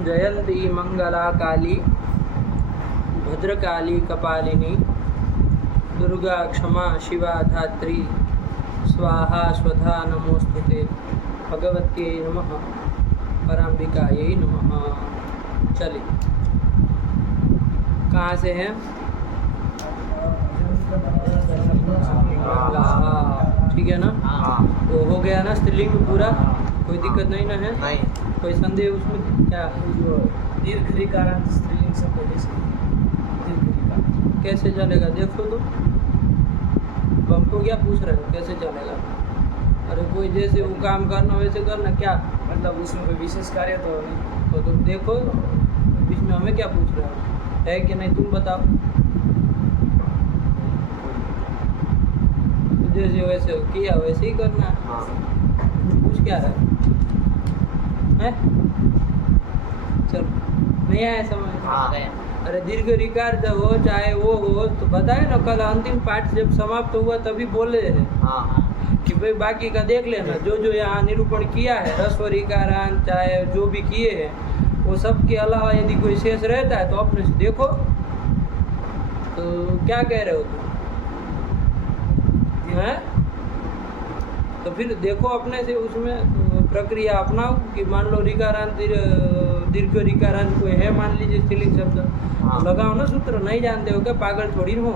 जयंती मंगला काली भद्रकाली कपालिनी दुर्गा क्षमा शिवा धात्री स्वाहा स्वधा नमोस्तुते भगवत्यै नमः पराम्बिकायै नमः। चलिए, कहाँ से हैं? ठीक है ना? तो हो गया ना स्त्रीलिंग पूरा? कोई दिक्कत नहीं ना है? नहीं। कोई संदेह उसमें? क्या दीर्घ ऋकारांत स्त्रीलिंग शब्द जैसे दीर्घ ऋकार कैसे चलेगा? देखो तो हमको क्या पूछ रहे हो कैसे चलेगा? अरे कोई जैसे वो काम करना वैसे करना, क्या मतलब उसमें कोई विशेष कार्य तो नहीं। तो तुम देखो बीच में हमें क्या पूछ रहे हो, है कि नहीं? तुम बताओ। जैसे वैसे किया वैसे ही करना है। कुछ क्या है? चलो, नहीं आया समझ? अरे दीर्घ ऋकार जब हो चाहे वो हो तो बताए ना, कल अंतिम पाठ जब समाप्त हुआ तभी बोले हैं कि भाई बाकी का देख लेना, जो जो यहाँ निरूपण किया है ह्रस्व ऋकारांत चाहे जो भी किए हैं वो सब के अलावा यदि कोई शेष रहता है तो अपने से देखो। तो क्या कह रहे हो तुम? हैं? तो फिर देखो अपने से उसमें प्रक्रिया अपनाओ कि मान लो ऋकारांत दीर्घ ऋकारांत कोई है, मान लीजिए स्त्रीलिंग शब्द, तो लगाओ ना सूत्र। नहीं जानते हो क्या? पागल थोड़ी हो।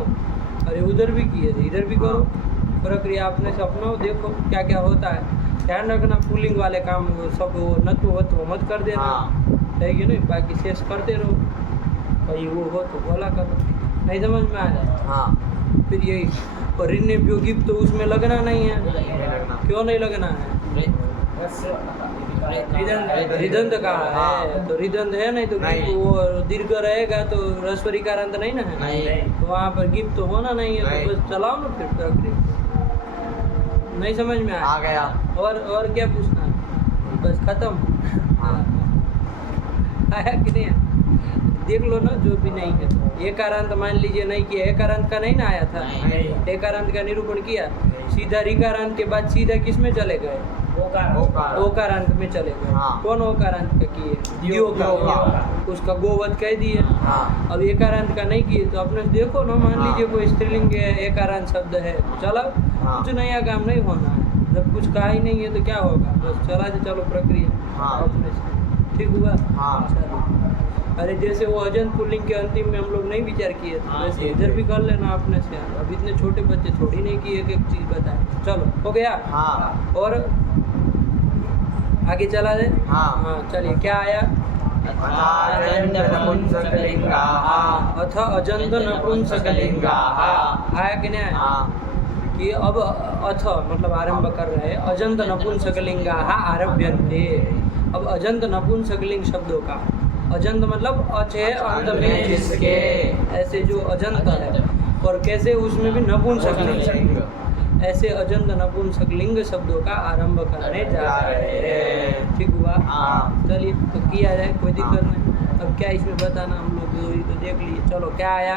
अरे उधर भी किए थे इधर भी करो, प्रक्रिया अपने से अपनाओ, देखो क्या क्या होता है। ध्यान रखना पुलिंग वाले काम सब वो नत्व हो तो मत कर देना, है कि नहीं? बाकी शेष करते रहो, कहीं वो हो तो बोला करो। नहीं समझ में आया? फिर यही और ऋण्यभ्यो गिप तो उसमें लगना नहीं है। क्यों नहीं लगना है? रिदंत कहा है तो रिदंत है नहीं तो गिप वो दीर्घ रहेगा तो ह्रस्व ऋकारांत नहीं ना है। तो वहाँ पर गिप तो होना नहीं है। तो बस चलाओ ना फिर प्रक्रिया। नहीं समझ में आ गया। और क्या पूछना है? बस खत्म। आया कि नहीं? देख लो ना जो भी नहीं है। एकारांत मान लीजिए नहीं किया, एकारांत का नहीं ना आया था, एकारांत का निरूपण किया, सीधा ऋकारांत के बाद सीधा किस में चले गए? ओकारांत में चले गए। कौन ओकारांत का किए? दियो का। उसका गोवध कह दिए। अब एकारांत का नहीं किए तो अपने देखो ना, मान लीजिए कोई स्त्रीलिंग है एकारांत शब्द है, चलो कुछ नया काम नहीं होना है। जब कुछ कहा ही नहीं है तो क्या होगा? बस चला दे, चलो प्रक्रिया अपने से। ठीक हुआ? चलो। अरे जैसे वो अजंत पुल्लिंग के अंतिम में हम लोग नहीं विचार किए थे, वैसे इधर भी कर लेना अपने से। अब इतने छोटे बच्चे थोड़ी नहीं किए, एक एक चीज़ बताए। चलो हो गया। और आगे चला दे। चलिए, क्या आया? अथ अजंत नपुंसकलिंगाः आया कि नहीं आया? कि अब अथ मतलब आरंभ कर रहे हैं, अजंत नपुंसकलिंगाः आरभ्यन्ते। अब अजंत नपुंसकलिंग शब्दों का, अजंत मतलब अच है अंत में जिसके, ऐसे जो अजंत है और कैसे उसमें भी नपुंसकलिंग, ऐसे अजंत नपुंसकलिंग शब्दों का आरंभ करने जा रहे हैं। ठीक हुआ? चलिए तो किया जाए, कोई दिक्कत नहीं। अब क्या इसमें बताना, हम लोग तो देख लिए। चलो क्या आया?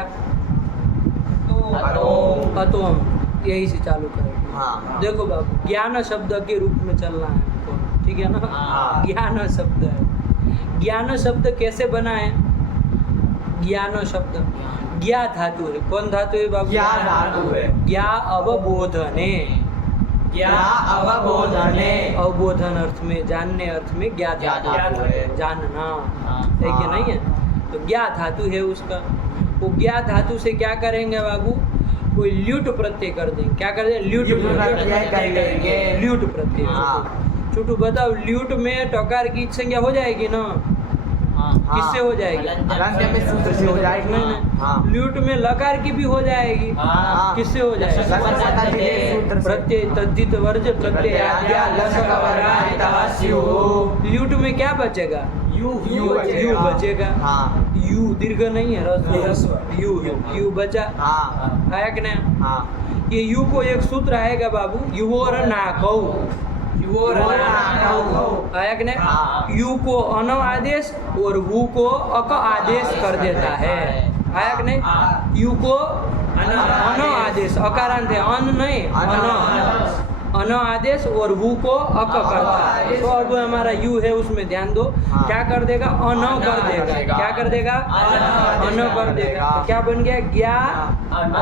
अतोम, यही से चालू करेंगे। देखो बाबू, ज्ञान शब्द के रूप में चलना है हमको, ठीक है ना? ज्ञान शब्द है। ज्ञान शब्द कैसे बना है? ज्ञान शब्द ज्ञा धातु है। कौन धातु है बाबू? ज्ञा धातु है। ज्ञा अवबोधने, ज्ञा अवबोधने, अवबोधन अर्थ में, जानने अर्थ में ज्ञा धातु है, जानना, है कि नहीं है? तो ज्ञा धातु है उसका। वो ज्ञा धातु से क्या करेंगे बाबू? कोई ल्यूट प्रत्यय कर देंगे। क्या कर देंगे? ल्यूट प्रत्यय। ल्यूट प्रत्यय। छोटू बताओ, ल्यूट में टकार की संज्ञा हो जाएगी ना? किससे हो जाएगी? में सूत्र से हो जाएगी। नहीं, ल्यूट में लकार की भी हो जाएगी। किससे हो जाएगी? प्रत्यय तद्धित वर्ज प्रत्यय। ल्यूट में क्या बचेगा? यू बचेगा। यू दीर्घ नहीं है, यू बचा। आया कि नहीं? ये यू को एक सूत्र आएगा बाबू, युवोर नाकौ। आया कि नहीं? यू को अन आदेश और वू को अक आदेश कर देता है। आया कि नहीं? यू को अन आदेश, अकारांत है, अन नहीं, अन। अन आदेश और वु को अक करता है। तो अब हमारा यू है उसमें ध्यान दो, हाँ। क्या कर देगा, अन कर देगा। क्या कर देगा, अन कर देगा। तो क्या बन गया, ज्ञा अन,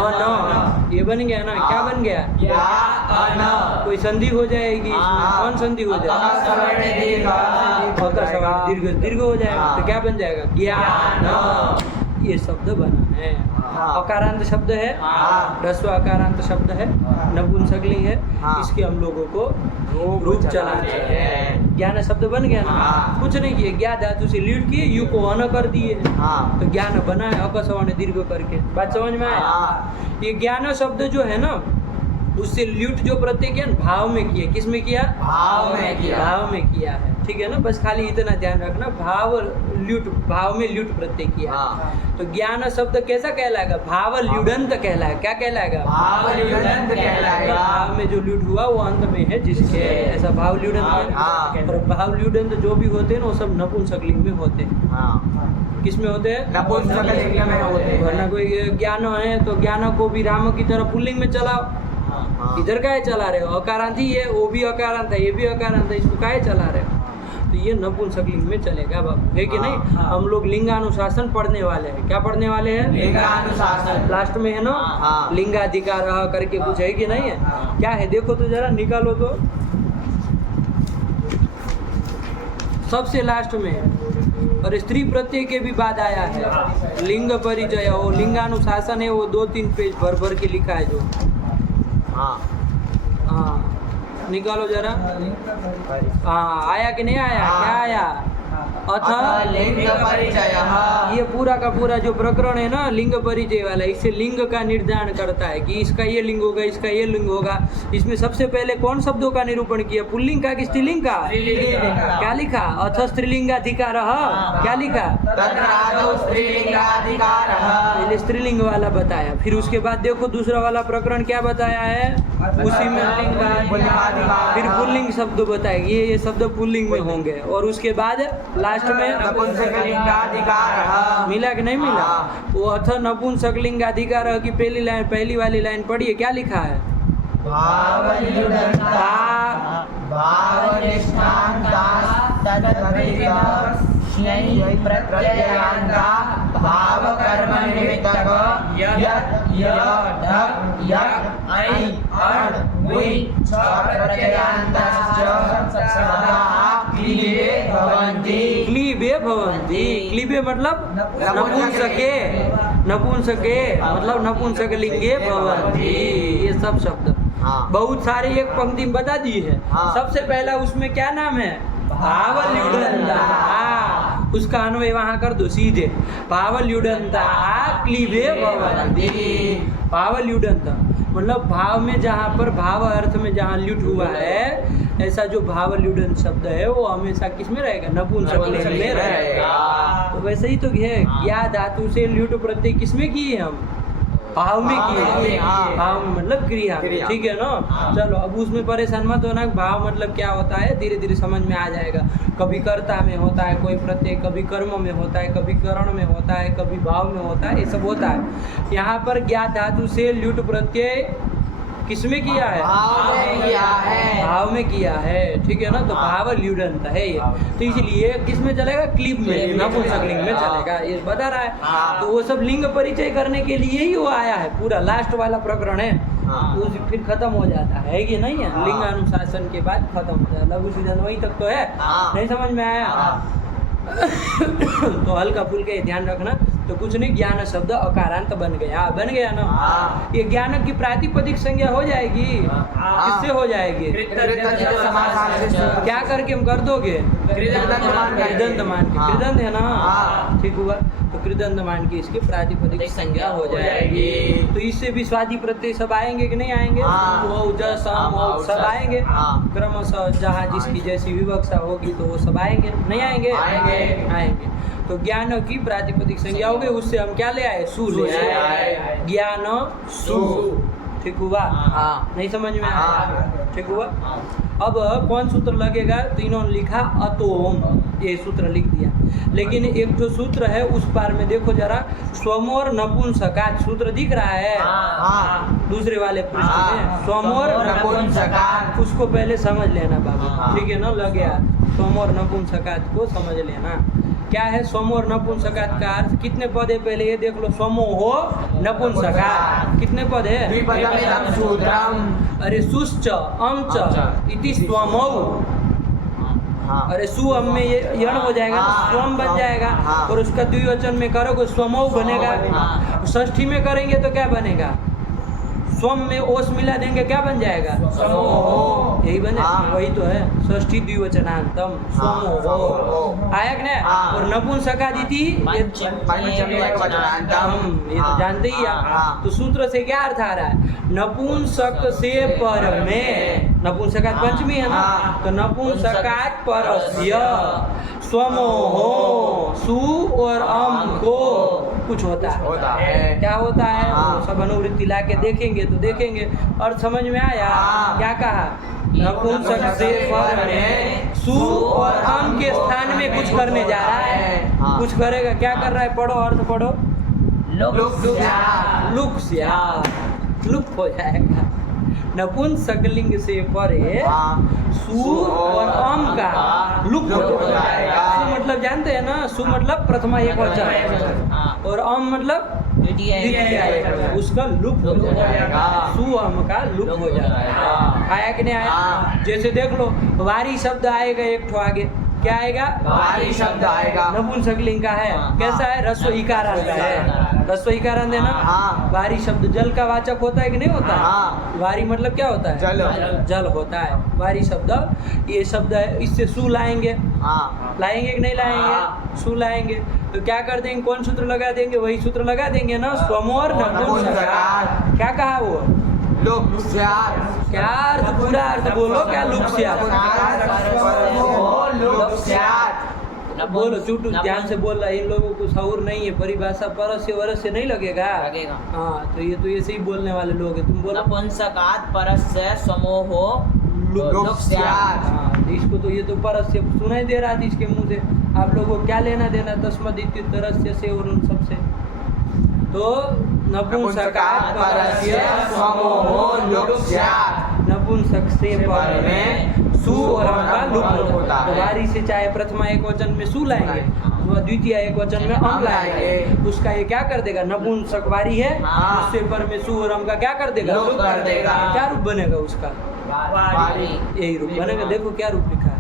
ये बन गया ना, क्या बन गया, ज्ञा अन। कोई संधि हो जाएगी इसमें, हाँ। कौन संधि हो जाएगी, अका सवर्ण दीर्घ अका सवर्ण दीर्घ, दीर्घ हो जाएगा। हाँ। तो क्या बन जाएगा, ज्ञान, ये शब्द बना है। हाँ। अकारांत शब्द है, हाँ। ह्रस्व अकारांत शब्द है, नपुंसकलिंग है, हाँ। इसके हम लोगों को रूप चलाना है। ज्ञान शब्द बन गया ना, हाँ। कुछ नहीं किए, ज्ञा धातु से लीड किए, यू को अन कर दिए, हाँ। तो ज्ञान बना है अक सवर्ण दीर्घ करके। बात समझ में आया। हाँ। ये ज्ञान शब्द जो है ना, उससे ल्यूट जो प्रत्यय किया, भाव में किया, किस में किया, भाव में किया। भाव में किया है, ठीक है ना। बस खाली इतना ध्यान रखना, भाव ल्यूट, भाव में ल्यूट प्रत्यय किया। हाँ। तो ज्ञान शब्द कैसा कहलाएगा, भाव ल्युडंत कहलाएगा। क्या कहलाएगा, भाव ल्युडंत कहलाएगा। भाव में जो ल्यूट हुआ वो अंत में है जिसके, ऐसा भाव ल्युडंत है। हाँ। और भाव ल्युडंत जो भी होते हैं ना, वो सब नपुंसकलिंग में होते हैं। हाँ। किस में होते हैं, नपुंसकलिंग में होते हैं। वरना कोई ज्ञान है तो ज्ञान को भी राम की तरह पुल्लिंग में चलाओ, हाँ। इधर काहे चला रहे हो, अकारांत ही है, वो भी अकारांत है, ये भी अकारांत है, इसको काहे चला रहे हो। तो ये नपुंसकलिंग में चलेगा बाबू, है कि नहीं। हाँ। हम लोग लिंगानुशासन पढ़ने वाले हैं। क्या पढ़ने वाले हैं, लिंगानुशासन। लास्ट में है ना, हाँ। लिंगाधिकार करके कुछ है कि नहीं है, क्या है देखो तो जरा, निकालो तो। सबसे लास्ट में, और स्त्री प्रत्यय के भी बाद आया है लिंग परिचय, वो लिंगानुशासन है, वो 2-3 पेज भर भर के लिखा है जो। हाँ। हाँ निकालो जरा। हाँ आया कि नहीं आया, हाँ। क्या आया, अथ लिंग परिचयः। ये पूरा का पूरा जो प्रकरण है ना लिंग परिचय वाला, इससे लिंग का निर्धारण करता है कि इसका ये लिंग होगा, इसका ये लिंग होगा। इसमें सबसे पहले कौन शब्दों का निरूपण किया, पुल्लिंग का कि स्त्रीलिंग का, क्या लिखा, अथ स्त्रीलिंगाधिकार, क्या लिखा, तत्र आदौ स्त्रीलिंगाधिकारः। पहले स्त्रीलिंग वाला बताया, फिर उसके बाद देखो दूसरा वाला प्रकरण क्या बताया है, उसी में फिर पुल्लिंग शब्द बताए, ये शब्द पुल्लिंग में होंगे, और उसके बाद लास्ट में नपुंसकलिंगाधिकारः। मिला कि नहीं मिला। हाँ। वो अथ नपुंसकलिंगाधिकार की पहली लाइन, पहली वाली लाइन पढ़िए, क्या लिखा है, भावल्युडन्ता भावनिष्ठान्तास्तदतिरिक्तस्यै प्रत्ययान्ता भावकर्मनिमित्तक यत् यत् ढक् यक् ऐ अण् उय् च प्रत्ययान्तश्च सदा क्लीबे भवन्ति। क्लीबे भवन्ति, क्लीबे मतलब नपुंसके, नपुंसके मतलब नपुंसकलिंगे भवन्ति, ये सब शब्द हाँ। बहुत सारे एक पंक्ति में बता दी है। हाँ। सबसे पहला उसमें क्या नाम है, भावल्युडन्ता, उसका अन्वय वहाँ कर दो सीधे, भावल्युडन्ता क्लीबे भवन्ति। भावल्युडन्ता मतलब भाव में जहाँ पर, भाव अर्थ में जहाँ ल्युट हुआ है, ऐसा जो भावल्युडन शब्द है वो हमेशा किस में रहेगा, नपुंसकलिंग में रहेगा। तो वैसे ही तो है, ज्ञा धातु से ल्युट प्रत्यय किस में किए हम, भाव में किए, हाँ। भाव में मतलब क्रिया, ठीक है ना। चलो अब उसमें परेशान मत होना, भाव मतलब क्या होता है, धीरे धीरे समझ में आ जाएगा। कभी कर्ता में होता है कोई प्रत्यय, कभी कर्म में होता है, कभी करण में होता है, कभी भाव में होता है, ये सब होता है। यहाँ पर ज्ञा धातु से ल्युट प्रत्यय किसमें किया है, भाव में किया है। भाव में किया है, ठीक है ना। तो भाव ल्युडंत है ये, तो इसलिए किस में चलेगा, क्लिप में, नपुंसकलिंग में चलेगा, ये बता रहा है। तो वो सब लिंग परिचय करने के लिए ही वो आया है, पूरा लास्ट वाला प्रकरण है, उस फिर खत्म हो जाता है कि नहीं है, लिंग अनुशासन के बाद खत्म हो जाता है। लघु सीधन वहीं तक तो है, नहीं समझ में आया। तो हल्का फुल्का ध्यान रखना। तो कुछ नहीं, ज्ञान शब्द अकारांत बन गया ना। ये ज्ञान की प्रातिपदिक संज्ञा हो जाएगी, किससे हो जाएगी, क्या करके हम कर दोगे, कृदंत मान के, कृदंत है ना, ठीक हुआ। तो कृदंत मान के इसकी प्रातिपदिक संज्ञा हो जाएगी। तो इससे भी स्वादि प्रत्यय सब आएंगे कि नहीं आएंगे, वो सब आएंगे क्रमशः, जहाँ जिसकी जैसी विवक्षा होगी तो वो सब आएंगे, नहीं आएंगे, आएंगे। तो ज्ञान की प्रातिपदिक संज्ञा हो गई, उससे हम क्या ले आए, सु ले आए, ज्ञान सु, ठीक हुआ? हाँ। नहीं समझ में आया? हाँ। ठीक हुआ? अब कौन सूत्र लगेगा? तो इन्होंने लिखा अतोम, ये सूत्र लिख दिया। लेकिन एक जो सूत्र है उस पार में देखो जरा, स्वम और नपुंसकात सूत्र दिख रहा है हाँ। दूसरे वाले पृष्ठ में, स्वम और नपुंसकात। उसको पहले समझ लेना बाबू, हाँ। ठीक है ना? लग गया, स्वम और नपुंसकात को समझ लेना। क्या है स्वम और नपुंसकात का अर्थ? कितने पद है पहले ये देख लो, स्वमो हो नपुंसकात, कितने पद है? द्विपदमिदं सूत्रम्। अरे सुश्च अमच इति स्वमौ, हाँ। अरे सु अम में ये यण हो जाएगा ना, हाँ। स्वम बन जाएगा। हाँ। और उसका द्विवचन में करोगे स्वमौ बनेगा। हाँ। षष्ठी में करेंगे तो क्या बनेगा? स्वम में ओस मिला देंगे, क्या बन जाएगा? स्वमोहो। यही बने, हाँ। वही तो है षष्ठी द्विवचनांतम स्वमोहो। स्वमोहो। आया कि नहीं? हाँ। और नपुंसकादिति पंचमी एकवचनांतम। हम ये तो जानते ही आप। हाँ। तो सूत्र से क्या अर्थ आ रहा है? नपुंसक से पर में, नपुंसकात पंचमी है ना, हाँ। तो नपुंसकात परस्य स्वमोहो, सु और अम को कुछ होता है। होता है। क्या होता है? हाँ। वो सब अनुवृत्ति ला के देखेंगे तो देखेंगे। और समझ में आया? हाँ। क्या कहा? नपुंसक से पर में सु और अम के स्थान में कुछ करने जा रहा है। हाँ। कुछ करेगा, क्या कर रहा है? पढ़ो, अर्थ पढ़ो। लुक्स्यात्। लुक्स्यात्, लुप्त हो जाएगा। नपुंसकलिंग से परे हाँ। सु और अम का लुप्त हो जाएगा। सु मतलब जानते हैं ना, सु मतलब प्रथमा एकवचन और अम मतलब द्वितीय एकवचन, उसका लुप्त हो जाएगा। सु अम का लुप्त हो जाएगा। आया कि नहीं आया? हाँ। जैसे देख लो, वारी शब्द आएगा एक ठो आगे, क्या आएगा? वारी शब्द आएगा। नपुंसकलिंग का है। कैसा है? रस्व इकारांत का है। रस्व इकारांत है ना? हाँ। वारी शब्द जल का वाचक होता है कि नहीं होता? हाँ। वारी मतलब क्या होता है? जल। जल होता है वारी शब्द। ये शब्द है, इससे सु लाएंगे, हाँ। लाएंगे कि नहीं लाएंगे? हाँ। सु लाएंगे तो क्या कर देंगे? कौन सूत्र लगा देंगे? वही सूत्र लगा देंगे ना, स्वमोर नपुंसकात्। क्या कहा वो? लुक्स्यात्। क्या अर्थ? पूरा अर्थ बोलो, क्या लुक्स्यात्? लुक्स्यात्। बोलो चूटू, ध्यान से बोल रहा है। इन लोगों को शऊर नहीं है, परिभाषा परस्य वरस्य नहीं लगेगा। हाँ, तो ये तो ऐसे ही बोलने वाले लोग हैं। तुम बोलो नपुंसकात् परस्य समोहो लुक्स्यात्। हाँ, तो इसको तो ये तो परस्य सुनाई दे रहा था इसके मुंह से। आप लोगों को क्या लेना देना तस्मद् इत्युत्तरस्य से और उन सबसे? तो नपुंसकात् परस्य समोहो लुक्स्यात्। नपुंसक से पर में सु और अम का लुप्त होता है। तो वारी से चाहे प्रथमा एक वचन में सु लाएंगे, द्वितीय एक वचन में अम लाएंगे, उसका ये क्या कर देगा? नपुंसक वारी है, हाँ। उससे पर में सु और अम का क्या कर देगा? लुप्त कर देगा। क्या रूप बनेगा उसका? वारी। यही रूप बनेगा। देखो क्या रूप लिखा है?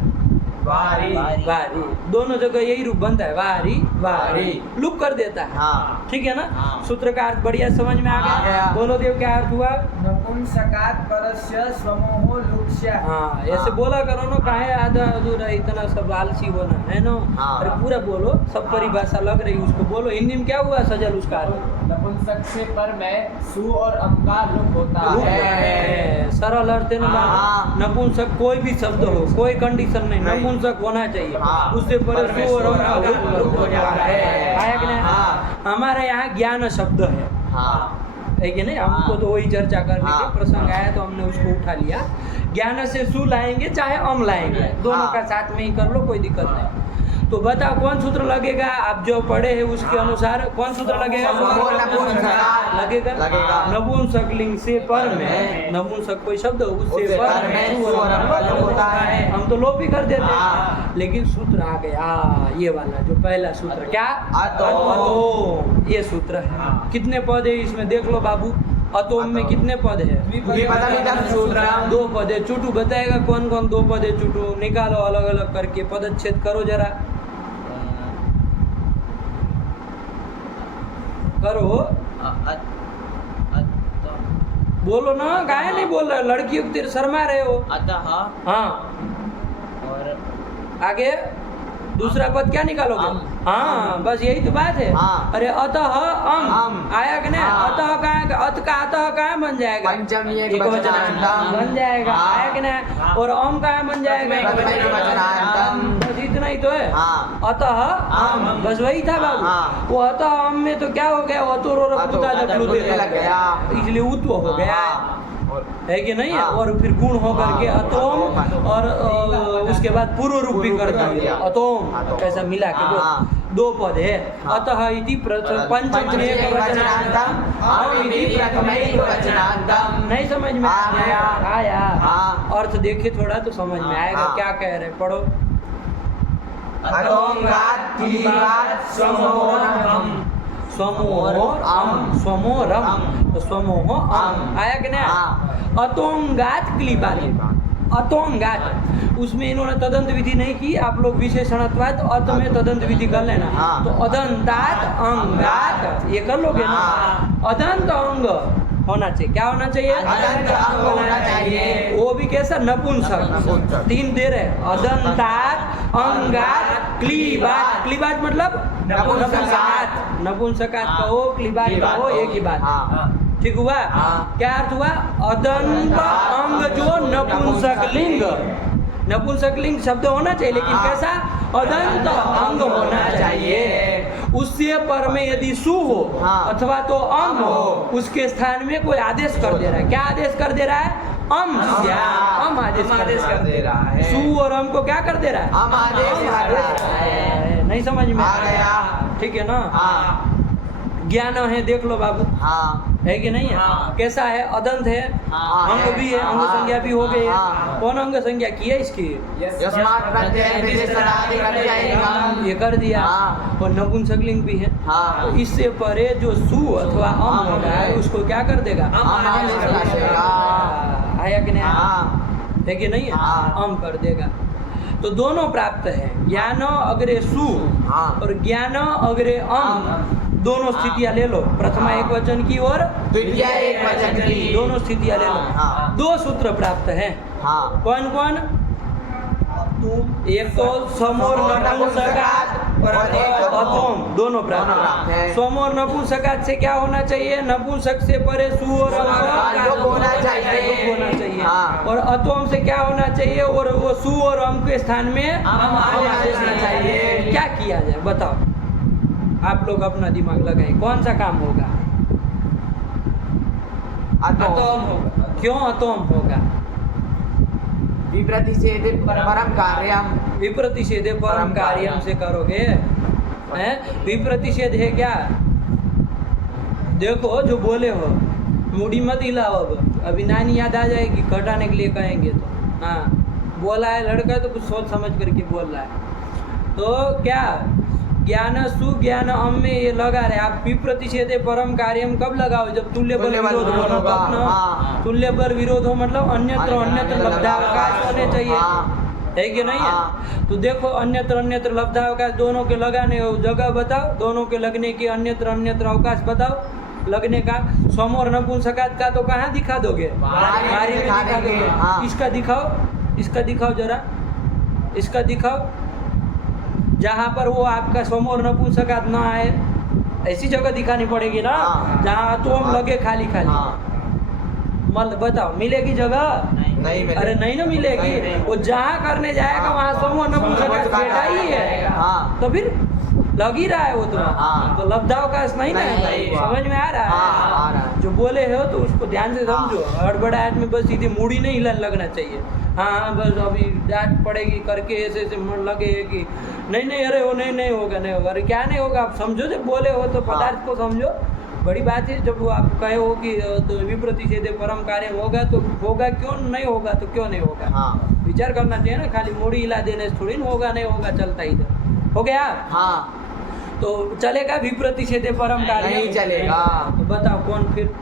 वारी। वारी। दोनों जगह यही रूप बनता है, वारी वारी, लुप कर देता है। हाँ। ठीक है ना? हाँ। सूत्र का अर्थ बढ़िया समझ में आ आ गया? गया। बोलो देव, क्या अर्थ हुआ? नपुंसकात् परस्य स्वमोहो लुक्स्यात्। हाँ, ऐसे बोला करो ना, काहे आधा अधूरा इतना सब आलसी होना है ना? हाँ। अरे पूरा बोलो, सब परिभाषा लग रही उसको बोलो। हिंदी में क्या हुआ सजल उसका अर्थ? नपुंसक से पर में सु और अम का लुप्त होता लुप्त है। है। सरल अर्थ है ना बाबू। हाँ। नपुंसक कोई भी शब्द हो, कोई कंडीशन नहीं, नपुंसक होना चाहिए। हाँ। उससे पर सु और अम का लुप्त हो जाता है। आया कि नहीं? हाँ। हमारे यहाँ ज्ञान शब्द है, हाँ। है कि नहीं? हमको तो वही चर्चा करने हाँ। के प्रसंग आया तो हमने उसको उठा लिया। ज्ञान से सु लाएंगे चाहे अम लाएंगे, दोनों हाँ। का साथ में ही कर लो, कोई दिक्कत नहीं। तो बताओ कौन सूत्र लगेगा? आप जो पढ़े हैं उसके अनुसार कौन सूत्र लगेगा? लगेगा। नपुंसकलिंग से पर में, नपुंसक कोई शब्द हो उससे पर में सु और अम का लोप होता है। हम तो लोप ही कर देते हैं, हाँ। लेकिन सूत्र आ गया ये वाला, जो पहला सूत्र क्या? अतोम। ये सूत्र है। कितने पद है इसमें देख लो बाबू। अतोम में कितने पद है? द्विपदमिदं सूत्रम्। 2 पद है। चुटू बताएगा कौन कौन 2 पद है? चुटू निकालो अलग अलग करके, पदच्छेद करो जरा, करो। बोलो ना, गाय नहीं बोल रहा, लड़की को तेरे शर्मा रहे हो। अतः हाँ, और आगे दूसरा पद क्या निकालोगे? अम। हाँ, बस यही तो बात है। हाँ। अरे अतः अम अम। आया कि नहीं? हाँ। अतः कहाँ? अत का अतः कहाँ बन जाएगा? पंचमी एकवचनांतम बन जाएगा। हाँ। आया कि नहीं? और अम कहाँ बन जाएगा? प्रथमा एकवचनांतम। बस इतना ही तो है। हाँ। अतः अम। बस वही था बाबू। हाँ। वो अतः अम में तो क्या हो गया, अतुर और अपुता अतुर लग गया। इसलिए उत्व हो गया है। हाँ। और है कि नहीं है? हाँ। और फिर गुण हो करके हाँ। अतोम और उसके बाद पूर्व रूप भी कर दिया अतोम, अतोम। ऐसा मिला के हाँ। दो पद है। हाँ। अतः इति पंचम वचनांतम अम इति प्रथमैक वचनांतम। नहीं समझ में आ गया। आया। हाँ। अर्थ देखे थोड़ा तो समझ में आएगा। हाँ। क्या कह रहे, पढ़ो। अतोंगात क्लीबात समोरम। स्वमोरम स्वमोरम तो स्वमोह अम आया कि नहीं? हाँ। अतोंगात क्लीबात अतोंगात, उसमें इन्होंने तदंत विधि नहीं की। आप लोग विशेषणत्वाद अत में तदंत विधि कर लेना। हाँ। तो अदंतात अंगात ये कर लोगे ना। हाँ। अदंत अंग होना चाहिए। क्या होना चाहिए? अदंत अंग होना चाहिए। वो भी कैसा? नपुंसक। नपुंसक। 3 दे रहे। अदंतात अंगात क्लीबात। क्लीबात मतलब नपुंसकात। नपुंसकात कहो, क्लीबात कहो, एक ही बात। हाँ। ठीक हुआ? हाँ। क्या अर्थ हुआ? अदंत अंग जो नपुंसक लिंग, नपुंसक लिंग शब्द होना चाहिए, लेकिन हाँ। कैसा? अदंत अंग होना चाहिए। उससे पर में यदि सु हो हाँ। अथवा तो अम हो, हो। उसके स्थान में कोई आदेश कर दे रहा है। क्या आदेश कर दे रहा है? अम स्यात्। अम आदेश कर दे रहा है। सु और अम को क्या कर दे रहा है? हम आदेश कर रहा है। नहीं समझ में आ गया। ठीक है ना? हाँ। ज्ञान है, देख लो बाबू, हाँ। है कि नहीं है? हाँ। कैसा है? अदंत है, हाँ। अंग भी है, अंग हाँ। संज्ञा भी हो गई है। हाँ। कौन अंग संज्ञा की है इसकी? यस्मात् प्रत्यय विशेषणादि प्रत्ययनिगम। ये कर दिया। हाँ। और नपुंसक लिंग भी है। हाँ। तो इससे परे जो सु अथवा अम हो रहा है उसको क्या कर देगा? हम आदेश कर देगा। आया कि नहीं? हाँ। है कि नहीं है? हाँ। अम कर देगा। तो दोनों प्राप्त है, ज्ञान अग्रे सु हाँ। और ज्ञान अग्रे अम। दोनों स्थितियां ले लो, प्रथमा एक वचन की और द्वितीय एक वचन की। दोनों स्थितियां ले लो। हाँ। 2 सूत्र प्राप्त हैं। हाँ। कौन कौन? एक तो समोर नपुंसकात और एक अतोम, दोनों प्राप्त प्राप्त है। समोर नपुंसकात से क्या होना चाहिए? नपुंसक से परे सु और अम का लोप होना चाहिए। लोप होना चाहिए। हाँ। और अतोम से क्या होना चाहिए? और वो सु और अम के स्थान में हम आदेश होना चाहिए। क्या किया जाए बताओ? आप लोग अपना दिमाग लगाएं, कौन सा काम होगा? अतोम होगा। क्यों अतोम होगा? विप्रतिषेध परम कार्यम। विप्रतिषेध परम परम कार्यम से करोगे हैं? विप्रतिषेध है क्या? देखो जो बोले हो, मूडी मत हिलाओ। अब अभी नानी याद आ जाएगी, कटाने के लिए कहेंगे तो। हाँ, बोला है लड़का तो कुछ सोच समझ करके बोल रहा है। तो क्या ज्ञान सु ज्ञान अम में ये लगा रहे आप। विप्रतिषेध परम कार्यम कब लगाओ? जब तुल्य बल विरोध हो ना, तब ना। हाँ। तुल्य बल विरोध हो मतलब अन्यत्र लब्धावकाश होने चाहिए। हाँ। है कि नहीं है? हाँ। तो देखो अन्यत्र लब्धावकाश दोनों के लगाने हो जगह बताओ, दोनों के लगने की अन्यत्र अवकाश बताओ लगने का। समोर नपुंसकात का तो कहाँ दिखा दोगे? बारी में दिखा दोगे। हाँ। इसका दिखाओ, इसका दिखाओ जरा, इसका दिखाओ जहाँ पर वो आपका समोर नपुंसकात ना आए, ऐसी जगह दिखानी पड़ेगी ना। हाँ। जहाँ तो हम लगे खाली खाली। हाँ। मत बताओ मिलेगी जगह? नहीं मिलेगी। अरे नहीं ना मिलेगी। नहीं। वो जहाँ करने जाएगा वहाँ समूह नपुंसकात बेटा ही है। हाँ। तो फिर लग ही रहा है वो तो। हाँ। तो लब्धावकाश नहीं ना है। नहीं। समझ में आ रहा है? हाँ, आ रहा है। जो बोले हो तो उसको ध्यान से हाँ। समझो। हड़बड़ाहट में बस सीधे मूड़ी नहीं लगना चाहिए। हाँ बस अभी डांट पड़ेगी करके ऐसे ऐसे मन लगे कि नहीं अरे वो नहीं होगा नहीं होगा। अरे क्या नहीं होगा? आप समझो, जब बोले हो तो पदार्थ को समझो। बड़ी बात है जब वो आप कहे हो कि तो विप्रतिषेध परम कार्य होगा तो होगा, क्यों नहीं होगा तो क्यों नहीं होगा। हाँ। विचार करना चाहिए ना, खाली मूड़ी हिला देने से थोड़ी ना होगा नहीं होगा चलता इधर। हो गया? हाँ। तो चलेगा विप्रतिषेध परम कार्य? नहीं चलेगा। तो बताओ कौन फिर?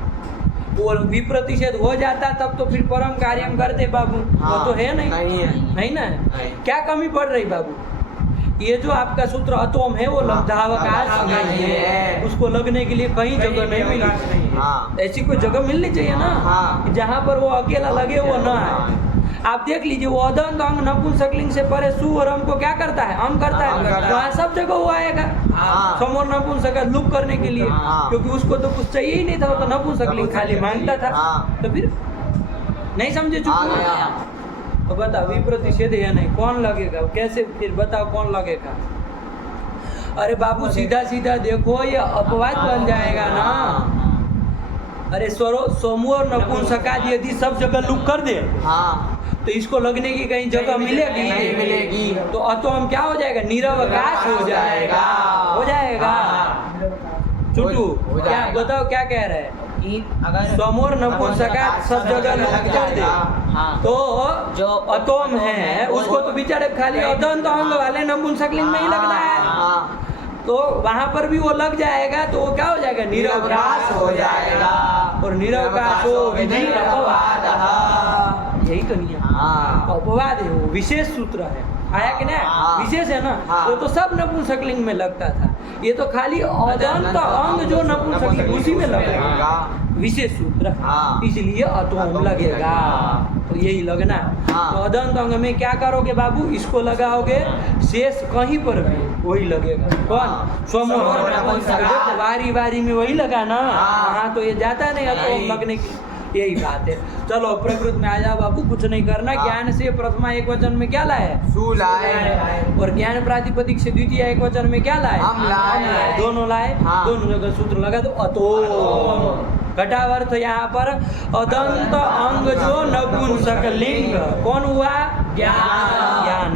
वो विप्रतिषेध हो जाता तब तो फिर परम कार्यम करते बाबू। हाँ। वो तो है नहीं। नहीं है। नहीं ना है। नहीं। क्या कमी पड़ रही बाबू? ये जो आपका सूत्र अतोम है वो लब्धावकाश नहीं है, उसको लगने के लिए कहीं जगह नहीं मिली। हाँ। ऐसी कोई जगह मिलनी चाहिए ना। हाँ। जहाँ पर वो अकेला लगे वो ना आए। आप देख लीजिए वो अदंत अंग नपुंसकलिंग से परे सु और अम को क्या करता है? अम करता अम है। करता है। वहाँ सब जगह वो आएगा। हाँ। समोर नपुंसक लुक करने के लिए। हाँ। क्योंकि उसको तो कुछ चाहिए ही नहीं था, वो तो नपुंसकलिंग खाली मांगता था। हाँ। तो फिर नहीं समझे? आ चुप गया। अब बताओ विप्रतिषेध है नहीं, कौन लगेगा? कैसे फिर बताओ कौन लगेगा? अरे बाबू सीधा सीधा देखो, ये अपवाद बन जाएगा ना। अरे सोमू और नपुंसकाद यदि सब जगह लुक कर दे तो इसको लगने की कहीं जगह मिलेगी? नहीं मिलेगी। तो हम क्या हो जाएगा? निरवकाश हो जाएगा। हो जाएगा चुटू, हो क्या जाएगा। बताओ क्या कह रहे हैं? कि अगर समोर नपुंसकाद सब जगह लुक कर दे हाँ। तो जो अतोम है उसको तो बेचारे खाली अदंत अंग वाले नपुंसकलिंग में ही लगना है, तो वहां पर भी वो लग जाएगा, तो वो क्या हो जाएगा? निरवकाश हो जाएगा। और निरवकाशो विधि अपवादः, यही तो नहीं है। अपवाद है, वो विशेष सूत्र है, आया कि नहीं? हाँ। विशेष है ना, वो तो सब नपुंसकलिंग में लगता था, ये तो खाली अदंत अंग जो नपुंसकलिंग उसी में लगेगा, विशेष सूत्र, हाँ। इसलिए अतोम लगेगा। तो यही लगना है। हाँ। तो अदंत अंग में क्या करोगे बाबू? इसको लगाओगे, शेष कहीं पर भी वही लगेगा। कौन? सोमो नपुंसकाद। वारी वारी में वही लगा ना, हाँ। हाँ, तो ये जाता नहीं अतोम नहीं। लगने की, यही बात है। चलो प्रकृत में आ जाओ बाबू, कुछ नहीं करना। हाँ। ज्ञान से प्रथमा एक वचन में क्या लाए? सु लाए। और ज्ञान प्रातिपदिक से द्वितीय एक वचन में क्या लाए? हम लाए। दोनों लाए, हाँ। दोनों जगह सूत्र लगा दो अतो। घटावर्थ यहाँ पर अदंत अंग जो नपुंसकलिंग, कौन हुआ? ज्ञान।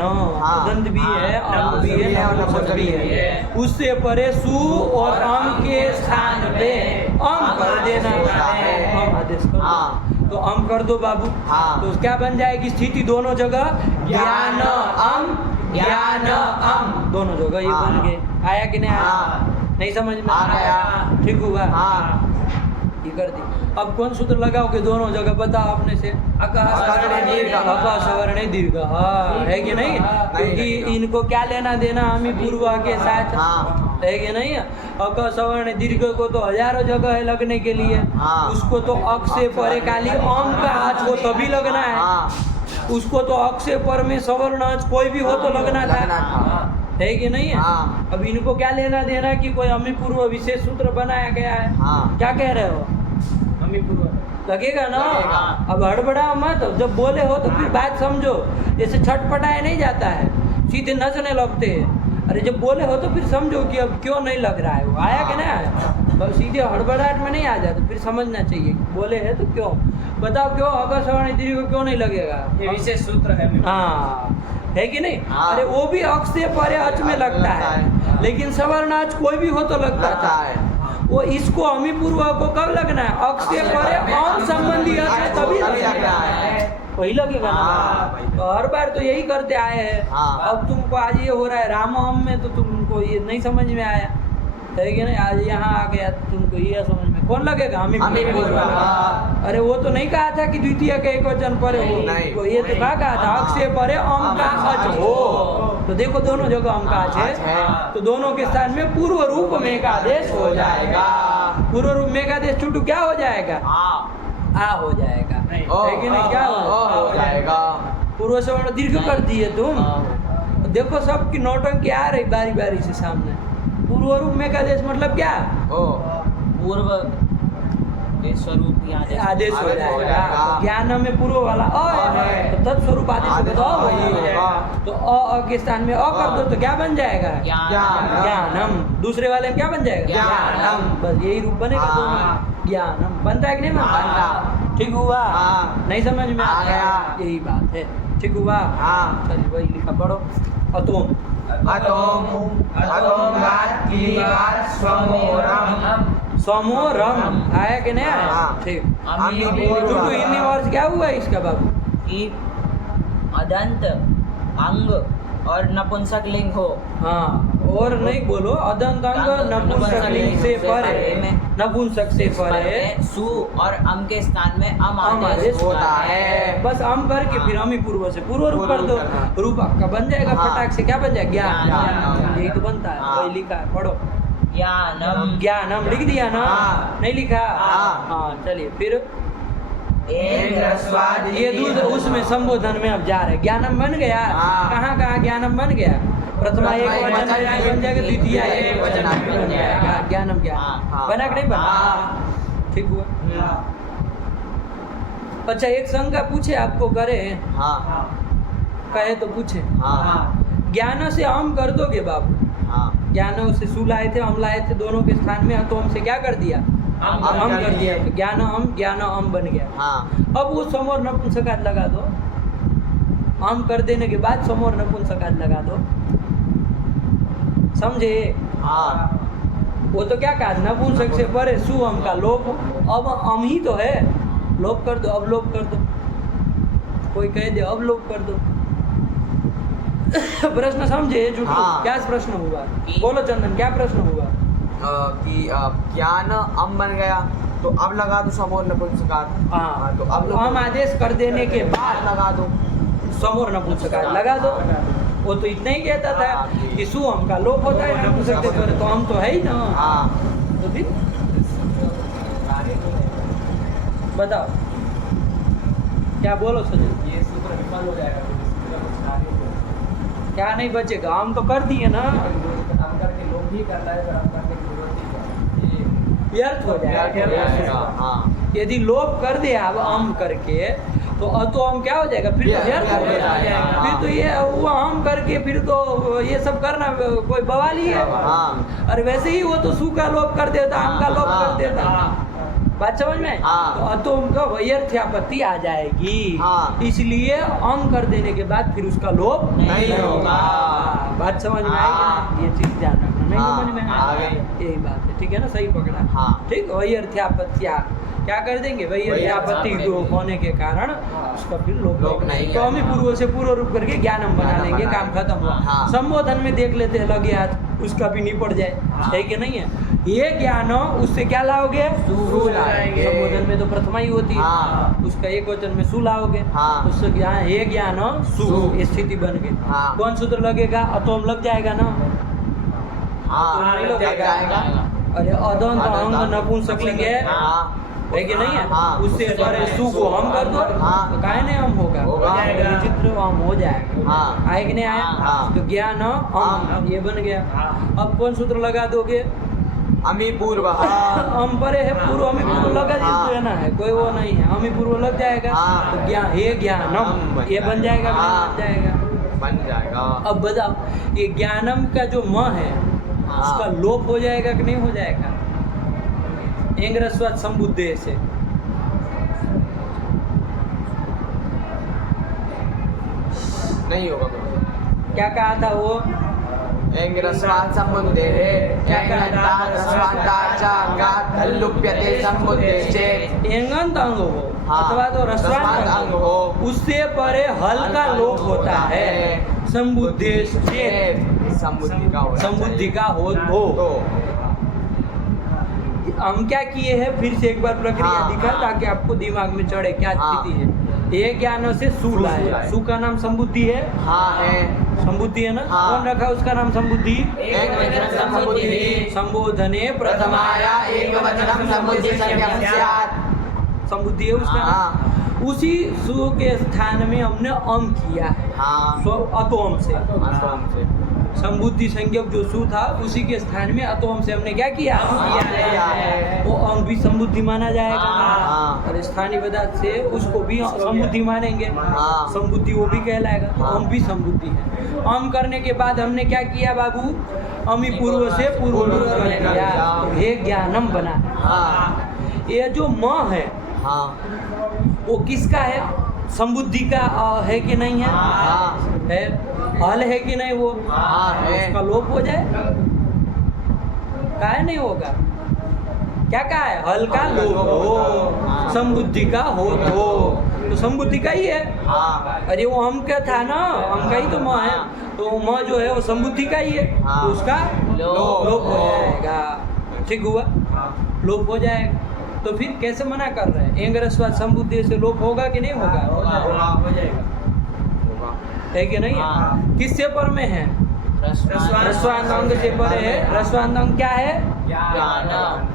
हाँ। अदंत भी है, अंग भी है, नपुंसक भी है। उससे परे सु और अम के स्थान पे अम कर देना है, अम आदेश कर दो। हाँ। तो अम कर दो बाबू। हाँ। तो क्या बन जाएगी स्थिति दोनों जगह? ज्ञान अम, ज्ञान अम, दोनों जगह ये हाँ। बन गए। आया कि नहीं आया? हाँ। नहीं समझ में आ गया। ठीक हुआ? हाँ। ये कर दी। अब कौन सूत्र लगाओगे दोनों जगह? बताओ अपने से। अकर्णे दीर्घ। अकर्णे दीर्घ, हाँ, है कि नहीं? क्योंकि इनको क्या लेना देना हमें पूर्व के साथ, हाँ। है कि नहीं? अकसवर्ण दीर्घ को तो हजारों जगह है लगने के लिए, हाँ। उसको तो अक से परे खाली अम का आज को तभी लगना है, हाँ। उसको तो अक से पर में सवर्ण आज कोई भी हो तो लगना लगना था, था। है कि नहीं? हाँ। अब इनको क्या लेना देना कि कोई अमी पूर्व विशेष सूत्र बनाया गया है? हाँ। क्या कह रहे हो? हमें पूर्व लगेगा ना? लगेगा। अब हड़बड़ाओ मत, जब बोले हो तो फिर बात समझो। जैसे छटपटाया नहीं जाता है, सीधे नचने लगते हैं। अरे जब बोले हो तो फिर समझो कि अब क्यों नहीं लग रहा है, वो आया कि नहीं आया? अब सीधे हड़बड़ाहट में नहीं आ जाते, फिर समझना चाहिए बोले है तो क्यों। बताओ क्यों अकसवर्ण दीर्घ को क्यों नहीं लगेगा? ये विशेष सूत्र है। हाँ, है कि नहीं? हाँ। अरे वो भी अक्ष से परे अच में लगता है, लेकिन सवर्ण अच कोई भी हो तो लगता था। वो इसको अमी पूर्व को कब लगना है? अक्ष से परे अम संबंधी अच में तभी लगना है, वही लगेगा ना। हाँ। तो हर बार तो यही करते आए हैं। हाँ। अब तुमको आज ये हो रहा है रामम में, तो तुमको ये नहीं समझ में आया, है कि नहीं? आज यहाँ आ गया तुमको ये समझ में, कौन लगेगा? अमी पूर्व। अरे वो तो नहीं कहा था कि द्वितीय के एक वचन परे हो, नहीं। तो ये तो कहा था अक्ष से परे अम का अच हो। तो देखो दोनों जगह अम का अच है, तो दोनों के स्थान में पूर्व रूप में का आदेश हो जाएगा। पूर्व रूप में का आदेश छुटू क्या हो जाएगा? आ हो जाएगा, है कि नहीं? क्या हो जाएगा? पूर्व सवर्ण दीर्घ कर दिए तुम। देखो सबकी नौटंकी आ रही बारी बारी से सामने। पूर्व रूप में का आदेश मतलब क्या? पूर्व के स्वरूप ही आदेश हो जाएगा। ज्ञान में पूर्व वाला अ है, तो तत्स्वरूप आदेश होगा तो अ वही हो जाएगा। तो अ के स्थान में अ कर दो तो क्या बन जाएगा? ज्ञानम। दूसरे वाले में क्या बन जाएगा? ज्ञानम। बस यही रूप बनेगा हाँ। दोनों। ज्ञानम बनता है कि नहीं बनता? बनता। ठीक हुआ? हाँ। नहीं समझ में आ गया। यही बात है। ठीक हुआ? हाँ। चलिए वही लिखा पढ़ो। अतोम समोरम, आया कि नहीं आया? हाँ। ठीक। अमी पूर्व। टू हिंदी वर्ष क्या हुआ इसका बाबू? कि अदंत अंग और नपुंसक लिंग हो। हाँ, और नहीं बोलो। अदंत अंग नपुंसक लिंग से परे, नपुंसक से परे सु और अम के स्थान में अम अम आदेश आदेश होता होता है। है। बस अम करके फिर अमी पूर्व से पूर्व रूप कर दो, रूप आपका बन जाएगा। हाँ। फटाक से क्या बन जाएगा? ज्ञान। ज्ञान। यही तो बनता है, हाँ। वही लिखा है, पढ़ो। ज्ञानम ज्ञानम लिख दिया ना? हाँ। नहीं लिखा? हाँ। हाँ, चलिए फिर स्वाद ये दूध उसमें संबोधन में अब जा रहे। ज्ञानम बन गया। हाँ। कहाँ कहाँ ज्ञानम बन गया? प्रथमा एक वचन बन जाएगा, द्वितीय एक वचन बन जाएगा। ज्ञानम ज्ञान हाँ। बना कि नहीं बना? हाँ। ठीक हुआ? अच्छा, एक शंका पूछे आपको करे। हाँ। कहे तो पूछे। हाँ ज्ञान से अम कर दोगे बाबू। हाँ ज्ञान से सु लाए थे, अम लाए थे, दोनों के स्थान में तो हमसे क्या कर दिया? अम अम कर कर दिया। तो ज्ञान अम बन गया। हाँ अब वो सम और नपुंसकात लगा दो। अम कर देने के बाद सम और नपुंसकात लगा दो, समझे? हाँ वो तो क्या कहा, नपुंसक से परे सु अम का लोप। अब अम ही तो है, लोप कर दो, अब लोप कर दो। कोई कह दे अब लोप कर दो। प्रश्न समझे? झूठू हाँ। क्या प्रश्न हुआ? बोलो चंदन, क्या प्रश्न हुआ? कि ज्ञान अम बन गया तो अब लगा दो समोर नपुंसकात। हाँ, तो अब हम आदेश कर देने के बाद लगा दो समोर नपुंसकात लगा दो। वो तो इतना ही कहता था कि सु हम का लोप होता है नपुंसक से परे, तो हम तो है ही ना। हाँ तो फिर बताओ क्या बोलो सजन? ये सूत्र विफल हो जाएगा तो इसका कुछ कार्य नहीं। क्या नहीं बचेगा? हम तो कर दिए ना, काम करके लोग भी करता है, काम करने की जरूरत नहीं है। व्यर्थ हो जाएगा। हाँ यदि लोप कर दे अब अम करके तो हम क्या हो जाएगा? फिर तो व्यर्थ हो जाएगा। फिर तो ये वो हम करके फिर तो ये सब करना कोई बवाल ही है। हाँ और वैसे ही वो तो सु का लोप कर देता, अम का लोप कर देता। बात समझ में? हाँ। तो उनका व्यर्थ्यापत्ति आ जाएगी। हाँ। इसलिए अम कर देने के बाद फिर उसका लोप नहीं होगा। बात समझ में आई? हाँ। ये चीज ध्यान रखना। नहीं हाँ, समझ में आ गई। यही बात है, ठीक है ना? सही पकड़ा। हाँ। ठीक, व्यर्थ्यापत्या क्या कर देंगे? व्यर्थ्यापत्ति लोप होने के कारण उसका फिर लोप नहीं। तो हम ही पूर्व से पूर्व रूप करके ज्ञानम बना लेंगे, काम खत्म हुआ। हाँ। संबोधन में देख लेते हैं लगे हाथ, उसका भी निपट जाए, है कि नहीं है? ये ज्ञान उससे क्या लाओगे? सु लाएंगे। संबोधन में तो प्रथमा ही होती है। हाँ। उसका एक वचन में सु लाओगे। हाँ। उससे ज्ञान, ये ज्ञान सु, सु। ये स्थिति बन गई। हाँ। कौन सूत्र लगेगा? अतोम लग जाएगा ना? हाँ नहीं लग लगेगा। जाएगा। अरे अदंत अंग नपुंसकलिंग है, हाँ है कि नहीं है? हाँ। उससे परे सु को हम कर दो, हाँ। तो काहे नहीं हम होगा? होगा। विचित्र हम हो जाएगा। हाँ। आए कि नहीं आया? हाँ। तो ज्ञान हम ये बन गया। अब कौन सूत्र लगा दोगे? अमी पूर्व। हम परे है पूर्व, हमें पूर्व लगा देना है, कोई वो नहीं है। हमें पूर्व लग जाएगा। हाँ। तो ज्ञान, हे ज्ञानम, ये बन जाएगा। हाँ। बन जाएगा। बन जाएगा। अब बताओ, ये ज्ञानम का जो म है उसका लोप हो जाएगा कि नहीं हो जाएगा? एंग्रस्वाद संबुद्धे से नहीं होगा। क्या कहा था वो? एंग्रस्वाद संबुद्धे लुप्यते संबुद्धे चेत् एंगंत अंग हो हाँ। अथवा तो रस्वांत अंग हो, उससे परे हल्का लोप होता है। संबुद्धेश चेत्, संबुद्धि का हो तो। हम क्या किए हैं, फिर से एक बार प्रक्रिया हाँ। दिखा ताकि आपको दिमाग में चढ़े क्या हाँ। स्थिति है। एक ज्ञान से सु लाए, सु का नाम संबुद्धि है। हाँ है। संबुद्धि है ना? हाँ। कौन रखा उसका नाम संबुद्धि? एकवचनं संबुद्धि। संबोधने प्रथमाया एकवचनं संबुद्धि संज्ञं स्यात्। संबुद्धि है उसका नाम। हाँ। उसी सु के स्थान में हमने अम किया है, हाँ अतोम से। आसमान से। संबुद्धि संज्ञक जो सु था उसी के स्थान में अतोम से हमने क्या किया? किया है। वो अम भी संबुद्धि माना जाएगा। हाँ। और स्थानीय पदार्थ से उसको भी संबुद्धि मानेंगे। हाँ। संबुद्धि वो भी कहलाएगा। तो हाँ। अम भी संबुद्धि है। अम करने के बाद हमने क्या किया बाबू? अमी पूर्व से पूर्व रूप कर दिया, तो हे ज्ञानम बना। हाँ ये जो म है हाँ वो किसका है? संबुद्धि का है कि नहीं है? हाँ है। हल है कि नहीं वो? हाँ है। उसका लोप हो जाए, काहे नहीं होगा? क्या कहा है? हल का लोप हो, संबुद्धि का हो तो संबुद्धि का ही है। हाँ अरे वो हम क्या था ना, हम का ही तो म है, तो म जो है वो संबुद्धि का ही है। हाँ। तो उसका लोप। लोप हो जाएगा। ठीक हुआ? लोप हो जाएगा। तो फिर कैसे मना कर रहे हैं? एंग्रस्वाद संबुद्धि से लोप होगा कि नहीं होगा? हो जाएगा। है कि नहीं है? हाँ। किससे पर में है? रस्वांत अंग से परे है। रस्वांत अंग क्या है? ज्ञान।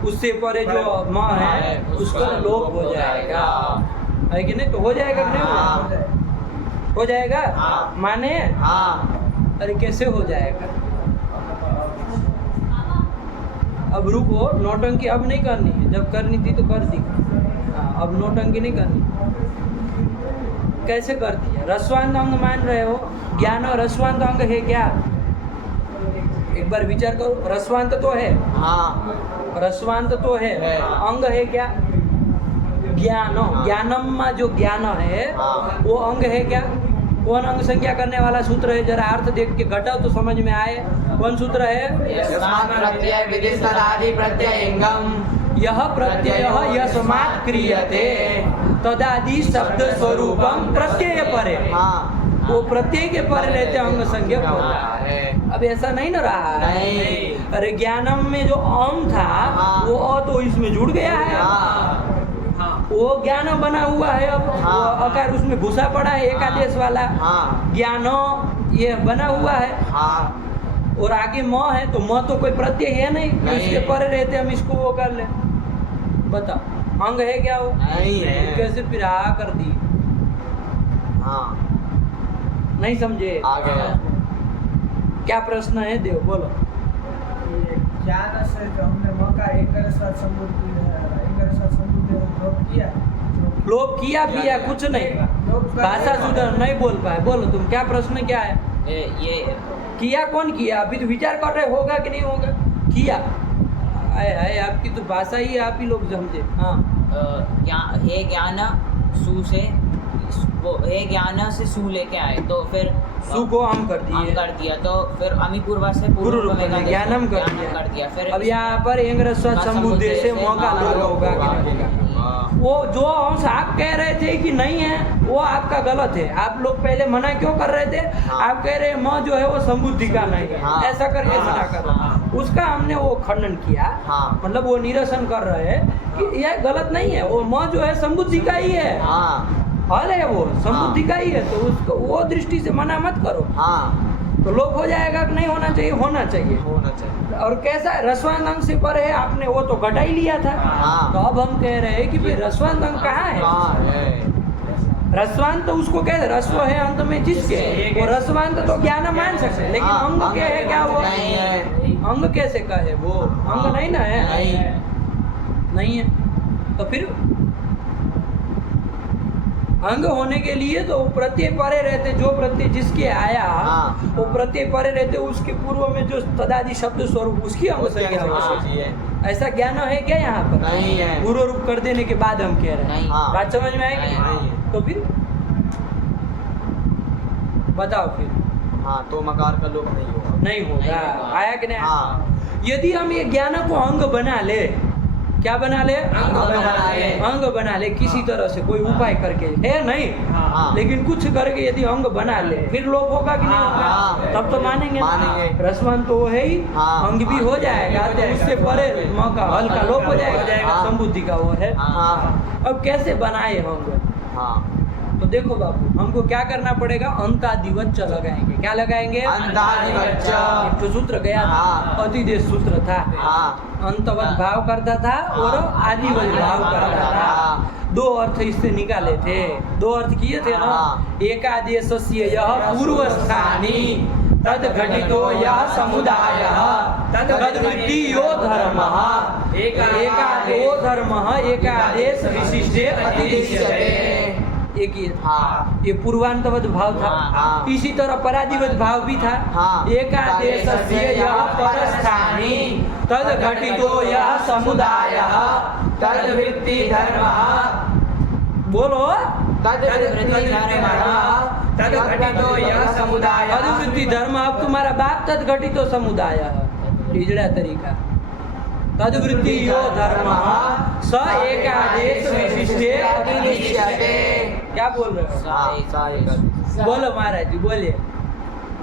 उससे परे जो म है उसका लोप हो जाएगा। है कि नहीं? तो हो जाएगा कि नहीं होगा? हो जाएगा। हाँ। माने? हाँ अरे कैसे हो जाएगा? अब रुको, नौटंकी अब नहीं करनी है, जब करनी थी तो कर दी। हाँ, अब नौटंकी नहीं करनी। कैसे कर दिया? रसवांत अंग मान रहे हो, ज्ञान और रसवांत अंग है क्या? एक बार विचार करो, रसवांत तो है, हाँ रसवांत तो है, है। अंग है क्या? ज्ञान, ज्ञानम में जो ज्ञान है हाँ। वो अंग है क्या? कौन अंग संख्या करने वाला सूत्र है? जरा अर्थ देख के घटाओ तो समझ में आए। कौन सूत्र है? यस्मात् प्रत्यय विधि तदादि प्रत्ययंगम यह प्रत्यय यस्मात् क्रियते तदादि शब्द स्वरूपम प्रत्यय परे। हाँ वो प्रत्यय के परे रहते अंग संज्ञक होता हाँ, है। है। अब ऐसा नहीं ना रहा है। नहीं। अरे ज्ञानम में जो अम था हाँ। वो अ तो इसमें जुड़ गया है। हाँ वो ज्ञान बना हुआ है, अब हाँ। वो अकार उसमें घुसा पड़ा है एकादेश वाला। हाँ ज्ञानो ये बना हुआ है हाँ और आगे म है तो म तो कोई प्रत्यय है नहीं, नहीं। इसके परे रहते हम इसको वो कर ले। बताओ अंग है क्या वो? नहीं है। कैसे फिर आ कर दी? हाँ नहीं समझे? आ गया। क्या प्रश्न है देव, बोलो। ये ज्ञान से जो हमने मौका एक साथ समृद्धि लोप किया, लोभ किया भी या कुछ नहीं? भाषा सुधर नहीं बोल पाए, बोलो तुम क्या प्रश्न क्या है? ये किया कौन किया? अभी तो विचार कर रहे होगा कि नहीं होगा? किया है आपकी तो भाषा ही आप ही लोग समझे। हाँ हे ज्ञान सु से वो हे ज्ञान से सु लेके आए तो फिर सु को हम कर हम दिए, कर दिया तो फिर अमी पूर्वा से पूर्व रूप में ज्ञानम कर दिया। फिर अब यहाँ पर इंग्रस्वत संबुद्धि से मौका लोग होगा कि नहीं होगा? वो जो अंश आप कह रहे थे कि नहीं है वो आपका गलत है। आप लोग पहले मना क्यों कर रहे थे? हाँ। आप कह रहे म जो है वो संबुद्धि का नहीं है, हाँ। ऐसा करके हाँ। मना कर हाँ। रहे। उसका हमने वो खंडन किया, हाँ। मतलब वो निरसन कर रहे हैं कि यह गलत नहीं है, वो म जो है संबुद्धि का ही है, हाँ हल है वो संबुद्धि का ही है, तो उसको वो दृष्टि से मना मत करो। हाँ तो लोप हो जाएगा कि नहीं होना चाहिए? होना चाहिए। होना चाहिए। और कैसा है? रसवान अंग से पर है, आपने वो तो घटा ही लिया था। हाँ। तो अब हम कह रहे हैं कि भाई रसवान अंग कहाँ है? कहाँ है? रसवान तो उसको कहते रस्व है अंत में जिसके, वो रसवान तो ज्ञान मान सकते हैं, लेकिन हाँ, अंग क्या है? क्या वो नहीं है। अंग कैसे कहे? वो अंग नहीं ना है। नहीं। नहीं है तो फिर अंग होने के लिए तो प्रत्यय परे रहते, जो प्रत्यय जिसके आया हाँ। वो प्रत्यय परे रहते, उसके पूर्व में जो तदादि शब्द स्वरूप उसकी अंग संज्ञा होती है। ऐसा ज्ञान है क्या यहाँ पर? नहीं है। पूर्व रूप कर देने के बाद हम कह रहे हैं। नहीं। हाँ। बात समझ में आएगी? नहीं। तो फिर बताओ फिर। हाँ तो मकार का लोप नहीं होगा। नहीं होगा। नहीं होगा। आया कि नहीं? हाँ यदि हम ये ज्ञान को अंग बना ले, क्या बना ले? अंग बना ले। अंग बना ले किसी तरह से, कोई उपाय करके है नहीं, हाँ। लेकिन कुछ करके यदि अंग बना ले, फिर लोप होगा कि नहीं होगा? हाँ। तब तो मानेंगे। मानेंगे। रसवान तो वो है ही, हाँ। अंग भी हो जाएगा, तो उससे परे मौका हल्का लोप हो जाएगा। हाँ। संबुद्धि का वो है। हाँ अब कैसे बनाए अंग? हाँ तो देखो बाबू, हमको क्या करना पड़ेगा? अंतादिवच्च लगाएंगे। क्या लगाएंगे? अंतादिवच्च। एक तो सूत्र गया था, हाँ। अतिदेश सूत्र था। हाँ अंतवत भाव करता था और आदिवत भाव करता था। हाँ। दो अर्थ इससे निकाले थे, दो अर्थ किए थे ना। हाँ। एकादेशस्य यः पूर्वस्थानी तद घटितो यः समुदायः तद वृत्ति यो धर्मः एकादो धर्मः एकादेश विशिष्टे अतिदिश्यते। एक ये था। हाँ ये पूर्वांतवत भाव था। हाँ। इसी तरह परादिवत भाव भी था। हाँ। एकादेशस्य यः परस्थानी तद घटितो यः समुदायः तद वृत्ति धर्मः बोलो। तद वृत्ति धर्मः तद घटितो यः समुदायः। तदवृत्ति धर्म। अब तुम्हारा बाप तद घटितो समुदाय इजड़ा तरीका। तदवृत्ति यो धर्म स एकादेश विशिष्टे अतिदिश्यते। क्या बोल रहे हो? बोलो महाराज जी, बोलिए।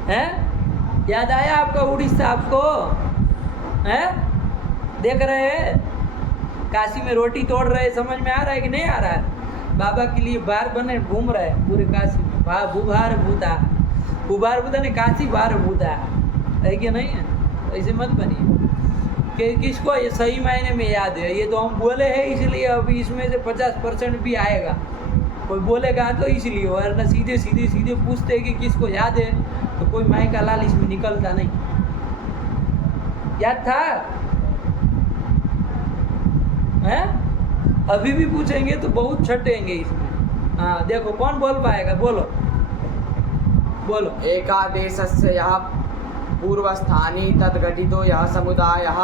हैं? याद आया आपका उड़ीसा? आपको हैं? देख रहे हैं काशी में रोटी तोड़ रहे, समझ में आ रहा है कि नहीं आ रहा है? बाबा के लिए बार बने घूम रहे हैं पूरे काशी में। बुभार भूता, बुभार भूता ने काशी बार भूता है कि नहीं है? ऐसे मत बनिए कि किसको ये सही मायने में याद है। ये तो हम बोले हैं इसलिए अभी इसमें से 50% भी आएगा। कोई बोलेगा तो इसलिए, और ना सीधे सीधे सीधे पूछते हैं कि किसको याद है, तो कोई माई का लाल इसमें निकलता नहीं। याद था? हैं? अभी भी पूछेंगे तो बहुत छटेंगे इसमें। हाँ देखो कौन बोल पाएगा, बोलो बोलो। एकादेशस्य यः पूर्वस्थानी तद्घटितो यः समुदायः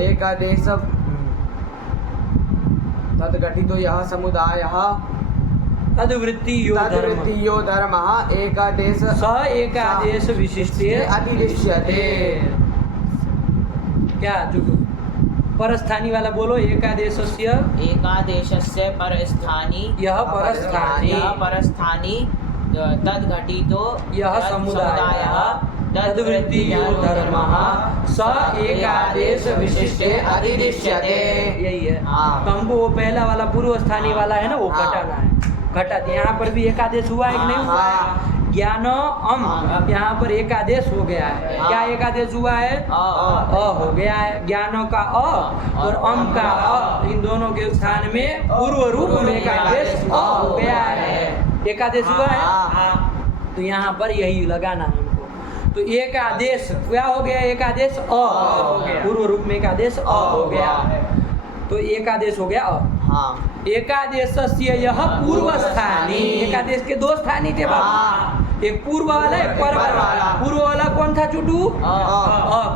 एकादेश तद्घटितो यः समुदायः तद्वृत्ति यो धर्म तद्वृत्तियो धर्मः एकादेश स एकादेश विशिष्टे अधिदिश्यते। क्या चुको परस्थानी वाला बोलो। एकादेशस्य एकादेशस्य परस्थानी यः परस्थानी यः परस्थानी तद्घटितो यः समुदायः तद्वृत्ति यो धर्मः स एकादेश विशिष्टे अधिदिश्यते। यही है। हाँ। तो हमको वो पहला वाला पूर्व स्थानीय वाला है ना वो हाँ। घटाना है। घटाते यहाँ पर भी एकादेश हुआ है कि नहीं हुआ है? हाँ। ज्ञान अम यहाँ पर एकादेश हो गया है। हाँ। क्या एकादेश हुआ है? अ हो गया है। ज्ञान का अ और अम का अ, इन दोनों के स्थान में पूर्व रूप में एकादेश अ हो गया है। एकादेश हुआ है। तो यहाँ पर यही लगाना है हमको। तो एकादेश क्या हो गया? एकादेश अ हो गया। पूर्व रूप में एकादेश अ हो गया। तो एकादेश हो गया अ। हाँ। एकादेशस्य यह पूर्व स्थानी। एकादेश के दो स्थानी थे बाबा, एक पूर्व वाला एक पर वाला। पूर्व वाला कौन था चुटू?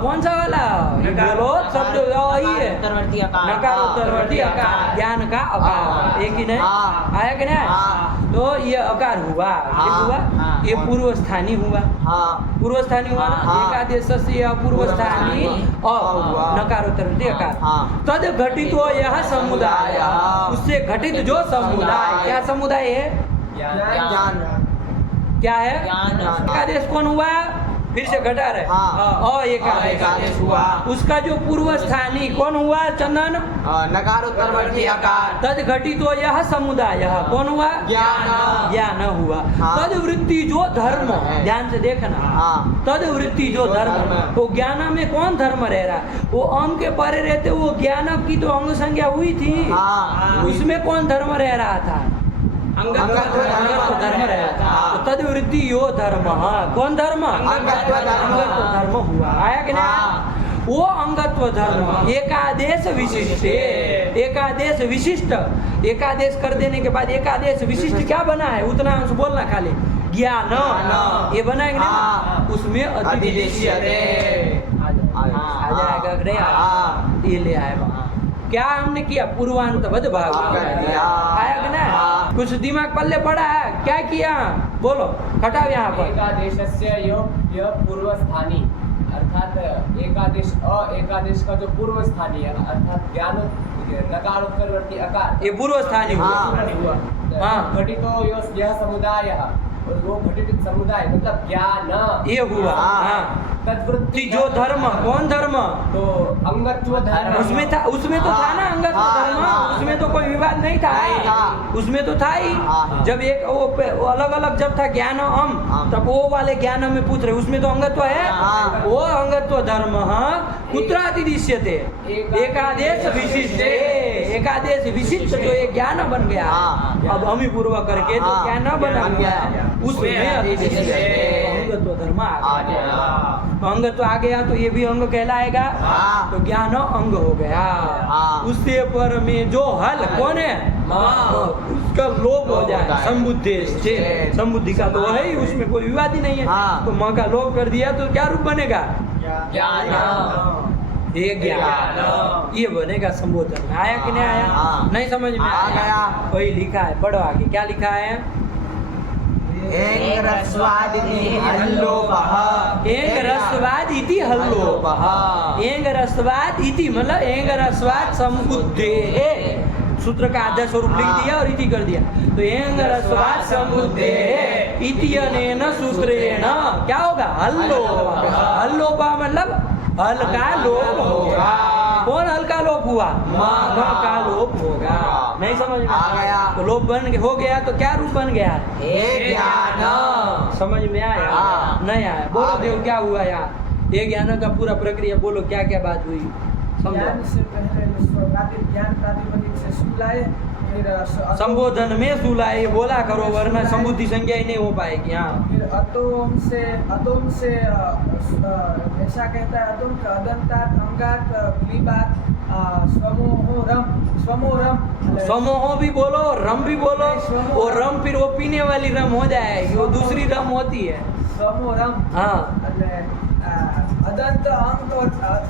कौन सा वाला? ये बोलो शब्द ही है। उत्तरवर्ती अकार। नकार उत्तरवर्ती अकार, ज्ञान का अकार। एक ही नहीं आया कि नहीं? तो ये अकार हुआ, ये हुआ, ये पूर्व स्थानी हुआ। पूर्व स्थानी हुआ ना। एकादेशस्य पूर्व स्थानी अ नकार उत्तरवर्ती अकार। तद घटित हो यह समुदाय, उससे घटित जो समुदाय। क्या समुदाय है? ज्ञान। क्या है? ज्ञान। एकादेश कौन हुआ? फिर से घटा रहे। एकादेश हुआ। उसका जो पूर्व स्थानी कौन हुआ चंदन? नकार उत्तरवर्ती अकार। तद घटित हो यह समुदाय कौन हुआ? ज्ञान। ज्ञान हुआ। हाँ। तद वृत्ति जो धर्म, ध्यान से देखना। तद वृत्ति जो धर्म, वो ज्ञान में कौन धर्म रह रहा है? वो अंग के परे रहते, वो ज्ञान की तो अंग संज्ञा हुई थी। उसमें कौन धर्म रह रहा था? अंगत्व धर्म रह रहा था। तो तद वृत्ति यो धर्म, कौन धर्म? अंगत्व धर्म। अंगत्व धर्म हुआ। आया कि नहीं? वो अंगत्व धर्म एकादेश विशिष्ट। एकादेश विशिष्ट, एकादेश कर देने के बाद एकादेश विशिष्ट क्या बना है? उतना अंश बोलना खाली। ज्ञान ये बना है कि नहीं? उसमें अधिदिश्यते आ जाएगा कि नहीं आएगा? ये ले आएगा। क्या हमने किया? पूर्वांतवद भाग आया कि नहीं? कुछ दिमाग पल्ले पड़ा है? क्या किया बोलो, हटाओ यहाँ पर। एकादेशस्य यह पूर्वस्थानी, अर्थात एकादेश एकादेश का जो पूर्व स्थानीय अर्थात ज्ञान नकार उत्तरवर्ती अकार, ये पूर्व स्थानीय हुआ। हाँ। घटितो यह समुदाय, और वो घटित समुदाय मतलब ज्ञान ये हुआ। हाँ। तद्वृत्ति जो धर्म, कौन धर्म? तो अंगत्व धर्म। उसमें था, उसमें तो था ना अंगत्व धर्म। उसमें तो कोई विवाद नहीं था। उसमें तो था ही। जब एक वो अलग अलग जब था ज्ञान अम, तब वो वाले ज्ञान में पूछ रहे, उसमें तो अंगत्व है। वो अंगत्व धर्म कुत्रातिदिश्यते? एकादेश विशिष्ट। एकादेश विशिष्ट जो एक ज्ञान बन गया, अब हम ही पूर्व करके जो ज्ञान बना गया उसमें अंगत्व धर्म आ गया। अंग तो आ गया तो ये भी अंग कहलाएगा। तो ज्ञान अंग हो गया। उससे पर में जो हल कौन है? उसका लोप हो जाए। संबुद्धि, संबुद्धि का तो है ही, उसमें कोई विवाद ही नहीं है। तो माँ का लोप कर दिया तो क्या रूप बनेगा? ज्ञान। ये ज्ञान, ये बनेगा संबोधन। आया कि नहीं आया? नहीं समझ में आ गया। वही लिखा है, पढ़ो आगे। क्या लिखा है? एक रस्वाद इति हल्लोपः। एंग रसवाद इति हल्लोपः। एंग रसवाद इति मतलब एंग रसवाद संबुद्धे। सूत्र का आधा स्वरूप लिख दिया और इति कर दिया। तो एंग रसवाद संबुद्धे इति अनेन सूत्रेण क्या होगा? हल्लोपः। हल्लोपः मतलब हल का लोप होगा। कौन हल का लोप हुआ? माँ का लोप होगा। नहीं समझ में आ गया। तो लोप हो गया तो क्या रूप बन गया? ज्ञान। समझ में आया? नहीं आया? बोलो देव क्या हुआ यार? ये ज्ञान का पूरा प्रक्रिया बोलो, क्या क्या बात हुई? समझो। ज्ञान से पहले ज्ञान प्रातिपदिक से सु लाए, फिर संबोधन में सु लाए बोला करो, वरना संबुद्धि संज्ञा ही नहीं हो पाएगी। हाँ, फिर अतोम से ऐसा कहता है अतोम का अदंतात अंगात क्लीबात स्वमोहरम समोह भी बोलो, रम भी बोलो। वो रम फिर वो पीने वाली रम हो जाएगी, वो दूसरी रम होती है। स्वमोहरम हाँ, अदंत अंक और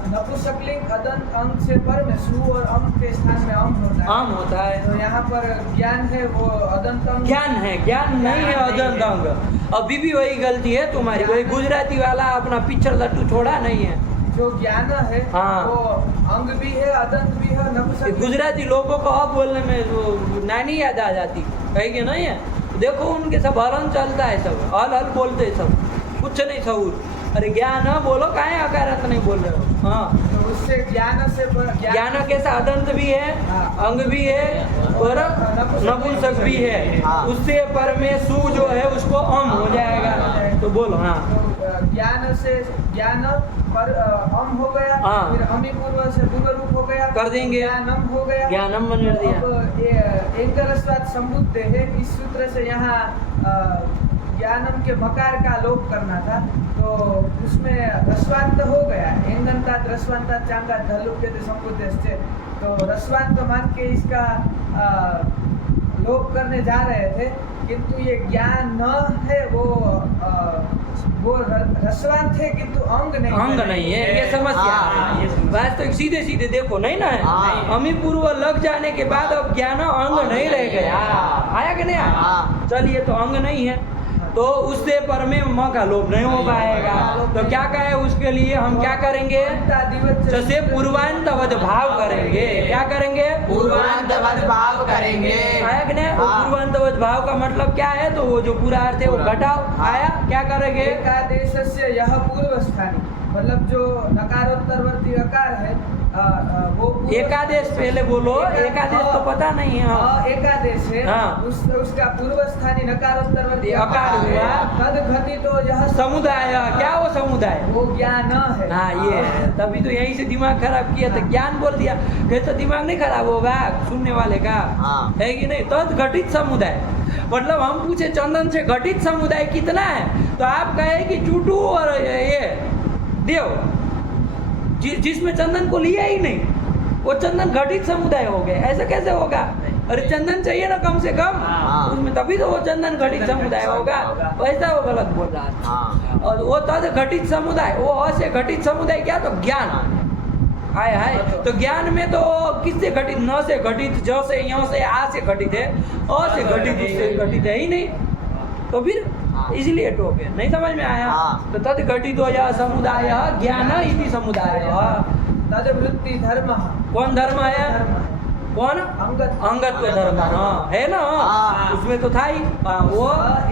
नपुंसकलिंग अदंत अंक से पर में सु और अंक के स्थान में अंक होता है। आम होता है। तो यहाँ पर ज्ञान है वो अदंत अंक ज्ञान है, ज्ञान नहीं है अदंत अंग। अभी भी वही गलती है तुम्हारी, वही गुजराती वाला अपना पिक्चर लट्टू छोड़ा नहीं है। जो ज्ञान है हाँ। वो अंग भी है, अदंत भी है, नपुंसक गुजराती लोगों को अब बोलने में वो नानी याद आ जाती है कि नहीं है। देखो उनके सब हलन चलता है, सब हल हल बोलते हैं, सब कुछ नहीं सहूर। अरे ज्ञान बोलो, काहे अकारत नहीं बोल रहे हो। हाँ, तो उससे ज्ञान से ज्ञान के साथ अदंत भी है, हाँ। अंग भी है और नपुंसक भी है। हाँ। उससे पर में सु जो है उसको अम हो जाएगा। तो बोलो। हाँ, तो ज्ञान से ज्ञान पर अम हो गया, हाँ। फिर अमी पूर्व से पूर्व रूप हो गया, कर देंगे। ज्ञानम हो गया, ज्ञानम बन दिया। अब ये एकरसवाद संबुद्ध है, इस सूत्र से यहाँ ज्ञानम के मकार का लोप करना था, तो उसमें रस्वांत हो गया। एंगंतात रस्वांतात चांगा धलुप्यते संबुद्धस्ते, तो रस्वांत मान के इसका लोप करने जा रहे थे, किंतु ये ज्ञान न है, वो रस्वांत है किंतु अंग नहीं, अंग नहीं है, ये समस्या है। वास्तविक सीधे सीधे देखो नहीं ना है। हाँ। अमी पूर्व लग जाने के बाद अब ज्ञान अंग नहीं रह गया। आया कि नहीं आया? हाँ। चलिए, तो अंग नहीं है तो उससे पर में म का लोप नहीं हो पाएगा। तो क्या कहे उसके लिए हम क्या करेंगे? जैसे पूर्वांतवद भाव करेंगे। क्या करेंगे? पूर्वांतवद भाव करेंगे। आया कि नहीं? वो हाँ। पूर्वांतवद भाव का मतलब क्या है? तो वो जो पूरा अर्थ है वो घटाओ। आया? क्या करेंगे? एकादेश से यह पूर्व स्थानी, मतलब जो नकारोत्तरवर्ती अकार है वो एकादेश पहले बोलो। एकादेश तो पता नहीं है। हाँ। एकादेश है। हाँ। उसका पूर्व स्थानी नकारोत्तरवर्ती अकार हुआ। तद घटी तो यह समुदाय। क्या वो समुदाय? वो ज्ञान है। हाँ, ये है। तभी तो यहीं से दिमाग खराब किया था, ज्ञान बोल दिया। फिर तो दिमाग नहीं खराब होगा सुनने वाले का। हाँ। है कि नहीं? तद घटित समुदाय मतलब हम पूछे चंदन से घटित समुदाय कितना है, तो आप कहे कि चूटू और ये देव, जिसमें चंदन को लिया ही नहीं, वो चंदन घटित समुदाय हो गए। ऐसा कैसे होगा? अरे चंदन चाहिए ना कम से कम हाँ। उसमें, तभी तो वो चंदन घटित समुदाय होगा। वैसा वो गलत बोल रहा था। हाँ। और वो तद घटित समुदाय, वो अ से घटित समुदाय क्या? तो ज्ञान। आय हाय, तो ज्ञान में तो किससे घटित? न से घटित, ज से, य से, आ से घटित है, अ से घटित, उससे घटित है ही नहीं। तो फिर इसलिए टोके नहीं समझ में आया। हाँ। तो तद घटित हो या समुदाय ज्ञान इति समुदाय। तद वृत्ति धर्म। कौन धर्म है? धर्म है कौन? अंगत्व धर्म। हाँ, है ना? हाँ। उसमें तो था ही। वो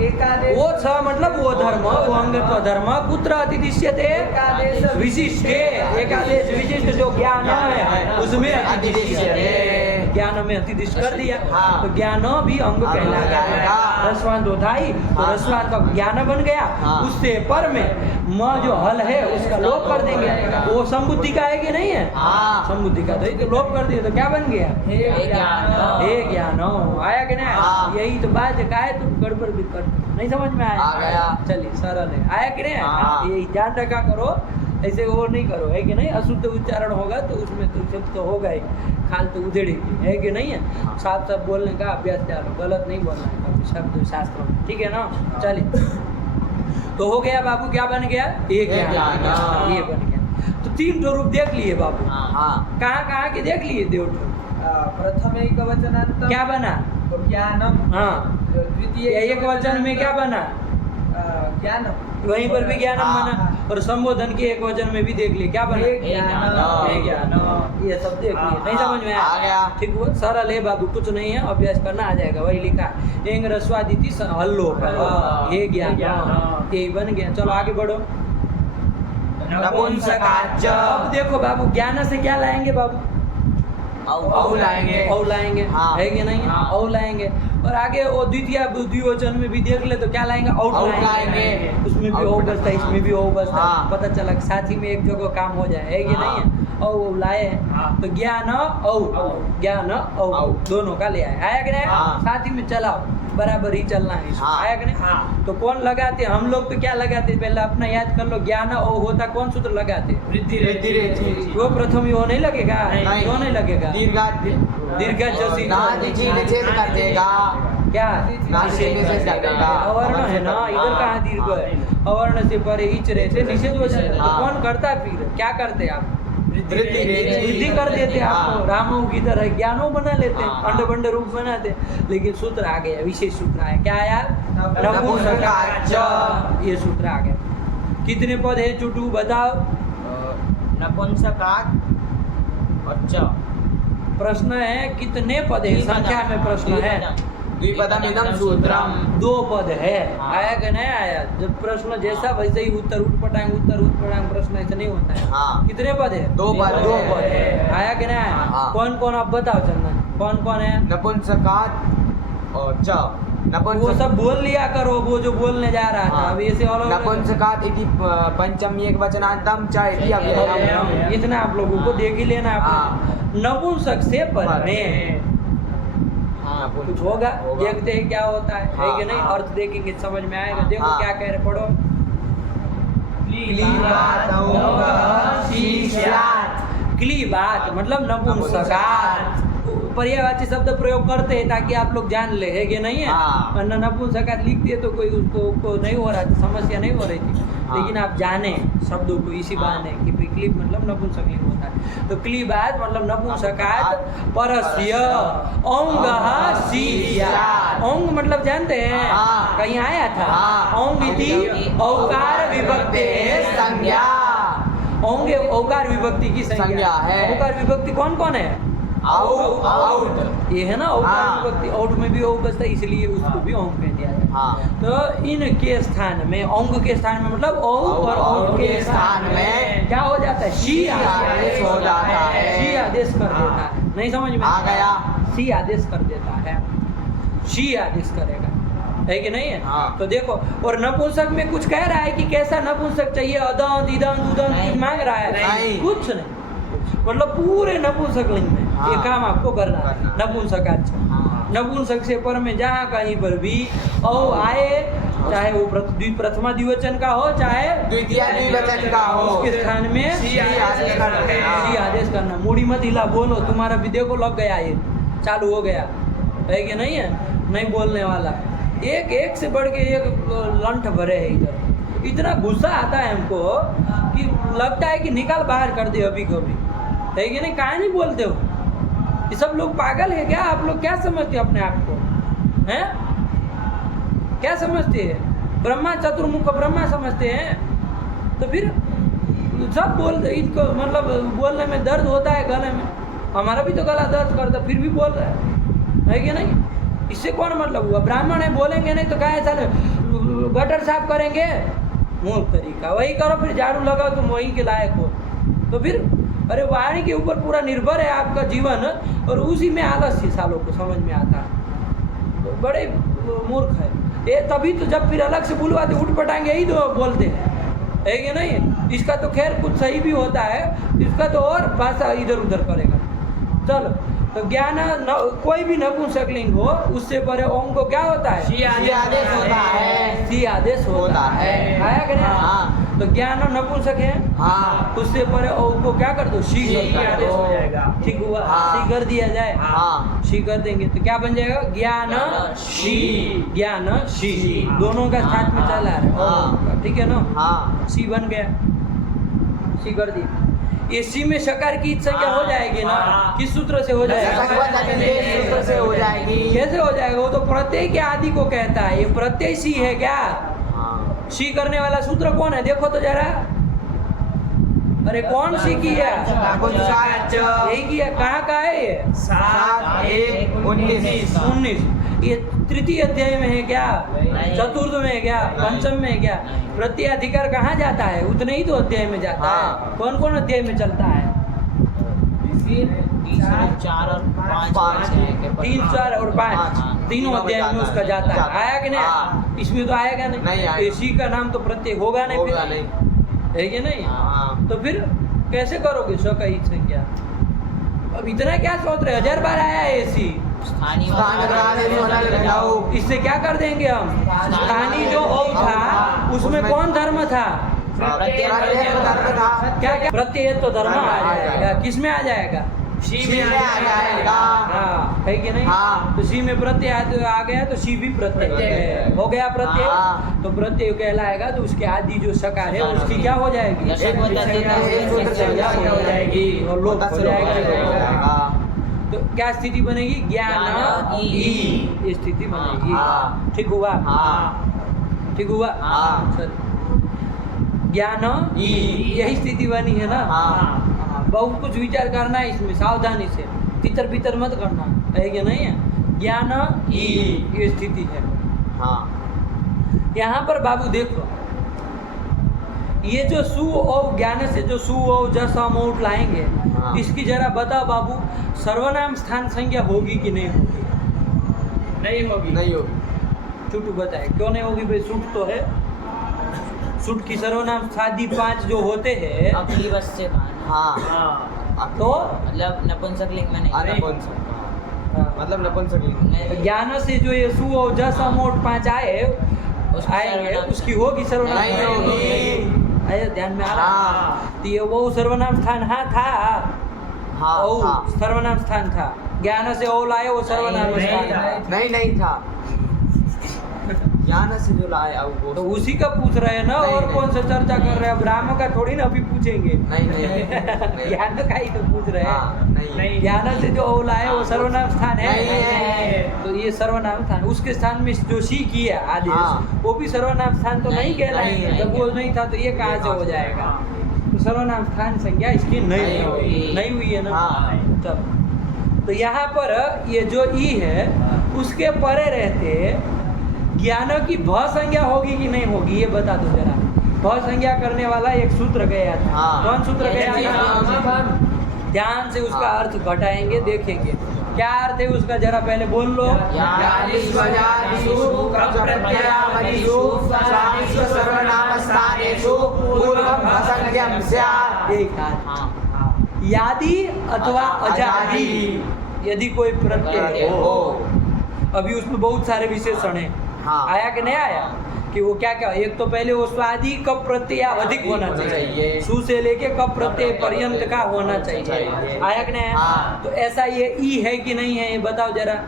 एकादेश वो स मतलब वो धर्म, वो अंगत्व धर्म। कुत्र अतिदिश्यते? एकादेश विशिष्ट। एकादेश विशिष्ट जो ज्ञान है उसमें अतिदिश्यते। ज्ञान में अतिदिष्ट कर दिया। हाँ। तो ज्ञान भी अंग कहला गया। रसवान तो था ही, तो रसवान तो ज्ञान बन गया। हाँ। उससे पर में म जो हल है उसका लोप कर देंगे। वो संबुद्धि का है कि नहीं है? हाँ। संबुद्धि का तो लोप कर दिया तो क्या बन गया? हे ज्ञान। हे ज्ञान। आया कि नहीं? हाँ। यही तो बात है। काहे तुम गड़बड़ भी कर नहीं समझ में आया? आ गया। चलिए, सरल है। आया कि नहीं? हाँ। यही ध्यान रखा करो, ऐसे वो नहीं करो। है कि नहीं? अशुद्ध उच्चारण होगा तो उसमें तो शब्द तो होगा ही, खाल तो उधेड़ेगी। है कि नहीं है? साफ साफ बोलने का अभ्यास डालो, गलत नहीं बोलना है शब्द शास्त्रों में। ठीक है ना? चलिए, तो हो गया बाबू। क्या बन गया? एक ज्ञान। ये बन गया। तो 3 ठो रूप देख लिए बाबू। हाँ। कहाँ कहाँ के देख लिए? देव ठो। प्रथम एक वचनांत क्या बना? ज्ञानम। हाँ। द्वितीय एक वचन में क्या बना? ज्ञानम। वहीं पर भी ज्ञानम हाँ। बना। और संबोधन के एक वचन में भी देख लिए। क्या बना? एक ज्ञानम। एक ज्ञानम। ये सब देख लिए। नहीं समझ में आ गया। ठीक हुआ? सरल है बाबू, कुछ नहीं है, अभ्यास करना आ जाएगा। वही लिखा एंग रस्वादिति हल्लो ये ज्ञान। यही बन गया। चलो आगे बढ़ो। नपुंसकाच। अब देखो बाबू, ज्ञान से क्या लाएंगे बाबू? औ लाएंगे। औ लाएंगे। हाँ। है कि नहीं? हाँ। औ लाएंगे। और आगे वो द्विवचन में भी देख ले तो क्या लाएंगे? आउट आउट लाएंगे। उसमें भी आउट ओ बसता है, बसता है। इसमें भी ओ बसता है। हाँ। पता चला साथ ही में एक जगह काम हो जाए। है कि नहीं है? औ लाए हैं तो ज्ञान औ ज्ञान औ दोनों का ले आया कि नहीं? हाँ। साथ ही में चलाओ, बराबर ही चलना है इसमें। हाँ। आया कि नहीं? तो कौन लगाते? हम लोग तो क्या लगाते? पहले अपना याद कर लो। ज्ञान औ होता कौन सूत्र लगाते? वृद्धि रेचि वो प्रथम यो नहीं लगेगा? नहीं। क्यों नहीं लगेगा? दीर्घ जसी निषेध कर देगा। क्या निषेध कर देगा। अवर्ण है ना, इधर कहाँ दीर्घ है? अवर्ण से परे इच रहते निषेध हो जाता है। तो हाँ। कौन करता है फिर? क्या करते हैं आप? वृद्धि रेचि। वृद्धि कर देते हैं आपको। रामो की तरह ज्ञानो बना लेते हैं, हाँ। अंड बंड रूप बनाते हैं। लेकिन सूत्र आ गया, विशेष सूत्र आया। क्या आया? नपुंसकाच। ये सूत्र आ गया। कितने पद है चुटू बताओ? नपुंसकात और च। प्रश्न है कितने पद है? संख्या में प्रश्न है। द्विपदमिदं सूत्रम। 2 पद है। हाँ। आया कि नहीं आया? जब प्रश्न जैसा वैसे ही उत्तर उठपटांग प्रश्न ऐसा नहीं होता है। हाँ। कितने पद है? 2 पद। 2 पद है। आया कि नहीं आया? हाँ। कौन कौन आप बताओ चंदन, कौन कौन है? नपुंसकात और च। वो सब बोल लिया करो, वो जो बोलने जा रहा था। अब ऐसे और नपुंसकात इति पंचमी एक वचनांतम च इति अव्ययम्। इतना आप लोगों को देख ही लेना है। हाँ। नपुंसक से पढ़ने कुछ होगा, देखते हैं क्या होता है। हाँ, कि नहीं? हाँ। अर्थ देखेंगे समझ में आएगा। देखो हाँ। क्या कह रहे, पढ़ो। क्लीबात मतलब नपुंसकात। पर्यायवाची शब्द प्रयोग करते हैं ताकि आप लोग जान ले, है कि नहीं है? हाँ। वरना नपुंसकात लिख दिए तो कोई उसको नहीं हो रहा था, समस्या नहीं हो रही थी। हाँ। लेकिन आप जाने शब्दों को इसी बहाने कि क्लीब मतलब नपुंसकलिंग होता है। तो क्लीबात मतलब नपुंसकात परस्य औंगः सीस्यात्। औंग मतलब जानते हैं? हाँ। कहीं आया था? हाँ। औंग इति औकार विभक्तेः संज्ञा। औंग औकार विभक्ति की संज्ञा है। औकार विभक्ति कौन कौन है? आउट। ये है ना औकार हाँ। विभक्ति। औट में भी औ बसता है, इसलिए उसको भी औंग कह दिया जाता है। हाँ। तो इनके स्थान में औंग के स्थान में मतलब औ और औ के स्थान में क्या हो जाता है? शी आदेश हो जाता है। शी आदेश कर देता है। नहीं समझ में आ गया। सी आदेश कर देता है, शी आदेश करेगा, है कि नहीं है? हाँ। तो देखो, और नपुंसक में कुछ कह रहा है कि कैसा नपुंसक चाहिए? अदंत इदंत उदंत नहीं। कुछ मांग रहा है? नहीं। कुछ नहीं। मतलब पूरे नपुंसक लिंग में हाँ। ये काम आपको करना है। करना। नपुंसकाच। हाँ। नपुंसक से पर में जहाँ कहीं पर भी औ आए, चाहे वो प्रथमा द्विवचन का हो चाहे द्वितीय द्विवचन का हो, उसके स्थान में सी आदेश करना है। सी आदेश करना। मूड़ी मत हिला, बोलो। तुम्हारा भी देखो लग गया, ये चालू हो गया, है कि नहीं है? नहीं बोलने वाला। एक से बढ़ के एक लंठ भरे है इधर। इतना गुस्सा आता है हमको कि लगता है कि निकाल बाहर कर दे अभी कभी, है कि नहीं? काहे नहीं बोलते हो? ये सब लोग पागल है क्या? आप लोग क्या समझते हो अपने आप को? हैं? क्या समझते हैं? ब्रह्मा चतुर्मुख ब्रह्मा समझते हैं? तो फिर सब बोलते, इनको मतलब बोलने में दर्द होता है गले में। हमारा भी तो गला दर्द करता, फिर भी बोल रहा है कि नहीं? इससे कौन मतलब हुआ? ब्राह्मण है, बोलेंगे नहीं तो क्या चले? गटर साफ करेंगे? मूर्ख तरीका। वही करो, फिर झाड़ू लगाओ, तुम वही के लायक हो। तो फिर अरे वाणी के ऊपर पूरा निर्भर है आपका जीवन, और उसी में आलस्य सालों को समझ में आता है। तो बड़े मूर्ख है ये। तभी तो जब फिर अलग से बुलवाते उठ पटाएंगे, यही तो बोलते हैं, है कि नहीं? इसका तो खैर कुछ सही भी होता है, इसका तो और भाषा इधर उधर करेगा। चलो, तो ज्ञान कोई भी नपुंसक लिंग हो, उससे परे ओम को क्या होता है? सी आदेश होता है। सी आदेश होता है। आया कि नहीं? हाँ। तो ज्ञान नपुंसक है, हाँ। उससे परे ओम को क्या कर दो? शी शी कर आदेश दो। हो जाएगा। ठीक हुआ? हाँ। शी कर दिया जाए। हाँ। शी कर देंगे तो क्या बन जाएगा? ज्ञान शी। ज्ञान शी, दोनों का साथ में चला रहा है। हाँ। ठीक है ना? हाँ। सी बन गया, सी कर दी। ये सी में शकार की संज्ञा हो जाएगी ना? किस सूत्र से हो जाएगा? सूत्र से हो जाएगी। कैसे हो जाएगा? वो तो प्रत्यय के आदि को कहता है। ये प्रत्यय सी है क्या? हाँ। सी करने वाला सूत्र कौन है? देखो तो जरा। अरे कौन सी किया? नपुंसकाच। यही किया। कहाँ का है ये? 7 1 19। 19। ये तृतीय अध्याय में है क्या? नहीं। चतुर्थ में है क्या? पंचम में है क्या? नहीं। प्रत्याधिकार कहाँ जाता है? उतने ही तो अध्याय में जाता है। हाँ। कौन कौन अध्याय में चलता है? 3 4 और 5 3 4 और 5 हाँ। तीनों अध्याय में उसका जाता है। आया कि नहीं? हाँ। इसमें तो आएगा नहीं नहीं। आएगा। इसी का नाम तो प्रत्यय होगा नहीं, होगा फिर नहीं। है कि नहीं? हाँ। तो फिर कैसे करोगे स का ईच संज्ञा? अब इतना क्या सोच रहे, 1000 बार आया है ऐसी, स्थानीय इससे क्या कर देंगे हम? स्थानीय जो औ था उसमें कौन धर्म था? क्या क्या प्रत्यय तो धर्म आ जाएगा, किस में आ जाएगा? शी में आ जाएगा। हाँ, है कि नहीं? हाँ। तो शी में प्रत्यय आ गया तो शी भी प्रत्यय है। हो गया प्रत्यय। हाँ। तो प्रत्यय कहलाएगा तो उसके आदि जो सकार है उसकी क्या हो जाएगी? हो जाएगी और लोप हो जाएगा। तो क्या स्थिति बनेगी? ज्ञान ई, ये स्थिति बनेगी। हाँ। ठीक हुआ? हाँ। ठीक हुआ? हाँ। चल, ज्ञान ई, यही स्थिति बनी है ना? हाँ। बहुत कुछ विचार करना है इसमें, सावधानी से, तितर बितर मत करना, है कि नहीं है? ज्ञान ई, ये स्थिति है। हाँ। यहाँ पर बाबू देखो, ये जो सु और ज्ञान से जो सु और जस हम आउट लाएंगे, हाँ। इसकी जरा बताओ बाबू, सर्वनाम स्थान संज्ञा होगी कि नहीं होगी? नहीं होगी। नहीं होगी। छुटू बताए क्यों नहीं होगी भाई? सुट तो है, सुट की सर्वनाम स्थादी 5 जो होते हैं, अगली बस से हाँ। तो मतलब नपुंसकलिंग में नहीं। मतलब नपुंसकलिंग। ज्ञान से जो ये सु और जस अमोट 5 आएंगे उसकी होगी सर्वनाम? नहीं होगी। आया ध्यान में आ रहा? हाँ। तो ये वो सर्वनाम स्थान हाँ था, हाँ। ओ सर्वनाम स्थान था। ज्ञान से ओ लाए वो सर्वनाम स्थान था। नहीं था। ज्ञान से जो लाए अब वो तो उसी का पूछ रहे हैं ना, नहीं, और नहीं। कौन सा चर्चा कर रहे हैं? अब राम का थोड़ी ना अभी पूछेंगे। नहीं। ज्ञान का ही तो पूछ रहे हैं। हाँ, नहीं। ज्ञान से जो ओ लाए वो सर्वनाम स्थान है। नहीं है। तो ये सर्वनाम स्थान, उसके स्थान में जो सी किया आदेश, हाँ। वो भी सर्वनाम स्थान तो नहीं कहलाएंगे। नहीं, जब वो नहीं था तो ये कहाँ से हो जाएगा? तो सर्वनाम स्थान संज्ञा इसकी नहीं हुई, नहीं हुई है ना? हाँ। तब तो यहाँ पर ये जो ई है उसके परे रहते ज्ञान की भ संज्ञा होगी कि नहीं होगी, ये बता दो जरा। भ संज्ञा करने वाला एक सूत्र गया था। हाँ। कौन सूत्र गया था? ध्यान से उसका अर्थ घटाएंगे, देखेंगे क्या अर्थ है उसका, जरा पहले बोल लो। यादि अथवा अजादि, यदि कोई प्रत्यय हो। अभी उसमें बहुत सारे विशेषण हैं। हाँ। आया कि नहीं आया? कि वो क्या क्या, एक तो पहले वो स्वादि कब प्रत्यय अधिक होना चाहिए, सु से लेके कब प्रत्यय पर्यंत का होना चाहिए। आया कि नहीं आया? हाँ। तो ऐसा ये ई है कि नहीं है, ये बताओ जरा।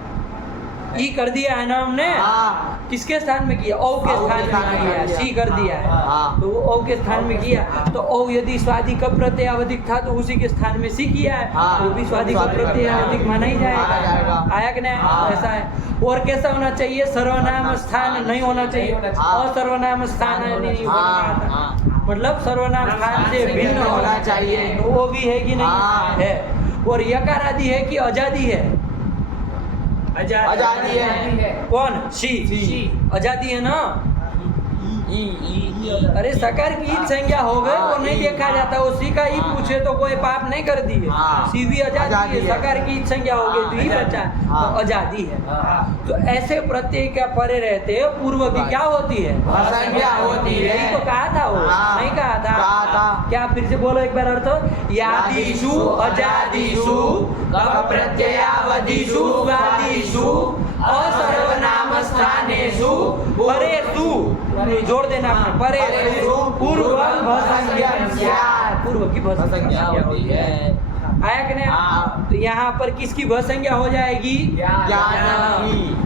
ई कर दिया है ना हमने? हाँ। किसके स्थान में किया? औ के स्थान में किया, सी कर दिया है। हाँ। तो वो औ के स्थान में किया, तो औ यदि स्वादि कब प्रत्यय अधिक था तो उसी के स्थान में सी किया है। हाँ। वो भी स्वादि कब प्रत्यय अधिक माना ही माना जाएगा। जाएगा। आया कि नहीं? हाँ। ऐसा है। और कैसा होना चाहिए? सर्वनाम स्थान नहीं होना चाहिए, हाँ। असर्वनाम स्थान नहीं हाँ। होना। हाँ। मतलब सर्वनाम स्थान से भिन्न होना चाहिए। तो वो भी है कि नहीं? हाँ। है। और यकार आदि है कि आजादी है? आजादी है। कौन? सी। आजादी है ना? अरे सकार की ईद संज्ञा हो गए, वो नहीं देखा जाता। उसी का ही पूछे तो कोई पाप नहीं कर दिए। हाँ। सी भी आजादी है, सकार की ईद संज्ञा हो गई तो ही बचा, हाँ। तो आजादी है। तो ऐसे प्रत्यय क्या परे रहते हैं, पूर्व भी क्या होती है? संज्ञा होती है। यही तो कहा था वो, हाँ। नहीं कहा था? कहा था। क्या फिर से बोलो एक बार अर्थ। यादिषु अजादिषु कप प्रत्ययावधिषु स्वादिषु असर्वनाम स्थानेषु परेषु, जोड़ देना आपने, परेषु पूर्व भसंज्ञा स्यात्, पूर्व की भसंज्ञा होती है। आया कि नहीं? हाँ। तो यहाँ पर किसकी भसंज्ञा हो जाएगी?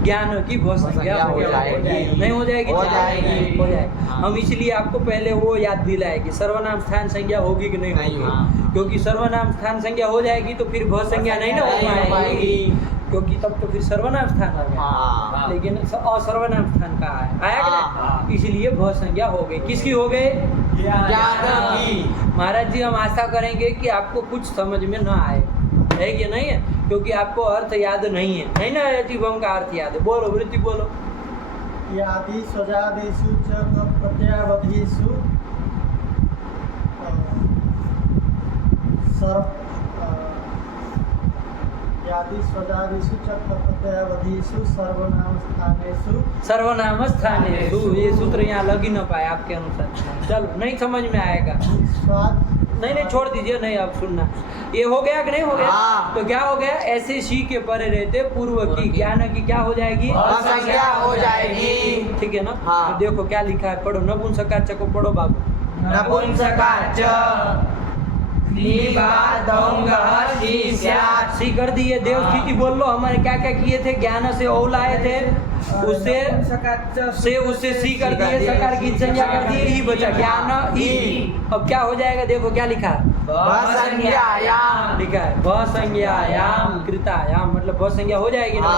ज्ञान की भसंज्ञा हो जाएगी। नहीं हो जाएगी? हो जाएगी। हो जाएगी। हम इसलिए आपको पहले वो याद दिलाए कि सर्वनाम स्थान संज्ञा होगी कि नहीं नहीं होगी। होगी। क्योंकि सर्वनाम स्थान संज्ञा हो जाएगी तो फिर भसंज्ञा नहीं ना हो पाएगी, क्योंकि तब तो फिर सर्वनाम स्थान आ गया। हाँ। लेकिन असर्वनाम स्थान कहाँ है? आया कि हाँ। नहीं? इसलिए भसंज्ञा हो गई। किसकी हो गई? ज्ञान की। महाराज जी हम आशा करेंगे कि आपको कुछ समझ में न आए, है कि नहीं है? क्योंकि आपको अर्थ याद नहीं है, नहीं ना? जीवम का अर्थ याद है। बोलो वृत्ति बोलो। यादि स्वजादिषु च कप प्रत्ययावधिषु यादि स्वजादिषु च कप प्रत्ययावधिषु सर्वनाम स्थानेषु। सर्वनाम स्थानेषु, ये सूत्र यहाँ लग ही न पाए आपके अनुसार। चलो नहीं समझ में आएगा। स्वाद नहीं नहीं छोड़ दीजिए, नहीं आप सुनना। ये हो गया कि नहीं हो गया? हाँ। तो क्या हो गया? ऐसे शी के परे रहते पूर्व की ज्ञान की क्या हो जाएगी? असंज्ञा हो जाएगी। ठीक है ना? हाँ। तो देखो क्या लिखा है, पढ़ो। नपुंसककाच को पढ़ो बाबू। नपुंसकाच सी कर दिए। देव स्थिति बोल लो, हमारे क्या क्या किए थे? ज्ञान से औल आए थे, उससे उससे सी कर दिए, सकार की संज्ञा कर दिए, ई बचा ज्ञान ई। अब क्या हो जाएगा? देखो क्या लिखा है, असंज्ञायाम लिखा है भसंज्ञायाम कृतायाम, मतलब भसंज्ञा हो जाएगी ना?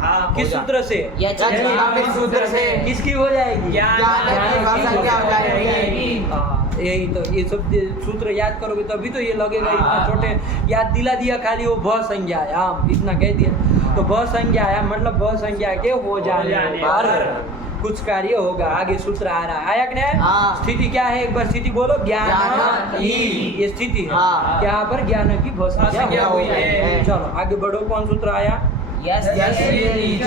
हाँ। किस सूत्र से? यज्ञ सूत्र से किसकी हो जाएगी? ज्ञान की भसंज्ञा हो जाएगी। हाँ, यही तो, ये सब सूत्र याद करोगे तभी तो ये लगेगा। इतना छोटे याद दिला दिया खाली, वो भ संज्ञायाम इतना कह दिया। तो भ संज्ञायाम मतलब भ संज्ञा के हो जाने पर कुछ कार्य होगा। आगे सूत्र आ रहा है, आया कि नहीं? हाँ। स्थिति क्या है? एक बार स्थिति बोलो। ज्ञान ज्ञान ई, ई। ये स्थिति है। हाँ। यहाँ पर ज्ञान की भ संज्ञा हो है। चलो आगे बढ़ो। कौन सूत्र आया? यस्येति च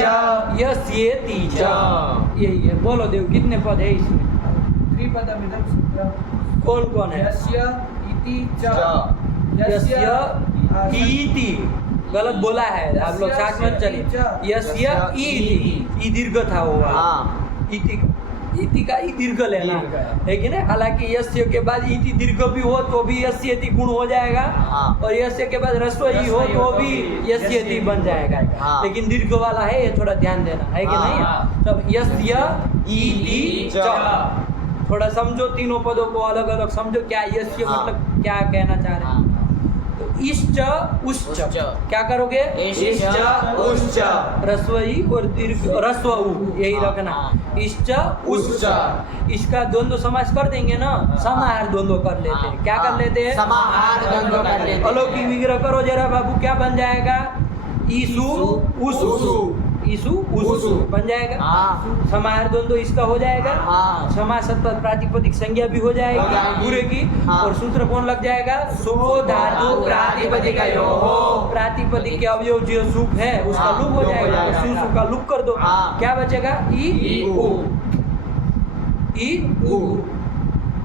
यस ये तीज, यही है। बोलो देव, कितने पद है इसमें? त्रिपदमिदं सूत्रम्। कौन कौन है? यस्य इति च यस्य इति, गलत बोला है आप लोग, साथ में चलिए। यस्य इति, ई दीर्घ था वो वाला। हाँ। इति, इति का ई दीर्घ लेना है कि नहीं? हालांकि यस्य के बाद इति दीर्घ भी हो तो भी यस्येति गुण हो जाएगा, हाँ। और यस्य के बाद ह्रस्व ई हो तो भी यस्येति बन जाएगा। हाँ। लेकिन दीर्घ वाला है, ये थोड़ा ध्यान देना है कि हाँ। नहीं? तब यस्य इति च, थोड़ा समझो तीनों पदों को अलग अलग समझो। क्या यस्य हाँ। मतलब क्या कहना चाह रहे हैं? तो इश्च उश्च, क्या करोगे? उश्च रस्वई और दीर्घ रस्व उ, यही रखना। इश्च उश्च, इसका द्वंद्व समास कर देंगे ना, समाहार द्वंद्व कर लेते हैं। क्या कर लेते हैं? समाहार द्वंद्व कर लेते हैं। अलौकिक विग्रह करो जरा बाबू, क्या बन जाएगा? ईसु उसु, ईसु उसु बन जाएगा। हाँ। समाहार द्वंद्व इसका हो जाएगा। हाँ। समास प्रातिपदिक संज्ञा भी हो हो जाएगी जाएगी। पूरे की। हाँ। और सूत्र कौन लग जाएगा? सुपो धातु प्रातिपदिकयोः। प्रातिपदिक के अवयव जो सुप है उसका हाँ, लुप हो लुप हो जाएगा। जाएगा। तो सु का लुप कर दो। हाँ। क्या बचेगा? ई उ।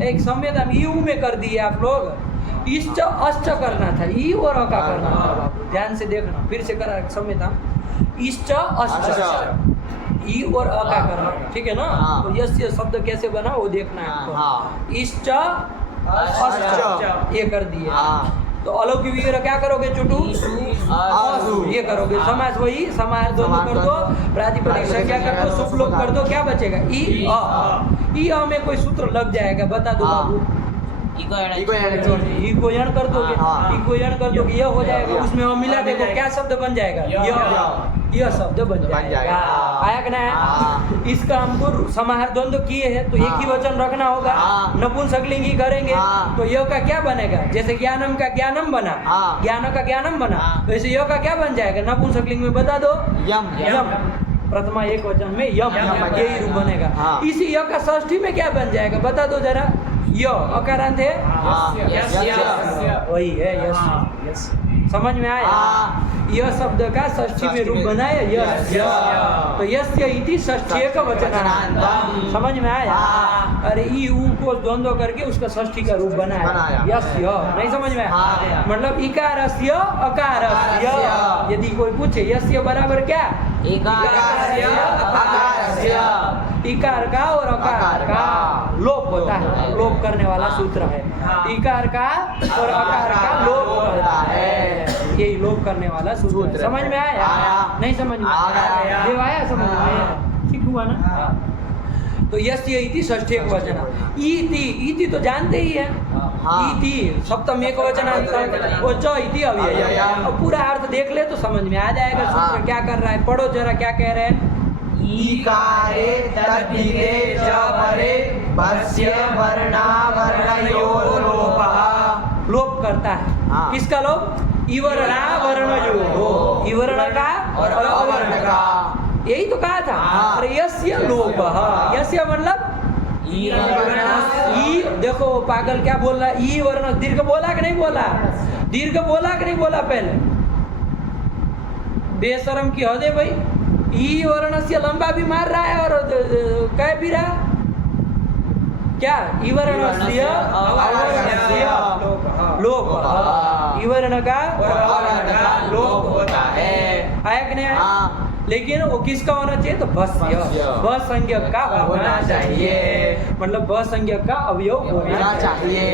एक संवेदन ई उ में कर दिए आप लोग। इश्च अश्च करना था, ई और अ का करना था बाबू, ध्यान से देखना। फिर से करा संवेदन, इश्च अश्च, ई और अ का करना, ठीक है ना? हाँ। तो यस्य शब्द कैसे बना वो देखना है आपको। हाँ। इश्च अश्च, ये कर दिए। हाँ। तो अलौकिक विग्रह क्या करोगे चुटू? आसु। ये करोगे। समास वही, समाहार दोनों कर दो, प्रातिपदिक संज्ञा कर दो, सुप लोप कर दो। क्या बचेगा? ई अ। ई अ में कोई सूत्र लग जाएगा, बता दो हाँ। बाबू। इको इको यण कर दोगे। हाँ। इको यण कर दोगे, यह हो जाएगा। उसमें हम मिला देखो क्या शब्द बन जाएगा? यह शब्द बन जाएगा। आया कि नहीं? हाँ। इसका हमको समाहार द्वंद्व किए हैं तो एक ही हाँ। वचन रखना होगा। हाँ। नपुंसकलिंगी करेंगे हाँ। तो यह का क्या बनेगा? जैसे ज्ञानम का ज्ञानम बना, हाँ। ज्ञान का ज्ञानम बना, हाँ। वैसे यह का क्या बन जाएगा? नपुंसकलिंग में बता दो। यम यम, प्रथमा एक वचन में यम, यही रूप बनेगा। हाँ। इसी य का षष्ठी में क्या बन जाएगा? बता दो जरा। य अकारांत है, हाँ। वही है यश। समझ में आया? हाँ। यह शब्द का षष्ठी में रूप बनाया यश। तो यस्य इति षष्ठी का वचनांतम। समझ में आया? हाँ। अरे ई उ को द्वंद्व करके उसका षष्ठी का रूप बनाया बनाया। यस्य। नहीं समझ में आया? हाँ। मतलब इकारस्य अकारस्य। अकारस्य। यदि कोई पूछे यस्य बराबर क्या? इकारस्य अकारस्य। इकार का और अकार का लोप होता है, लोप करने वाला सूत्र है। इकार का और अकार का लोप होता है, यही लोप करने वाला सूत्र है। समझ में आया? आया। नहीं समझ में आया। देव आया समझ में? ठीक हुआ ना? तो यस्य इति षष्ठी एक वचन। इति तो जानते ही है। हाँ। इति सप्तम एक वचन, वो च इति अव्यय। अब पूरा अर्थ देख ले तो समझ में आ जाएगा सूत्र हाँ। क्या कर रहा है। पढ़ो जरा क्या कह रहे हैं। ईकारे तद्धिते च परे भस्य वर्णावर्णयोः लोपः। लोप करता है। हाँ। किसका लोप? इवर्णा वर्णयोः, इवर्ण का और अवर्ण का। यही तो कहा था। हाँ। अरे यस्य लोपः, यस्य मतलब ई। देखो पागल क्या बोल रहा है? ई वर्ण दीर्घ बोला कि नहीं बोला? दीर्घ बोला कि नहीं बोला? पहले बेशरम की हद है भाई। ई वर्ण से लंबा भी मार रहा है और कह भी रहा। क्या इवर्णस्य अवर्णस्य लोप, इवर्ण का अवर्ण का लोप होता है। आया कि नहीं आया? हाँ। लेकिन वो किसका होना चाहिए? तो भस्य, भ संज्ञक का होना चाहिए, मतलब भ संज्ञक का अवयव होना चाहिए।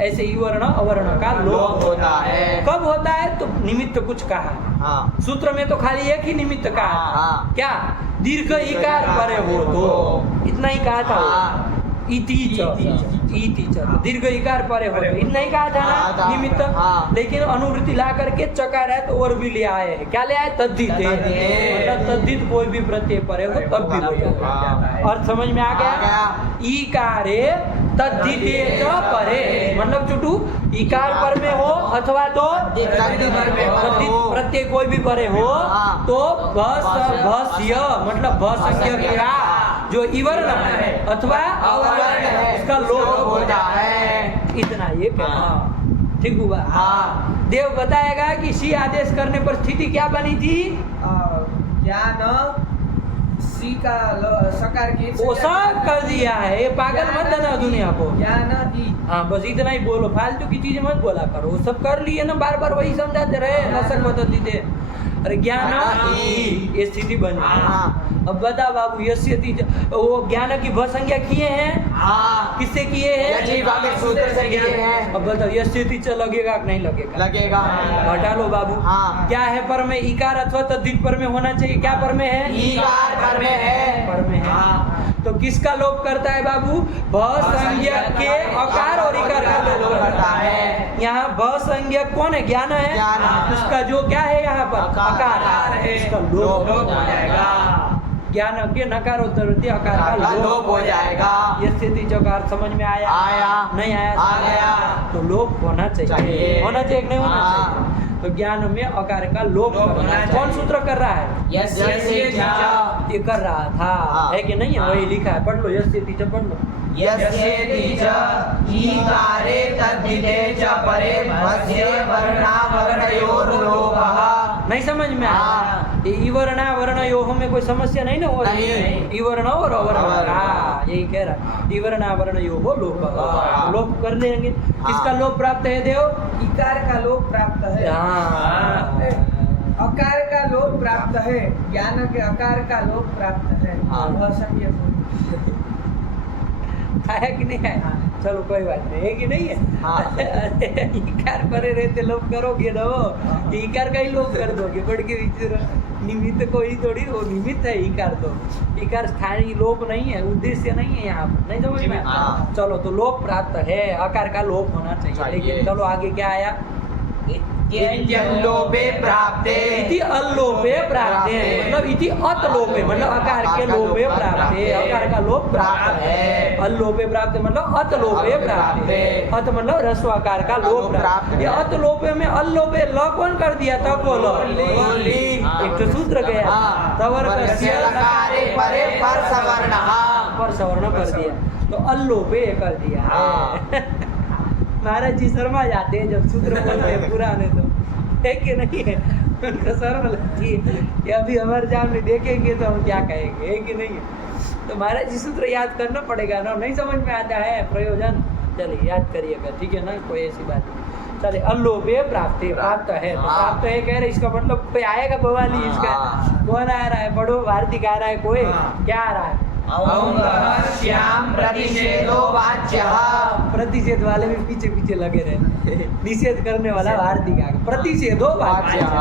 ऐसे इवर्ण अवर्ण का लोप होता है। कब होता है? तो निमित्त कुछ कहा, हाँ। सूत्र में तो खाली एक ही निमित्त कहा था। हाँ। क्या? दीर्घ इकार परे हो तो, इतना ही कहा था। हाँ। इति च, दीर्घ इकार परे हो तो, इतना ही कहा था ना निमित्त। हाँ। लेकिन अनुवृत्ति ला करके चकार है तो और भी ले आए हैं। क्या ले आए? तद्धित है। मतलब तद्धित कोई भी प्रत्यय परे हो तब भी हो जाता है। हाँ। अर्थ समझ में आ गया? ईकारे तद्धिते च परे, मतलब चुटू इकार पर में हो अथवा तो तद्धित प्रत्यय कोई भी परे हो तो भस्य, मतलब भ संज्ञक का जो इवर्ण है अथवा अवर्ण है उसका लोप होता है। इतना ये कहना ठीक हुआ। हाँ। देव बताएगा कि सी आदेश करने पर स्थिति क्या बनी थी? ज्ञान सी का सकार की वो सब कर दिया है। ये पागल मत देना दुनिया को। ज्ञान ई, हाँ बस इतना ही बोलो, फालतू की चीजें मत बोला करो। वो सब कर लिए ना, बार बार वही समझाते रहे, नशक बताते थे। अरे ज्ञान ये स्थिति बनी। हाँ। अब बता बाबू, यस्यति वो ज्ञान की भ संज्ञा किए हैं? हाँ। किससे किए हैं? यज्ञिवादिक सूत्र से किए हैं। अब बताओ यस्यति च लगेगा कि नहीं लगेगा? लगेगा। हटा लो बाबू। हाँ। क्या है पर में? इकार अथवा तद्धित पर में होना चाहिए। क्या पर में है? ईकार पर में है। पर में है। हाँ। तो किसका लोप करता है बाबू? भ संज्ञक के अकार और इकार का लोप करता है। यहाँ भ संज्ञक कौन है? ज्ञान है। ज्ञान है। उसका जो क्या है यहाँ पर? अकार है। उसका लोप हो जाएगा। ज्ञान के नकारोत्तरवृत्ति अकार का लोप हो जाएगा। ये स्थिति चकार समझ में आया? आया। नहीं आया? आ गया। तो लोप होना चाहिए। होना चाहिए कि नहीं होना चाहिए? तो ज्ञान में अकार का लोप करना है। कौन सूत्र कर रहा है? ये कर रहा था। हाँ। है कि नहीं है? वही लिखा है, पढ़ लो। यस्यति च पढ़ लो। यस्येति च ईकारे तद्धिते च परे भस्य वर्णावरणयोर्लोपः। नहीं समझ में आया? हाँ। ये इवर्णा वर्ण योह में कोई समस्या नहीं ना हो रही है? नहीं। इवर्ण और अवर्ण। अवर्ण। हाँ, यही कह रहा है। इवर्णा वर्ण योह लोप। हाँ। लोप कर लेंगे। किसका लोप प्राप्त है देव? इकार का लोप प्राप्त है। हाँ। अकार का लोप प्राप्त है। ज्ञान के अकार का लोप प्राप्त है। हाँ। वह संज्ञक होगी। आया कि नहीं आया? चलो कोई बात नहीं, है कि नहीं है? हाँ। इकार परे रहते लोप करोगे ना, वो इकार का ही लोप कर दोगे। बढ़ के निमित्त को ही थोड़ी, वो निमित्त है इकार। तो इकार स्थानीय लोप नहीं है, उद्देश्य नहीं है यहाँ पर। नहीं समझ में? हाँ। चलो तो लोप प्राप्त है, आकार का लोप होना चाहिए। लेकिन चलो आगे क्या आया? इत्यल्लोपे प्राप्ते। इति अल्लोपे प्राप्ते, मतलब इति अत लोपे, मतलब आकार के लोपे प्राप्ते। आकार का लोप प्राप्त है। अल्लोपे प्राप्ते मतलब अत लोपे प्राप्ते। अत मतलब ह्रस्वाकार का लोप प्राप्त। ये अत लोपे में अल्लोपे ल कौन कर दिया? तक को ल। एक तो सूत्र गया। तवर लकारे परे पर सवर्णः। पर सवर्ण कर दिया, तो अल्लोपे कर दिया है। महाराज जी शर्मा जाते हैं जब सूत्र बोलते हैं पुराने, तो है कि नहीं है? उनको शर्म लगती है कि अभी हमारे सामने देखेंगे तो हम क्या कहेंगे, है कि नहीं है? तो महाराज जी सूत्र याद करना पड़ेगा ना। नहीं समझ में आता है प्रयोजन, चलिए याद करिएगा, ठीक है ना? कोई ऐसी बात नहीं। चलिए अल्लोपे प्राप्त है। तो प्राप्त है कह रहे, इसका मतलब कोई आएगा बवाली इसका? कौन आ रहा है? पढ़ो, वार्तिक आ रहा है कोई? क्या आ रहा है? श्याम प्रतिषेधो वाच्यः। प्रतिषेध वाले भी पीछे पीछे लगे रहे। निषेध करने वाला वार्तिक आ गया। प्रतिषेधो वाच्यः,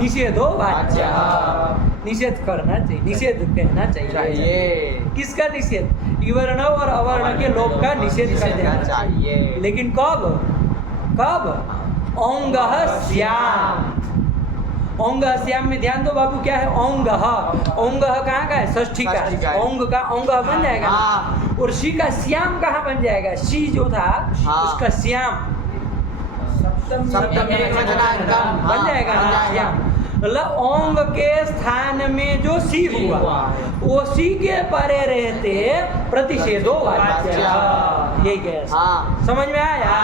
निषेधो वाच्यः। निषेध करना चाहिए, निषेध कहना चाहिए। किसका निषेध? इवर्ण और अवर्ण के लोप का निषेध कर देना चाहिए। लेकिन कब? कब? औंगः श्याम। औंग श्याम में ध्यान दो बाबू, क्या है? औंग। औंग कहाँ का है? षष्ठी का। औंग का औंग बन जाएगा। और शी का श्याम कहाँ बन जाएगा? शी जो था उसका श्याम सप्तमी बन जाएगा ना श्याम। मतलब औंग के स्थान में जो सी हुआ वो सी के परे रहते प्रतिषेधो वाच्य। यही कह समझ में आया?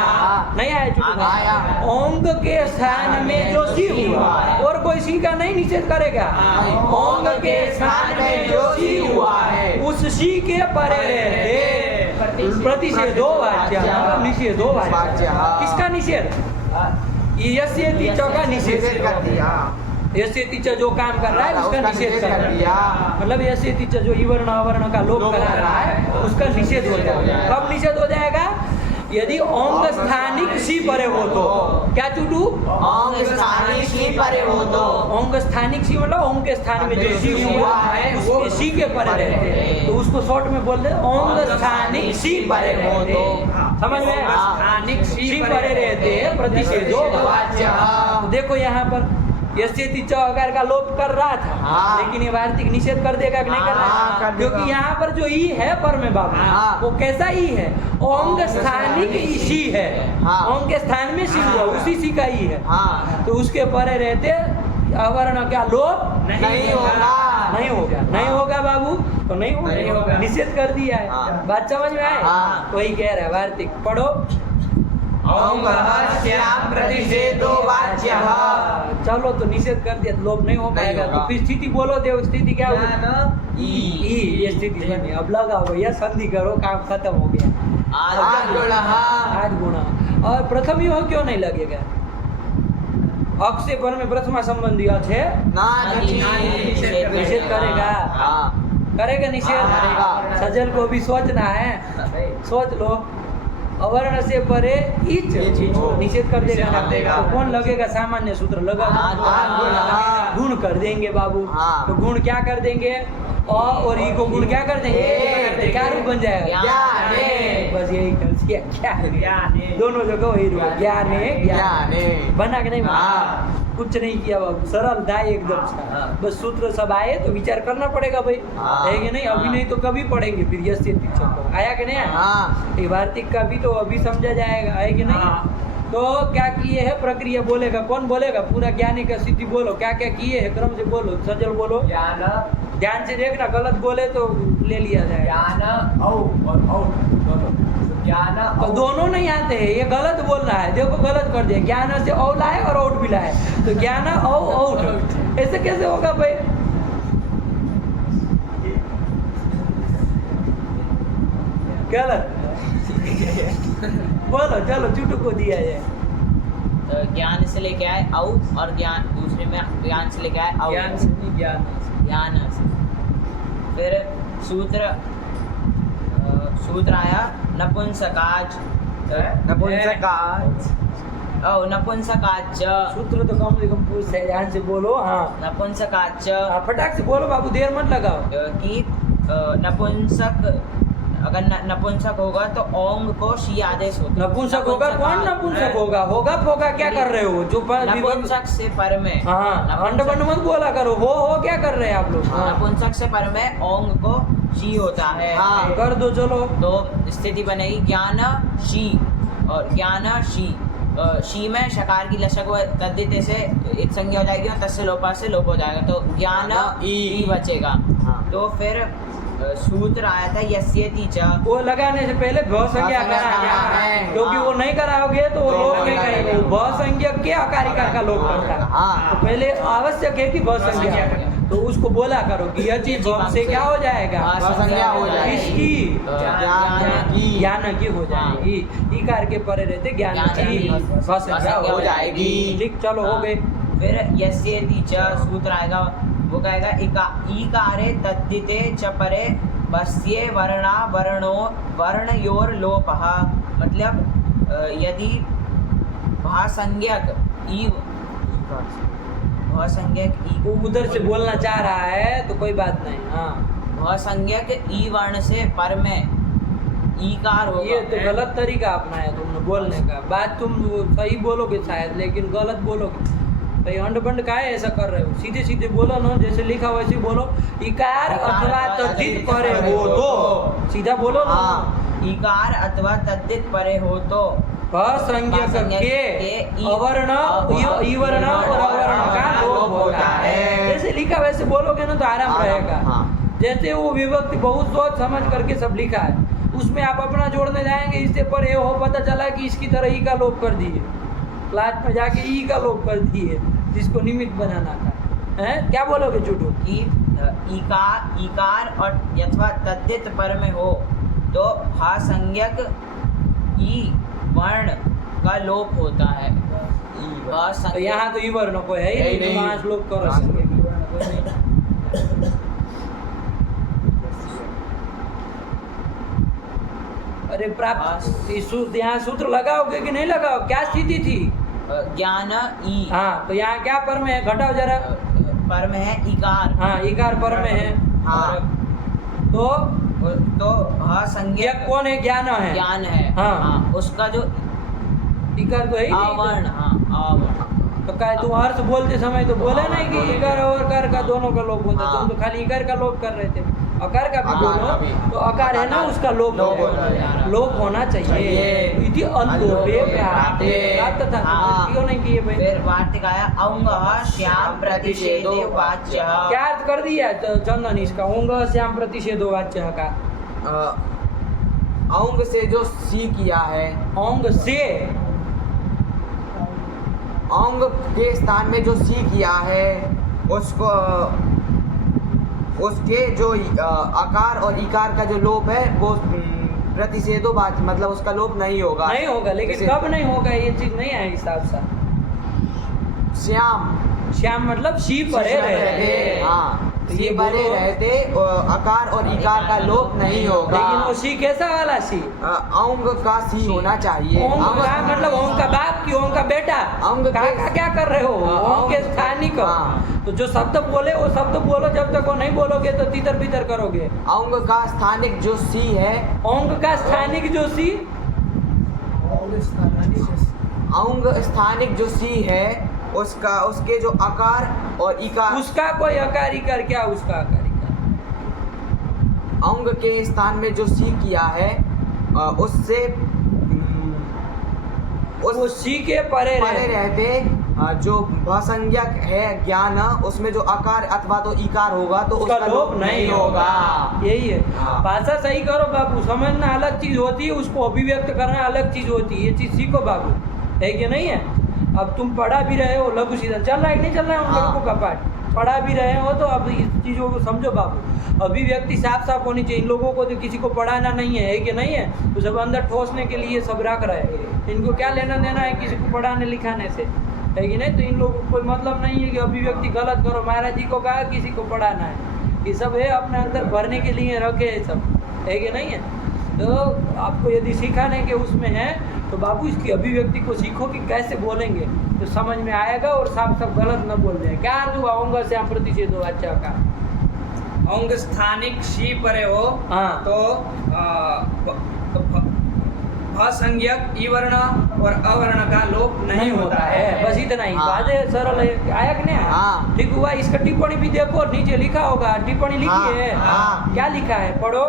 नहीं आया? आया। औंग के स्थान में जो सी हुआ और कोई सी का नहीं निषेध करेगा। औंग के स्थान में जो सी हुआ है उस सी के परे रहते प्रतिषेधो वाच्य मतलब निषेधो वाच्य। वाच्यः। किसका निषेध? यस्येति च का निषेध कर दिया। यस्येति च जो काम कर रहा है उसका निषेध कर दिया। मतलब यस्येति च जो इवर्ण अवर्ण का लोप करा रहा है उसका निषेध हो जाएगा। कब निषेध हो जाएगा? यदि ओंग स्थानिक सी परे हो तो। क्या चुटू? ओंग स्थानिक सी परे हो तो। ओंग स्थानिक सी मतलब ओंग के स्थान में जो सी हुआ है उसके सी के परे रहते हैं तो उसको शॉर्ट में बोल दे ओंग स्थानिक सी परे हो तो। समझ में? स्थानिक सी परे रहते हैं प्रतिषेधो वाच्यः। देखो यहाँ पर यस्येति च अकार का लोप कर रहा था हाँ। लेकिन ये वार्तिक निषेध कर देगा कि नहीं कर हाँ, रहा? कर देगा। क्योंकि यहाँ पर जो ई है पर में बाबू हाँ। वो कैसा ई है? ओंग स्थानिक सी है। हाँ। ओंग के स्थान में सी हुआ उसी सी का ई है हाँ। तो उसके परे रहते अवर्ण का लोप नहीं होगा। नहीं होगा। नहीं होगा बाबू तो नहीं नहीं होगा। होगा। निषेध कर दिया है। हाँ। बात समझ में आए? हाँ। वही कह रहा है वार्तिक। पढ़ो। ओंगः स्याम प्रतिषेधो वाच्यः। चलो तो निषेध कर दिया तो लोप नहीं हो नहीं पाएगा होगा। तो फिर स्थिति बोलो देव स्थिति क्या हुई? ज्ञान ई ये स्थिति बनी। अब लगाओ भैया संधि करो काम खत्म हो गया। आद्गुणः। आठ गुणा और प्रथम यो क्यों नहीं लगेगा? अक से पर में प्रथमा संबंधी है नादि। निषेध करेगा। हाँ। करेगा निषेध। करेगा। सजल को भी सोचना है। सोच लो अवर्ण से परे इच निषेध कर देगा ना। कर देगा। तो कौन लगेगा? सामान्य सूत्र लगा हाँ। गुण कर देंगे बाबू। हाँ। तो गुण क्या कर देंगे? अ और ई को गुण क्या कर देंगे? क्या रूप बन जाएगा? ज्ञाने। बस यही कर दिया। क्या दोनों जगह वही रूप ज्ञाने ज्ञाने। बना के नहीं बना? हाँ। कुछ नहीं किया बाबू सरल था एकदम सा। हाँ। बस सूत्र सब आए तो विचार करना पड़ेगा भाई। हाँ। है कि नहीं? अभी नहीं तो कभी पढ़ेंगे फिर यस्येति च। आया कि नहीं आया? हाँ। ये वार्तिक का भी तो अभी समझा जाएगा। है कि नहीं? हाँ। तो क्या किए है प्रक्रिया बोलेगा कौन बोलेगा? पूरा ज्ञानी का सिद्धि बोलो क्या क्या किए है क्रम से बोलो। सजल बोलो। ज्ञान ध्यान से देखना गलत बोले तो ले लिया जाएगा। ज्ञान औ और औ दोनों। ज्ञान तो दोनों नहीं आते हैं ये गलत बोल रहा है। देखो गलत कर दिया। ज्ञान से औ लाए और औट भी लाए तो ज्ञान औ औट ऐसे कैसे होगा भाई? गलत बोलो चलो चुटू को दिया जाए। तो ज्ञान से लेके आए औ और ज्ञान दूसरे में ज्ञान से लेके आए औ। ज्ञान से नहीं ज्ञान ज्ञान से। फिर सूत्र सूत्र आया नपुंसकाच। नपुंसकाच। ओ नपुंसकाच। सूत्र तो कम से कम पूछ है ध्यान से बोलो। हाँ नपुंसकाच फटाक से बोलो बाबू देर मत लगाओ। कि नपुंसक अगर नपुंसक होगा तो ओंग को शी आदेश होता है। नपुंसक होगा कौन नपुंसक होगा? होगा फोगा क्या कर रहे हो? जो नपुंसक से पर में हाँ अंड बंड मत बोला करो। हो क्या कर रहे हैं आप लोग? हाँ नपुंसक से पर में ओंग को शी होता है। हाँ। कर दो चलो। तो स्थिति बनेगी ज्ञान शी और ज्ञान शी। शी में शकार की लशक व तद्दित से एक संज्ञा हो जाएगी और तस्य लोपा से लोप हो जाएगा तो ज्ञान ई बचेगा। हाँ। तो फिर सूत्र आया था यस्येति च। वो लगाने से पहले भ संज्ञा कराया है क्योंकि वो नहीं कराओगे तो वो लोप नहीं करेंगे। भ संज्ञा के अकारिका का लोप करता है। हाँ। तो पहले आवश्यक है कि भ संज्ञा तो उसको बोला करो कि यह चीज भ से क्या हो जाएगा? संज्ञा हो जाएगी। इसकी ज्ञान की। ज्ञान की हो जाएगी। इकार के परे रहते ज्ञान की भ संज्ञा हो जाएगी। ठीक चलो हो गए। फिर यस्येति च सूत्र आएगा वो कहेगा इकारे तद्दिते च परे वस्ये वर्णा वर्णो वर्णयोर लोपः। मतलब यदि भासंज्ञक ई भासंज्ञक ई वो उधर से बोलना चाह रहा है तो कोई बात नहीं। हाँ भासंज्ञक ई वर्ण से पर में ईकार होगा। ये तो गलत तरीका अपनाया तुमने बोलने का। बात तुम सही बोलोगे शायद लेकिन गलत बोलोगे। भाई अंड बंड का है ऐसा कर रहे हो? सीधे सीधे बोलो ना जैसे लिखा वैसे बोलो। इकार अथवा तद्दित परे हो तो सीधा बोलो ना। इकार अथवा तद्दित परे हो तो असंज्ञक के अवर्ण इवर्ण और अवर्ण का लोप होता है। जैसे लिखा वैसे बोलोगे ना तो आराम रहेगा। जैसे वो विभक्ति बहुत सोच समझ करके सब लिखा है उसमें आप अपना जोड़ने जाएंगे इससे परे हो पता चला कि इसकी तरह ई का लोप कर दिए। क्लास में जाके ई का लोप कर दिए जिसको निमित्त बनाना था। हैं क्या बोलोगे चुटू? इकार और अथवा तद्दित पर में हो तो भा संज्ञक ई वर्ण का लोप होता है। भा तो संज्ञक यहाँ तो ई वर्ण को है ही नहीं, वहाँ श्लोक करो अरे प्राप्त यहाँ सूत्र लगाओगे कि नहीं लगाओ? क्या स्थिति थी? ज्ञान ई। हाँ, तो यहाँ क्या पर में है? घटाओ जरा। पर में है इकार। हाँ, इकार पर में है। हाँ। तो भा संज्ञक यह कौन है? ज्ञान है। ज्ञान है। हाँ। उसका जो इकार तो है ही नहीं। आवर्ण। हाँ, आवर्ण। तो क्या तुम अर्थ बोलते समय तो बोले नहीं कि इकार और अकार का दोनों का लोप होता है? तुम तो खाली इकार का लोप कर रहे थे। अकार का भी बोलो तो अकार है ना, उसका लोप लोप होना चाहिए। इति अलोपे प्राप्ते। प्राप्त था, क्यों नहीं किए भाई? फिर वार्तिक आया औंगः श्याम प्रतिषेधो वाच्यः। क्या अर्थ कर दिया चंदन इसका? औंगः श्याम प्रतिषेधो वाच्यः का औंग से जो सी किया है, औंग से औंग के स्थान में जो सी किया है उसको उसके जो आकार और इकार का जो लोप है वो प्रतिषेधो बात, मतलब उसका लोप नहीं होगा। नहीं होगा, लेकिन जैसे कब नहीं होगा ये चीज नहीं है हिसाब से। श्याम श्याम मतलब शी परे रहते। हाँ, तो सी ये परे बोलो। रहते आकार और इकार का लोप नहीं होगा। लेकिन वो शी कैसा वाला शी? औंग का सी होना चाहिए। ओम का मतलब ओम का बाप की ओम का बेटा? ओम के- का क्या कर रहे हो? ओम के स्थानिक। हाँ। तो जो शब्द बोले वो शब्द बोलो, जब तक वो नहीं बोलोगे तो तीतर भीतर करोगे। औंग का स्थानिक जो सी है, ओंग का स्थानिक जो सी, औंग स्थानिक जो सी है उसका उसके जो आकार और इकार, उसका कोई अकार इकार क्या? उसका अकार इकार औंग के स्थान में जो सी किया है उससे वो सी के परे परे रहे। रहते जो भसंज्ञक है ज्ञान, उसमें जो आकार अथवा तो इकार होगा तो उसका लोप नहीं होगा। यही है। हाँ। भाषा सही करो बाबू। समझना अलग चीज होती है, उसको अभिव्यक्त करना अलग चीज होती है। ये चीज सीखो बाबू, है कि नहीं है? अब तुम पढ़ा भी रहे हो, लघु सीधन चल रहा है कि नहीं चल रहा है उन लोगों का पाठ? पढ़ा भी रहे हो तो अब इस चीज़ों को समझो बाबू। अभिव्यक्ति साफ साफ होनी चाहिए। इन लोगों को तो किसी को पढ़ाना नहीं है कि नहीं है? तो सब अंदर ठोसने के लिए सब रख रहे हैं। इनको क्या लेना देना है किसी को पढ़ाने लिखाने से, है कि नहीं? तो इन लोगों को कोई मतलब नहीं है कि अभिव्यक्ति गलत करो। महाराज जी को कहा किसी को पढ़ाना है, ये सब है अपने अंदर भरने के लिए रखे है सब, है कि नहीं है? तो आपको यदि सिखाने के उसमें है तो बाबू इसकी अभिव्यक्ति को सीखो कि कैसे बोलेंगे तो समझ में आएगा और साफ साफ गलत न बोल दें। क्या अर्थ हुआ औंग से प्रतिषेध हो? अच्छा का अंग स्थानिक शी परे हो हाँ। तो भसंज्ञक ई वर्ण और अवर्ण का लोप नहीं होता है। बस इतना ही। हाँ। बात है, सरल है। आया कि नहीं आया? हाँ। ठीक हुआ। इसका टिप्पणी भी देखो, नीचे लिखा होगा। टिप्पणी लिखी हाँ, है। हाँ। क्या लिखा है? पढ़ो।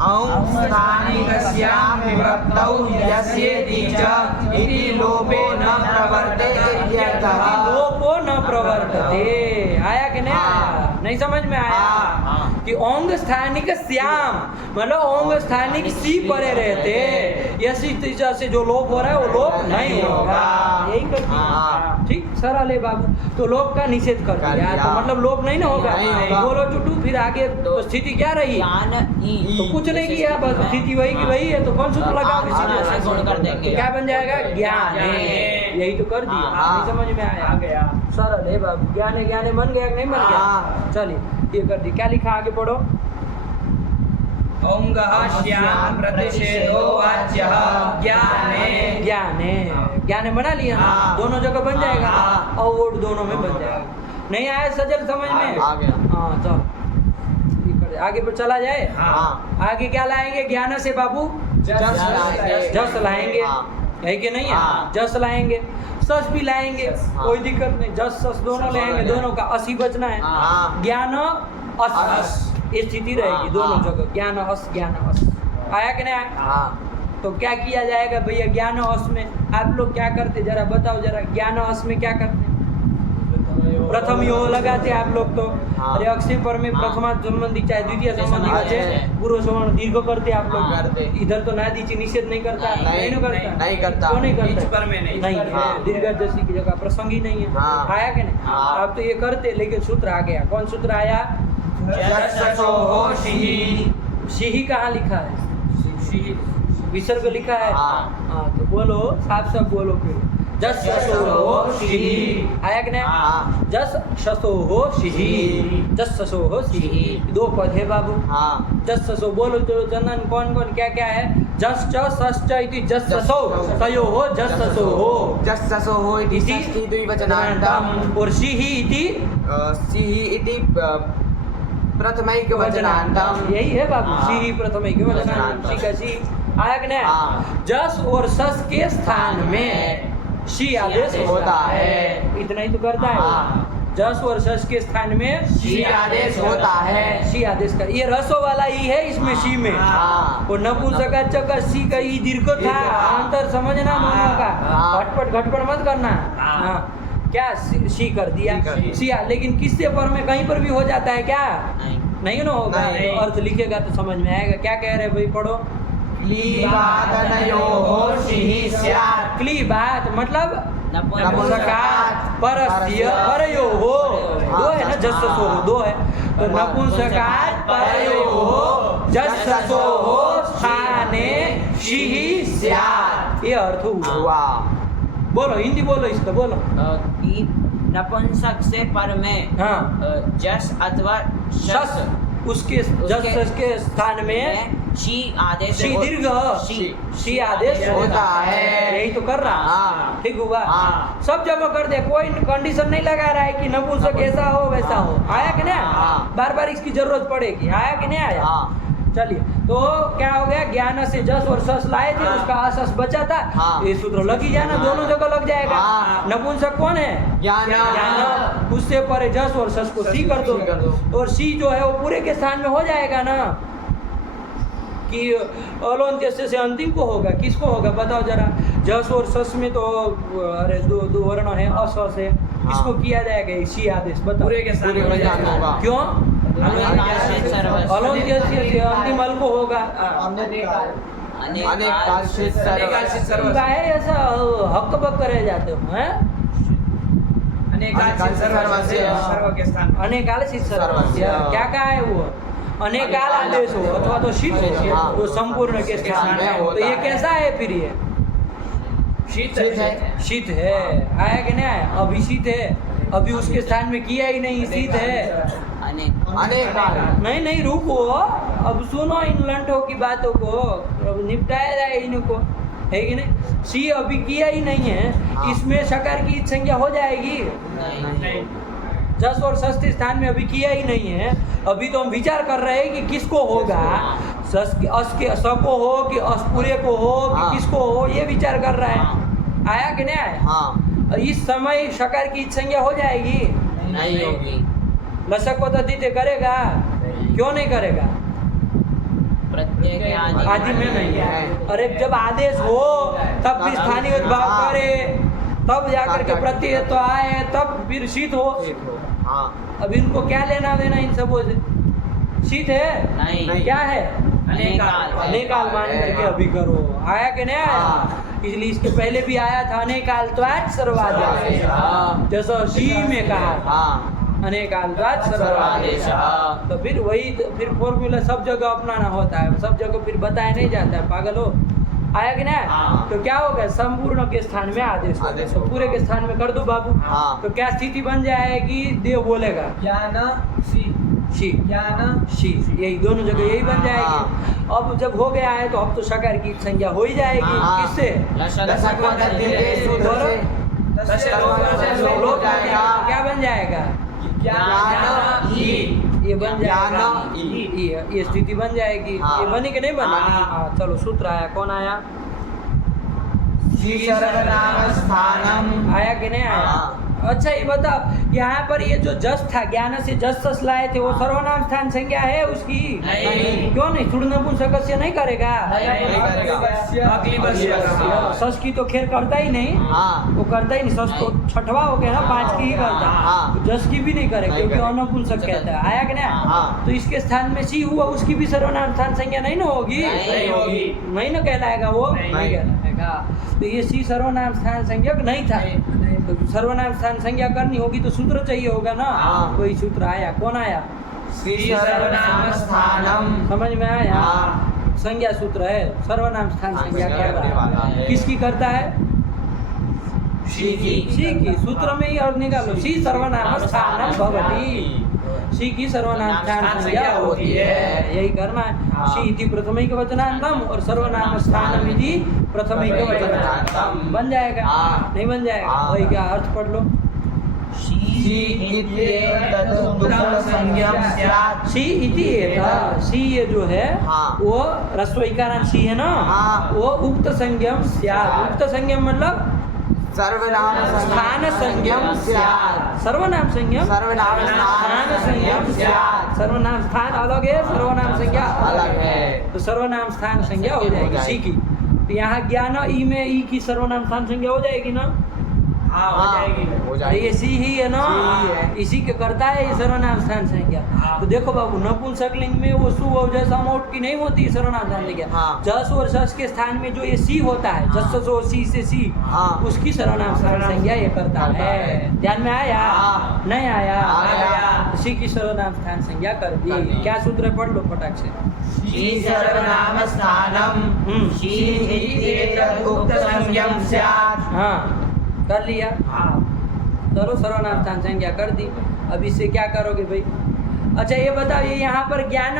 औंग स्थानिकस्याम विभक्तौ यस्येति च इति लोपे न प्रवर्तेते इत्यर्थः। लोपो न प्रवर्तते। आया कि नहीं आया? हाँ। नहीं समझ में आया? हाँ। कि ओंग स्थानिक श्याम मतलब ओंग स्थानिक सी परे रहते, यसी तीजा से जो लोप हो रहा है वो लोप नहीं होगा। यही कर दिया। हाँ। ठीक, सरल है बाबू। तो लोप का निषेध कर कर दिया, दिया। तो मतलब लोप नहीं ना होगा। नहीं होगा। बोलो टुटू, फिर आगे तो स्थिति क्या रही? ज्ञान ई। तो कुछ नहीं किया, बस स्थिति वही की वही है। तो कौन सूत्र लगाओगे? हाँ, से गुण कर देंगे। तो क्या बन जाएगा? ज्ञान। यही तो कर दिया। हाँ। नहीं समझ में आया? आ गया। सरल है बाबू। ज्ञान ज्ञान बन गया कि नहीं बन गया? हाँ। चलिए ये कर दी। क्या लिखा आगे पढ़ो। औंगः श्याम प्रतिषेधो वाच्यः ज्ञाने। ज्ञाने ज्ञाने बना लिया ना? हाँ। दोनों जगह बन जाएगा हाँ। और वो दोनों में बन जाएगा। नहीं आया सजल समझ में? आ गया। हाँ चलो ये कर दे। आगे पर चला जाए। हाँ। आगे क्या लाएंगे? ज्ञान से बाबू जस लाएंगे, हाँ। है कि नहीं है? हाँ। जस लाएंगे, सस भी लाएंगे, हाँ। कोई दिक्कत नहीं। जस सस दोनों लाएंगे, दोनों का असी बचना है। हाँ। ज्ञान अस ये स्थिति रहेगी हाँ, दोनों हाँ। जगह। ज्ञान अस आया कि नहीं आया? हाँ। तो क्या किया जाएगा भैया? ज्ञान अस में आप लोग क्या करते जरा बताओ जरा। ज्ञान अस में क्या करते? प्रथम यो लगाते आप लोग तो। हाँ। अरे अक्षर पर में हाँ। प्रथमा संबंधी चाहे द्वितीय संबंधी हाँ, होते जैसे। पूर्व सवर्ण दीर्घ करते आप लोग। हाँ, करते। इधर तो नादीची निषेध नहीं करता। नहीं, ना करता? नहीं करता। क्यों नहीं करता? बीच पर में नहीं। नहीं हाँ। है। दीर्घ जैसी की जगह प्रसंग ही नहीं है। हाँ। आया कि नहीं? हाँ। अब तो ये करते, लेकिन सूत्र आ गया। कौन सूत्र आया? जससोः शिहि। सिही कहाँ लिखा है? विसर्ग लिखा है। हाँ। हाँ तो बोलो, साफ साफ बोलो फिर। जस शसो हो शिही, आया कि नहीं? हाँ। जस शसो हो शिही, जस शसो हो शिही, दो पद है बाबू। हाँ। जस शसो बोलो तो चंदन, कौन कौन क्या क्या है? जस च सस च इति जस शसो, तयो हो जस शसो हो, जस ससो हो इति इति षष्ठी द्विवचनान्तम् और शिही इति सिहि इति प्रथमैकवचनान्तम्। यही है बाबू, हाँ। शिही प्रथमैकवचनान्तम्, शी का शी, आया कि नहीं? हाँ। जस और सस के स्थान में शी आदेश होता है, इतना ही तो करता है। हाँ। जस और सस के स्थान में शी आदेश होता है। शी आदेश का, ये रसो वाला ई है इसमें शी में। हाँ। और नपुंसकवाचक का शी का ई दीर्घ था, अंतर समझना दोनों का, हाँ। घटपट घटपट मत करना। हाँ। क्या शी कर दिया, शी कर दिया। शिया, लेकिन किससे पर में कहीं पर भी हो जाता है क्या? नहीं ना होगा। नहीं। अर्थ लिखेगा तो समझ में आएगा। क्या कह रहे भाई, पढ़ो। क्लीबादनयोः शिहि स्यात्। क्लीबात मतलब नपुंसकात् नपुंसकात् परस्य परयोः, दो है ना, जस ससो हो, दो है तो नपुंसकात् परयोः जस ससो हो स्थाने शिहि स्यात्, ये अर्थ हुआ। वाह। बोलो, हिंदी बोलो इसका, बोलो। कि नपुंसक से पर में हाँ। जस अथवा शस, उसके जस सस के स्थान में शी आदेश शी दीर्घ, शी आदेश होता है। यही तो कर रहा। हाँ। ठीक हुआ। हाँ। सब जगह कर दे, कोई कंडीशन नहीं लगा रहा है कि नपुंसक ऐसा हो वैसा हो। आया कि नहीं? हाँ। बार बार इसकी जरूरत पड़ेगी। आया कि नहीं आया? हाँ। चलिए, तो क्या हो गया? ज्ञान से जस और सस लाए थे, उसका आसस बचा था। हाँ। ये सूत्र लग ही जाना, दोनों जगह लग जाएगा। हाँ। नपुंसक कौन है? ज्ञान। ज्ञान, उससे परे जस और सस को सी कर सी कर दो, दो। और सी जो है वो पूरे के स्थान में हो जाएगा ना, कि अलोन्त्य से अंतिम को होगा। किसको होगा बताओ जरा? जस और सस में तो अरे दो वर्ण है, असस है, किसको किया जाएगा ये सी आदेश? बताओ। पूरे के साथ पूरे में जाना होगा। क्यों? सर्वस्व अलोन्त्य से अंतिम अल को होगा। अनेक काल से सर्व। काहे ऐसा हक बक रह जाते हो हैं? अनेकाल सर्व के स्थान में। अनेकाल सिद्ध सर्वस्य। सर्वस्य। क्या कहा है वो? अनेकाल आदेश हो अथवा तो शीत हो, हाँ। तो संपूर्ण के स्थान में में तो होता ये है। कैसा है फिर? ये शीत शीत है। शीत है। आया कि नहीं आया? अभी शीत है, अभी उसके स्थान में किया ही नहीं, शीत है। अनेक काल। नहीं नहीं, रुको, अब सुनो इन लंठों की बातों को, अब निपटाया जाए इनको, है कि नहीं? सी अभी किया ही नहीं है, हाँ। इसमें शकार की संज्ञा हो जाएगी? नहीं। जस और सस के स्थान में अभी किया ही नहीं है। अभी तो हम विचार कर रहे हैं कि किसको होगा, सस के अस के स को हो कि अस पूरे को हो कि हाँ। किसको हो, ये विचार कर रहा है। आया कि नहीं आया? हाँ। इस समय शकार की संज्ञा हो जाएगी? नहीं होगी। लसक को तद्धित करेगा? क्यों नहीं करेगा? प्रत्यय आदि में नहीं है। अरे जब आदेश हो तब भी स्थानीय उद्भाव करे, तब जाकर के प्रत्यय तो आए, तब फिर शीत हो। हाँ। अब इनको क्या लेना देना इन सबों से? शीत है? नहीं। क्या है? अनेकाल। अनेकाल मान करके अभी करो। आया कि नहीं आया? हाँ। इसलिए इसके पहले भी आया था अनेकाल त्वाच सर्वादेश, हाँ। जैसा शी में कहा था हाँ। अनेकाल त्वाच सर्वादेश। तो फिर वही फिर फॉर्मूला सब जगह अपनाना होता है, सब जगह फिर बताया नहीं जाता है। पागल हो? आया कि नहीं? हाँ। तो क्या होगा? संपूर्ण के स्थान में आदेश होगा। आदेश तो होगा। पूरे के स्थान में कर दो बाबू। हाँ। तो क्या स्थिति बन जाएगी? देव बोलेगा ज्ञान सी, शी, ज्ञान शी, यही दोनों जगह यही बन जाएगी। अब जब हो गया है तो अब तो शकार की संज्ञा हो ही जाएगी। हाँ। किससे? दशक व तद्धित के सूत्र से दस्य लोप लोप जाएगा। क्या बन जाएगा? ज्ञान ई। ये बन जाएगा। ज्ञान ई। ये स्थिति बन जाएगी। हाँ। ये बनी कि नहीं बनी? हाँ। हाँ, चलो सूत्र आया। कौन आया? श्री सर्वनाम स्थानम। आया कि नहीं आया? हाँ। अच्छा ये बताओ, यहाँ पर ये जो जस था, ज्ञान से जस सस लाए थे, वो सर्वनाम स्थान संज्ञा है उसकी? नहीं। क्यों नहीं? थोड़ी नपुंसक से नहीं करेगा? अगली सस की तो खेर करता ही नहीं। हाँ। वो करता ही नहीं। सस तो छठवा हो गया ना, 5 की ही करता है। हाँ। तो जस की भी नहीं करेगा नहीं क्योंकि करेगा। अनपुंसक कहता है। आया कि नहीं? हाँ। तो इसके स्थान में सी हुआ, उसकी भी सर्वनाम स्थान संज्ञा नहीं ना होगी? नहीं होगी। नहीं ना कहलाएगा वो? नहीं। कहलाएगा। तो ये सी सर्वनाम स्थान संज्ञक नहीं था। तो सर्वनाम स्थान संज्ञा करनी होगी तो सूत्र चाहिए होगा ना। हाँ। वही सूत्र आया। कौन आया? श्री सर्वनाम स्थानम। समझ में आया? हाँ। संज्ञा सूत्र है, सर्वनाम स्थान संज्ञा करने करता वाला है। है। किसकी करता है? शी की। शी की। सूत्र में ही और निकालो, शी सर्वनाम स्थानम भवति, शी की सर्वनाम स्थान संज्ञा होती है, यही करना है। हाँ। शी इति प्रथमैकवचनान्तम और सर्वनाम स्थानम इति प्रथमैकवचनान्तम। बन जाएगा? हाँ। नहीं बन जाएगा? हाँ। वही क्या अर्थ पढ़ लो। शी इत्येतत् दुःखसंज्ञं स्यात्। शी इति एतत्, शी ये जो है हाँ। वो ह्रस्व इकारांत शी है ना, हाँ। वो उक्त संज्ञम स्यात्। उक्त संज्ञम मतलब सर्वनाम स्थान संज्ञम स्यात्। सर्वनाम संज्ञम सर्वनाम स्थान संज्ञम स्यात्। सर्वनाम स्थान अलग है, सर्वनाम संज्ञा अलग है। तो सर्वनाम स्थान संज्ञा हो जाएगी शी की। तो यहाँ ज्ञान ई में ई की सर्वनाम स्थान संज्ञा हो जाएगी ना? हाँ हो जाएगी। हो अरे जाएगी। ये सी ही है ना, सी ही है। इसी के करता है ये सर्वनाम स्थान संज्ञा। तो देखो बाबू, नपुंसकलिंग में वो सु और जस अमौट की नहीं होती सर्वनाम स्थान संज्ञा। हाँ। जस और सस के स्थान में जो ये सी होता है, जस सस और सी से सी, हाँ। उसकी सर्वनाम स्थान संज्ञा ये करता है। ध्यान में आया? हाँ। नहीं आया? आया। सी की सर्वनाम स्थान संज्ञा कर कर दी। दी। क्या सूत्र है? पढ़ लो फटाक से। शी सर्वनाम स्थानम हम्म। शी इत्येतत् उक्तसंज्ञं स्यात्। हाँ, कर लिया। चलो सर्वनाम स्थान संज्ञा कर दी। अब इससे क्या करोगे भाई? अच्छा ये बताओ, ये यहाँ पर ज्ञान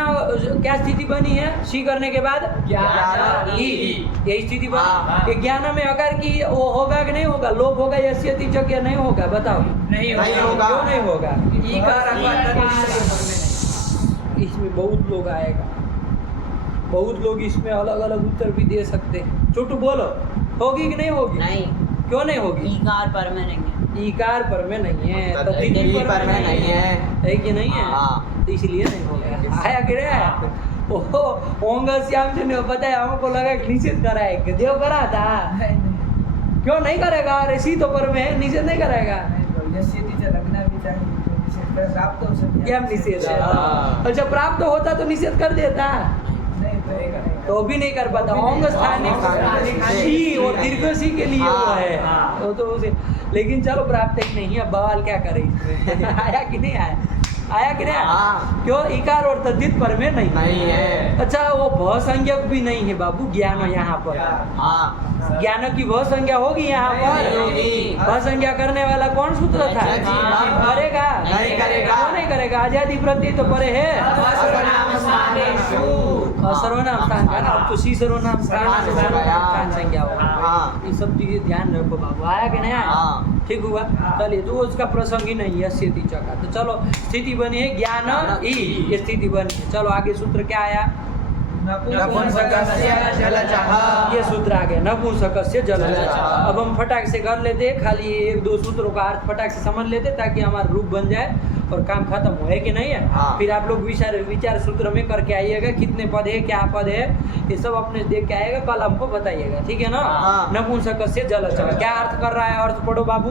क्या स्थिति बनी है शी करने के बाद? ज्ञान ई। यही स्थिति हाँ। बनी। ये ज्ञान में अकार की वो होगा कि नहीं होगा? लोप होगा यस्यति च या नहीं होगा? बताओ। नहीं नहीं होगा। क्यों नहीं होगा? ई का इसमें बहुत लोग आएगा, बहुत लोग इसमें अलग अलग उत्तर भी दे सकते हैं। छोटू बोलो, होगी कि नहीं होगी? नहीं, क्यों नहीं होगी? ईकार पर में नहीं है। ईकार पर में नहीं है, तद्धित तद्धित पर में नहीं है। है कि नहीं है? हाँ। तो इसलिए नहीं होगा। आया कि नहीं आया? ओहो, होंगे श्याम जी ने बताया, हमको लगा कि निषेध कराएगा। देव करा था, क्यों नहीं करेगा? अरे सी तो पर में है, निषेध नहीं करेगा। लगना भी चाहिए तो निषेध कर, प्राप्त हो सकती है। क्या निषेध है? हाँ। अच्छा, प्राप्त होता तो निषेध कर देता, नहीं तो एक नहीं। तो भी नहीं कर पाता। होंगे स्थानिक सी, वो दीर्घ सी के लिए वो है, वो तो उसे। लेकिन चलो प्राप्त ही नहीं है, अब बवाल क्या करे इसमें? आया कि नहीं आया? आया कि नहीं आया? हाँ। क्यों? इकार और तद्धित पर में नहीं नहीं है। अच्छा, वो भ संज्ञक भी नहीं है बाबू ज्ञान यहाँ पर। हाँ। ज्ञान की भ संज्ञा होगी यहाँ पर? नहीं होगी। भ संज्ञा करने वाला कौन सूत्र था? करेगा? नहीं करेगा। क्यों नहीं करेगा? आजादी प्रत्यय तो परे है। सर्वनाम स्थानेषु। और सर्वनाम स्थान का ना, अब तो सी सर्वनाम स्थान से सर्वनाम स्थान संज्ञा होगा। हाँ। ये सब चीजें ध्यान रखो बाबू। आया कि नहीं आया? हाँ। ठीक हुआ। चलिए, तो उसका प्रसंग ही नहीं है स्थिति चका। तो चलो, स्थिति बनी है ज्ञान ई, ये स्थिति बनी है। चलो आगे सूत्र क्या आया? नपुंसकस्य जलजः। ये सूत्र आ गया, नपुंसकस्य जलजः। जलजः। अब हम फटाक से कर लेते हैं, खाली एक दो सूत्रों का अर्थ फटाक से समझ लेते, ताकि हमारा रूप बन जाए और काम खत्म हो। है कि नहीं है? हाँ। फिर आप लोग विचार सूत्र में करके आइएगा, कितने पद है, क्या पद है, ये सब अपने देख के आएगा, कल हमको बताइएगा। ठीक है ना? हाँ। नपुंसकस्य जलजः क्या अर्थ कर रहा है? अर्थ पढ़ो बाबू।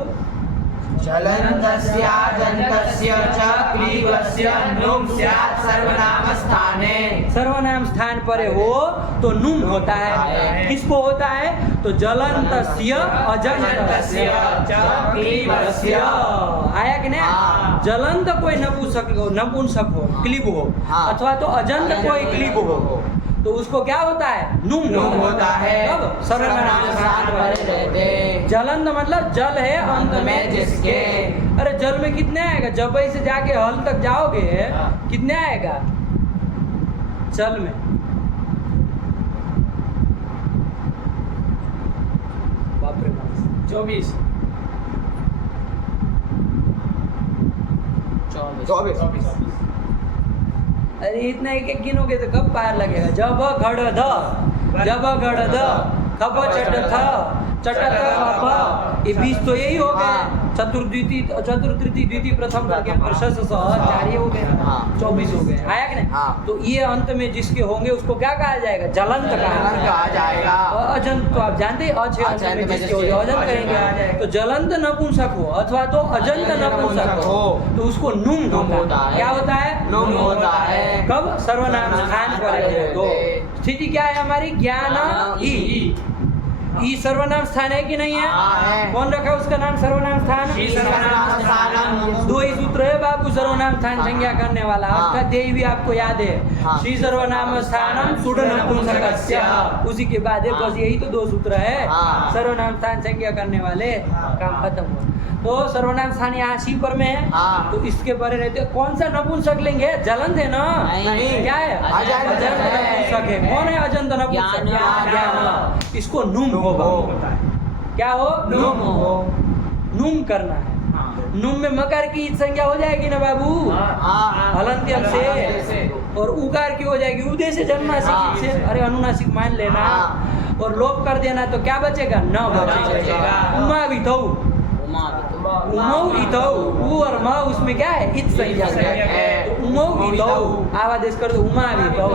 ज्वलन्तस्याजन्तस्य च क्लीबस्य नुम् स्यात् सर्वनाम स्थाने। सर्वनाम स्थान पर हो तो नुम होता है। किसको होता है? तो ज्वलन्तस्य अजन्तस्य च क्लीबस्य। आया कि नहीं? हाँ। ज्वलंत कोई नपुंसक हो, क्लीब हो, हाँ। अथवा तो अजंत कोई क्लीब हो, तो उसको क्या होता है? नुम नुम होता है। कब? सर्वनाम स्थान पर रहते। जलंत मतलब जल है अंत में जिसके। अरे जल में कितने आएगा? जब से जाके हल तक जाओगे कितने आएगा जल में? बाप रे बाप। 24 24। अरे इतना एक एक गिनोगे तो कब पार लगेगा? जब घड़ ध, जब घड़ ध, खब चट थ, चट थ, ये 20 तो यही हो गए। चतुर्द्वितीय, चतुर्तृतीय, द्वितीय, प्रथम करके प्रशस्त सह 4 हो गए। हाँ। 24 हो गए। आया कि नहीं? हाँ। तो ये अंत में जिसके होंगे उसको क्या कहा जाएगा? जलंत कहा जाएगा। और अजंत तो आप जानते हैं, अज अंत में जिसके हो अजंत कहेंगे। तो जलंत नपुंसक हो अथवा तो अजंत नपुंसक हो तो उसको नुम होता है। क्या होता है? नुम होता है। कब? सर्वनाम स्थान पर है तो। स्थिति क्या है हमारी? ज्ञान ई। ई सर्वनाम स्थान है कि नहीं है? हाँ, है। कौन रखा उसका नाम सर्वनाम स्थान? सर्वनाम स्थानम। दो ही सूत्र है बाबू सर्वनाम स्थान संज्ञा करने वाला हाँ। अर्थात यही भी आपको याद है हाँ। श्री सर्वनाम स्थानम सुड नपुंसकस्य उसी के बाद है बस यही तो 2 सूत्र है हाँ। सर्वनाम स्थान संज्ञा करने वाले काम खत्म हुआ। तो सर्वनाम स्थान यहाँ सी पर में है हाँ। तो इसके परे रहते कौन सा नपुंसक लिंग है जलंत है ना नहीं। क्या है अजंत अजंत है। नपुंसक है कौन है अजंत नपुंसक ज्ञान। ज्ञान इसको नुम होगा क्या हो नुम हो। नुम करना है नुम में मकार की संज्ञा हो जाएगी ना बाबू हाँ। हलंत्यम से और उकार की हो जाएगी उदय से जन्मासिक हाँ। से अरे अनुनासिक मान लेना हाँ। और लोप कर देना तो क्या बचेगा न बचेगा उमा भी तो उमौ इतौ उ और म उसमें क्या है इत संज्ञा है तो उमौ इतौ आवादेश कर दो उमा भी तो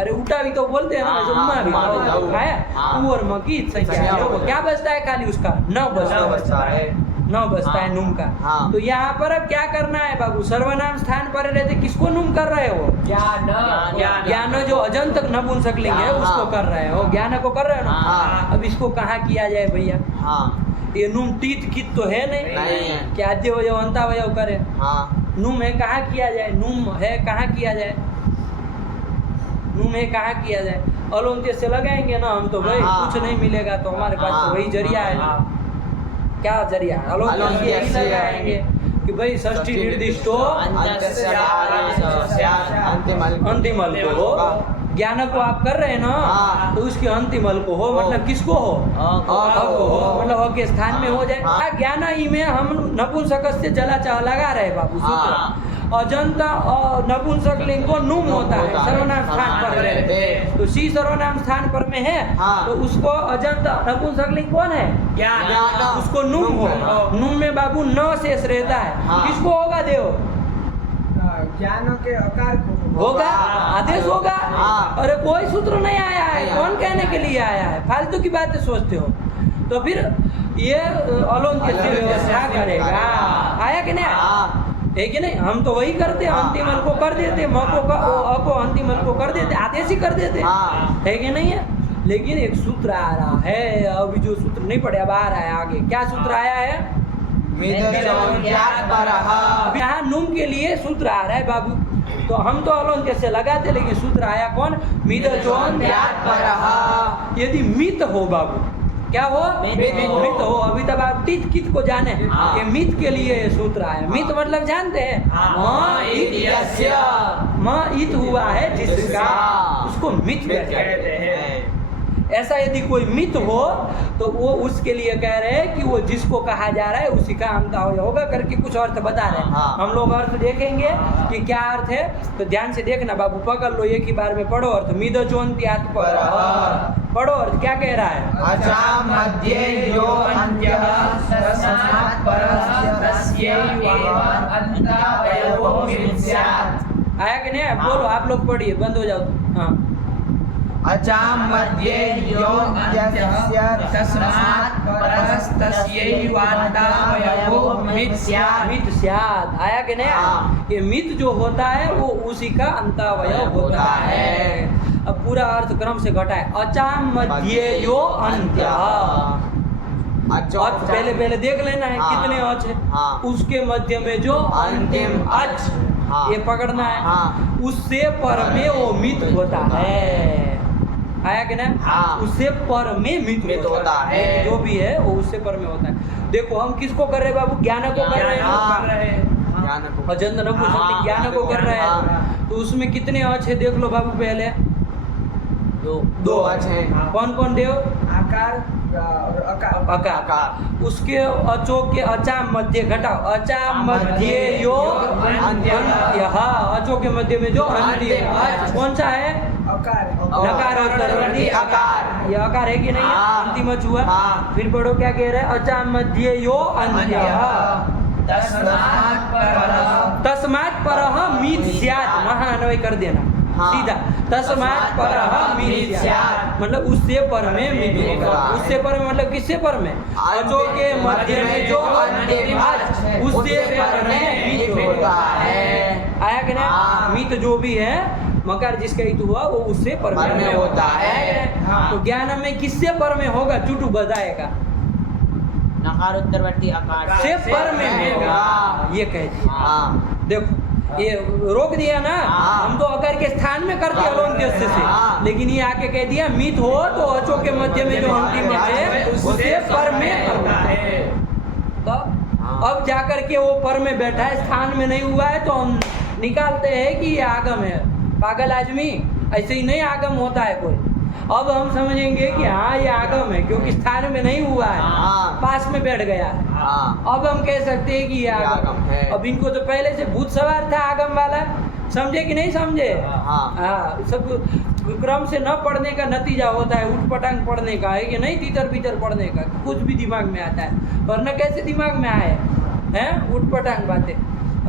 अरे उठा भी तो बोलते हैं ना वैसे उमा भी तो है उ और म की इत संज्ञा है वो क्या बचता है खाली उसका न बचता है न बचता है नुम का हाँ। तो यहाँ पर अब क्या करना है बाबू सर्वनाम स्थान पर रहते किसको नुम कर रहे हो ज्ञान जो अजंत नपुंसक लिंग है उसको कर रहे हो ज्ञान को कर रहे हो ना हाँ। अब इसको कहाँ किया जाए भैया हाँ। ये नुम टीत कित तो है नहीं नहीं है। कि आद्य वजह अंता वजह करे हाँ। नुम है कहाँ किया जाए नुम है कहाँ किया जाए नुम है कहाँ किया जाए अलोन्त्य से लगाएंगे ना हम तो भाई हाँ। कुछ नहीं मिलेगा तो हमारे पास हाँ। तो वही जरिया है क्या जरिया है अलोन्त्य से अलोन्त्य यही से लगाएंगे कि भाई षष्ठी निर्दिष्टो अंतिम अंतिम अल को हो ज्ञान को आप कर रहे हैं ना हाँ। तो उसके अंतिम अल को हो मतलब किसको हो हाँ। अ को हो मतलब अ के स्थान में हो जाए हाँ। ज्ञान ही में हम नपुंसक से जला चाह लगा रहे बाबू सूत्र हाँ। अजंता और नपुंसक लिंग को नुम होता है होता है। सर्वनाम स्थान पर रहते हैं। तो सी सर्वनाम स्थान पर में है हाँ। तो उसको अजंता नपुंसक लिंग कौन है ज्ञान। उसको नुम हो नुम में बाबू न शेष रहता है हाँ। किसको होगा देव ज्ञानों के आकार को होगा आदेश होगा हाँ। अरे कोई सूत्र नहीं आया है नहीं कौन आया। कहने के लिए आया है फालतू की बातें सोचते हो तो फिर ये अलोन्त्य से व्यवस्था करेगा आया कि नहीं आया? हाँ। है कि नहीं हम तो वही करते हैं हाँ। अंतिम अल को कर देते म को अ को अंतिम अल को कर देते आदेश ही कर देते हाँ। है कि नहीं है लेकिन एक सूत्र आ रहा है अभी जो सूत्र नहीं पढ़े अब आ रहा है आगे क्या सूत्र आया है अब यहाँ नुम के लिए सूत्र आ रहा है बाबू तो हम तो अलोन्त्य से लगाते लेकिन सूत्र आया कौन मिदजोन यदि मित हो बाबू क्या हो मित हो अभी तक आप टित कित को जाने ये मित के लिए ये सूत्र आया मित मतलब जानते हैं म इत हुआ है जिसका उसको मित कहते हैं ऐसा यदि कोई मित हो तो वो उसके लिए कह रहे हैं कि वो जिसको कहा जा रहा है उसी का अंता होगा करके कुछ अर्थ बता रहे हैं हाँ। हम लोग अर्थ देखेंगे कि क्या अर्थ है तो ध्यान से देखना बाबू पकड़ लो एक ही बार में पढ़ो अर्थ मिदचोन्त्यात् परः पढ़ो अर्थ क्या कह रहा है अचा मध्ये यो अन्त्यः तस्मात् परस्य तस्यैव अन्तावयवो विद्यात्। आया कि नहीं बोलो आप लोग पढ़िए बंद हो जाओ हाँ अचाम मध्ये यो अन्त्यस्य तस्मात् परस्तस्यैवान्तावयवो मित् स्यात्। मित स्यात् आया कि नहीं हाँ। ये मित जो होता है वो उसी का अंतावयव होता है अब पूरा अर्थ क्रम से घटा है अचाम मध्ये यो अंत्य अच पहले पहले देख लेना है हाँ। कितने अच है हाँ। उसके मध्य में जो अंतिम अच हाँ। ये पकड़ना है हाँ। उससे पर में वो मित होता है आया कि नहीं हाँ। उससे पर में मित होता है। जो भी है वो उससे पर में होता है देखो हम किसको कर रहे हैं बाबू ज्ञान को कर रहे हैं हाँ। ज्ञान को अजंत नपुंसक हाँ। ज्ञान को कर रहे हैं हाँ। तो उसमें कितने अच है देख लो बाबू पहले दो अच हैं। कौन कौन देव आकार और अकार अकार अकार। उसके अचो के अचा मध्य घटाओ अचा मध्य यो अंत्य हाँ अचो के मध्य में जो अंत्य अच कौन सा है अकार नकार उत्तरवर्ती अकार। ये अकार है कि नहीं है हाँ। अंतिम अच हुआ हाँ। फिर पढ़ो क्या कह रहे हैं अचा मध्य यो अंत्य तस्मात् परः मित स्यात् वहाँ अन्वय कर देना हाँ। सीधा तस्मात् परः मित स्यात् मतलब उससे पर में मित होगा उससे पर में मतलब किससे पर में अचो के मध्य में जो अंतिम अच उससे पर में मित होता है आया कि हाँ। नहीं मित जो भी है मकार जिसका हित हुआ वो उससे पर में होता है हाँ। तो ज्ञान में किससे पर में होगा चुटू बताएगा नकारोत्तरवर्ती अकार से पर में होगा, ये कह दिया। हाँ देखो ये रोक दिया ना, हाँ। हम तो अकर के स्थान में करते हैं लोन्त्यस्य से, हाँ। लेकिन ये आके कह दिया मित हो तो अचो के मध्य में जो अंतिम है उससे पर में करना है। तब अब जाकर के वो पर में बैठा है, स्थान में नहीं हुआ है, तो हम निकालते हैं कि ये आगम है। पागल आदमी, ऐसे ही नहीं आगम होता है कोई। अब हम समझेंगे कि हाँ ये आगम है, क्योंकि स्थान में नहीं हुआ है, हाँ। पास में बैठ गया है। हाँ अब हम कह सकते हैं कि ये आगम है। अब इनको तो पहले से भूत सवार था आगम वाला, समझे कि नहीं समझे? हाँ। हाँ, सब क्रम से न पढ़ने का नतीजा होता है, उठ पटांग पढ़ने का है कि नहीं, तीतर बीतर पढ़ने का, कुछ भी दिमाग में आता है। वरना कैसे दिमाग में आए हैं उठ पटांग बातें?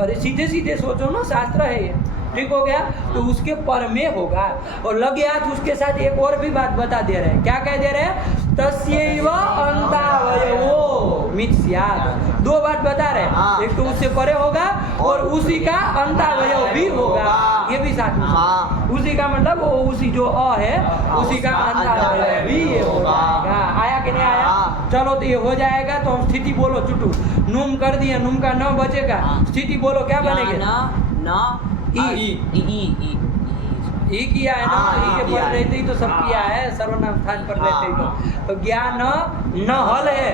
अरे सीधे सीधे सोचो ना, शास्त्र है ये, ठीक हो गया? तो उसके पर में होगा। और लग गया तो उसके साथ एक और भी बात बता दे रहे हैं। क्या कह दे रहे हैं? तस्यैव अंतावयवो मिथ स्यात्। दो बात बता रहे हैं, हाँ। एक तो उससे परे होगा और उसी का अंतावयव भी होगा, ये भी साथ में। हाँ। उसी का मतलब वो उसी जो अ है उसी का अंतावयव भी ये होगा। आया कि नहीं आया? हाँ। चलो तो ये हो जाएगा, तो हम स्थिति बोलो चुटू। नुम कर दिया, नुम का न बचेगा, स्थिति बोलो क्या बनेगा? ई किया है ना, ई के पर रहते ही तो सब किया है, सर्वनाम स्थान पर रहते ही तो ज्ञान न हल है,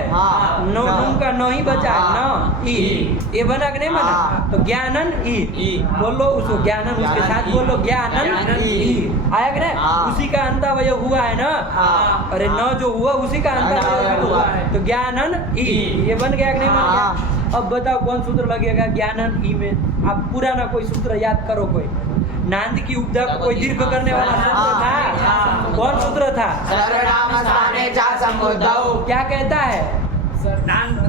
नो नुम का न ही बचा न ई, ये बना कि नहीं बना? तो ज्ञानन ई बोलो उसको, ज्ञानन उसके साथ बोलो, ज्ञानन ई। आया कि नहीं? उसी का अंतावयव हुआ है ना। अरे न जो हुआ उसी का अंतावयव हुआ है, तो ज्ञानन ई, ये बन गया कि नहीं बन गया? अब बताओ कौन सूत्र लगेगा ज्ञानन ई में? आप पुराना कोई सूत्र याद करो, कोई नांद की उपदा को कोई दीर्घ करने वाला सूत्र था, कौन सूत्र था? सर्वनाम स्थाने च संबुद्धौ। क्या कहता है? सर्वनाम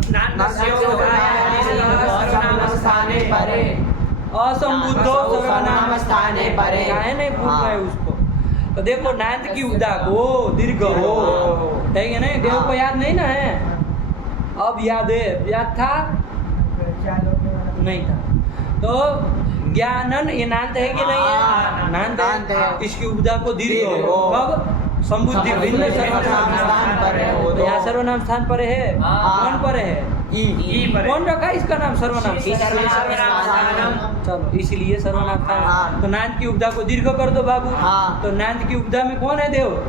स्थाने परे। असंबुद्धो सर्वनाम स्थाने परे। काहे नहीं भूल गए उसको? तो देखो नांद की उपदा को दीर्घ हो, है कि नहीं? देव को याद नहीं ना है? अब याद है, याद था? नहीं था। तो ज्ञानन ये नांत है कि नहीं है? नांत है। इसकी उपदा को दीर्घ हो, कब? संबुद्धि भिन्न सर्वनाम स्थान पर है। तो यहाँ सर्वनाम स्थान पर है, कौन पर है? ई। कौन रखा इसका नाम सर्वनाम? चलो इसलिए सर्वनाम स्थान। तो नांत की उपदा को दीर्घ कर दो बाबू। तो नांत की उपदा में कौन है देव?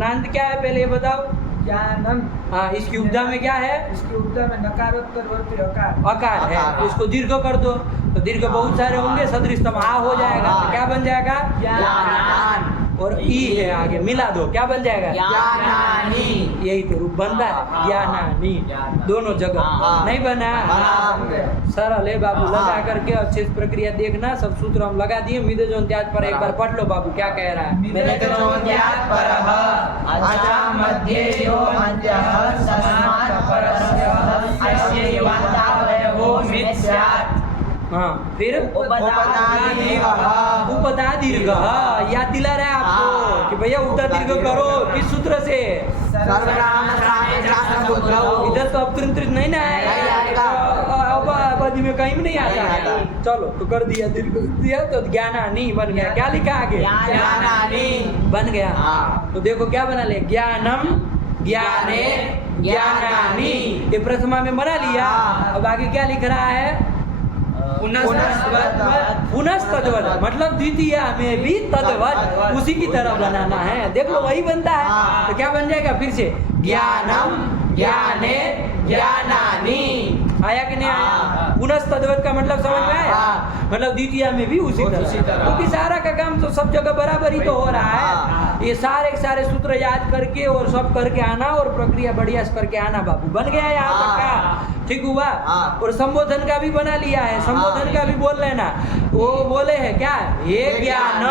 नांत क्या है पहले ये बताओ? ज्ञानम। हाँ, इसकी उपदा में क्या है? इसकी उपदा में नकारोत्तरवर्ती अकार अकार है, उसको दीर्घ कर दो। तो दीर्घ बहुत सारे होंगे, सदृशतम आ हो जाएगा, तो क्या बन जाएगा? ज्ञानान। और ई है आगे, मिला दो, क्या बन जाएगा? ज्ञानानि। यही तो रूप बनता है, ज्ञानानि, दोनों जगह। नहीं बना? सरल है बाबू, लगा करके अच्छे से प्रक्रिया देखना। सब सूत्र हम लगा दिए। मिदजोन्त्यात् पर एक बार पढ़ लो बाबू, क्या कह रहा है? मिदजोन्त्यात् परः अचा मध्ये यो अन्त्यः तस्मात् परस्य अस्य एवान्तावयवो मिथ् स्यात्। हाँ, फिर उपदा दीर्घ याद दिला रहा है आपको कि भैया उपदा दीर्घ करो। किस सूत्र से? सर्वनाम स्थाने च संबुद्धौ। इधर तो अब तुरंत नहीं ना आएगा, अवधि में कहीं भी नहीं आता। चलो तो कर दिया, दीर्घ दिया तो ज्ञानानि बन गया। क्या लिखा आगे? ज्ञानानि बन गया। तो देखो क्या बना ले? ज्ञानम, ज्ञाने, ज्ञानानि, ये प्रथमा में बना लिया। अब आगे क्या लिख रहा है? पुनस्तद्वत्, मतलब द्वितीय में भी तद्वत्, उसी की तरह बनाना है। देख लो वही बनता है। तो क्या बन जाएगा फिर से? ज्ञानम, ज्ञाने, ज्ञानानि। आया कि नहीं आया? पुनस्तद्वत् का मतलब समझ में आया? मतलब द्वितीय में भी उसी तरह, क्योंकि सारा का काम तो सब जगह बराबर ही तो हो रहा है। ये सारे सारे सूत्र याद करके और सब करके आना और प्रक्रिया बढ़िया से करके आना बाबू। बन गया यहाँ तक का? ठीक हुआ? और संबोधन का भी बना लिया है, संबोधन का भी बोल लेना। वो बोले है क्या? हे ज्ञान,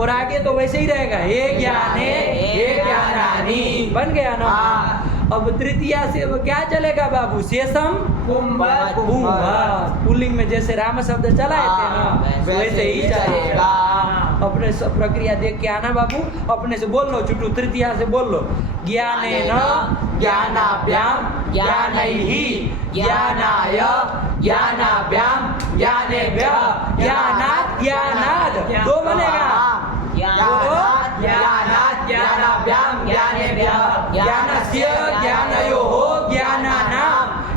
और आगे तो वैसे ही रहेगा, हे ज्ञाने, हे ज्ञानानि। बन गया ना? अब तृतीया से वो क्या चलेगा बाबू? शेषम कुंभत। पुल्लिंग में जैसे राम शब्द चलाए थे ना, वैसे ही चलेगा। अपने सब प्रक्रिया देख के आना बाबू, अपने से बोल लो चुटू, तृतीया से बोल लो। ज्ञानेन ज्ञानाभ्याम ज्ञानैहि ज्ञानाय ज्ञानाभ्याम ज्ञानेभ्यः ज्ञानात् ज्ञानाद्। दो बनेगा। ज्ञानात् ज्ञानाभ्याम ज्ञानेभ्यः ज्ञानस्य ज्ञान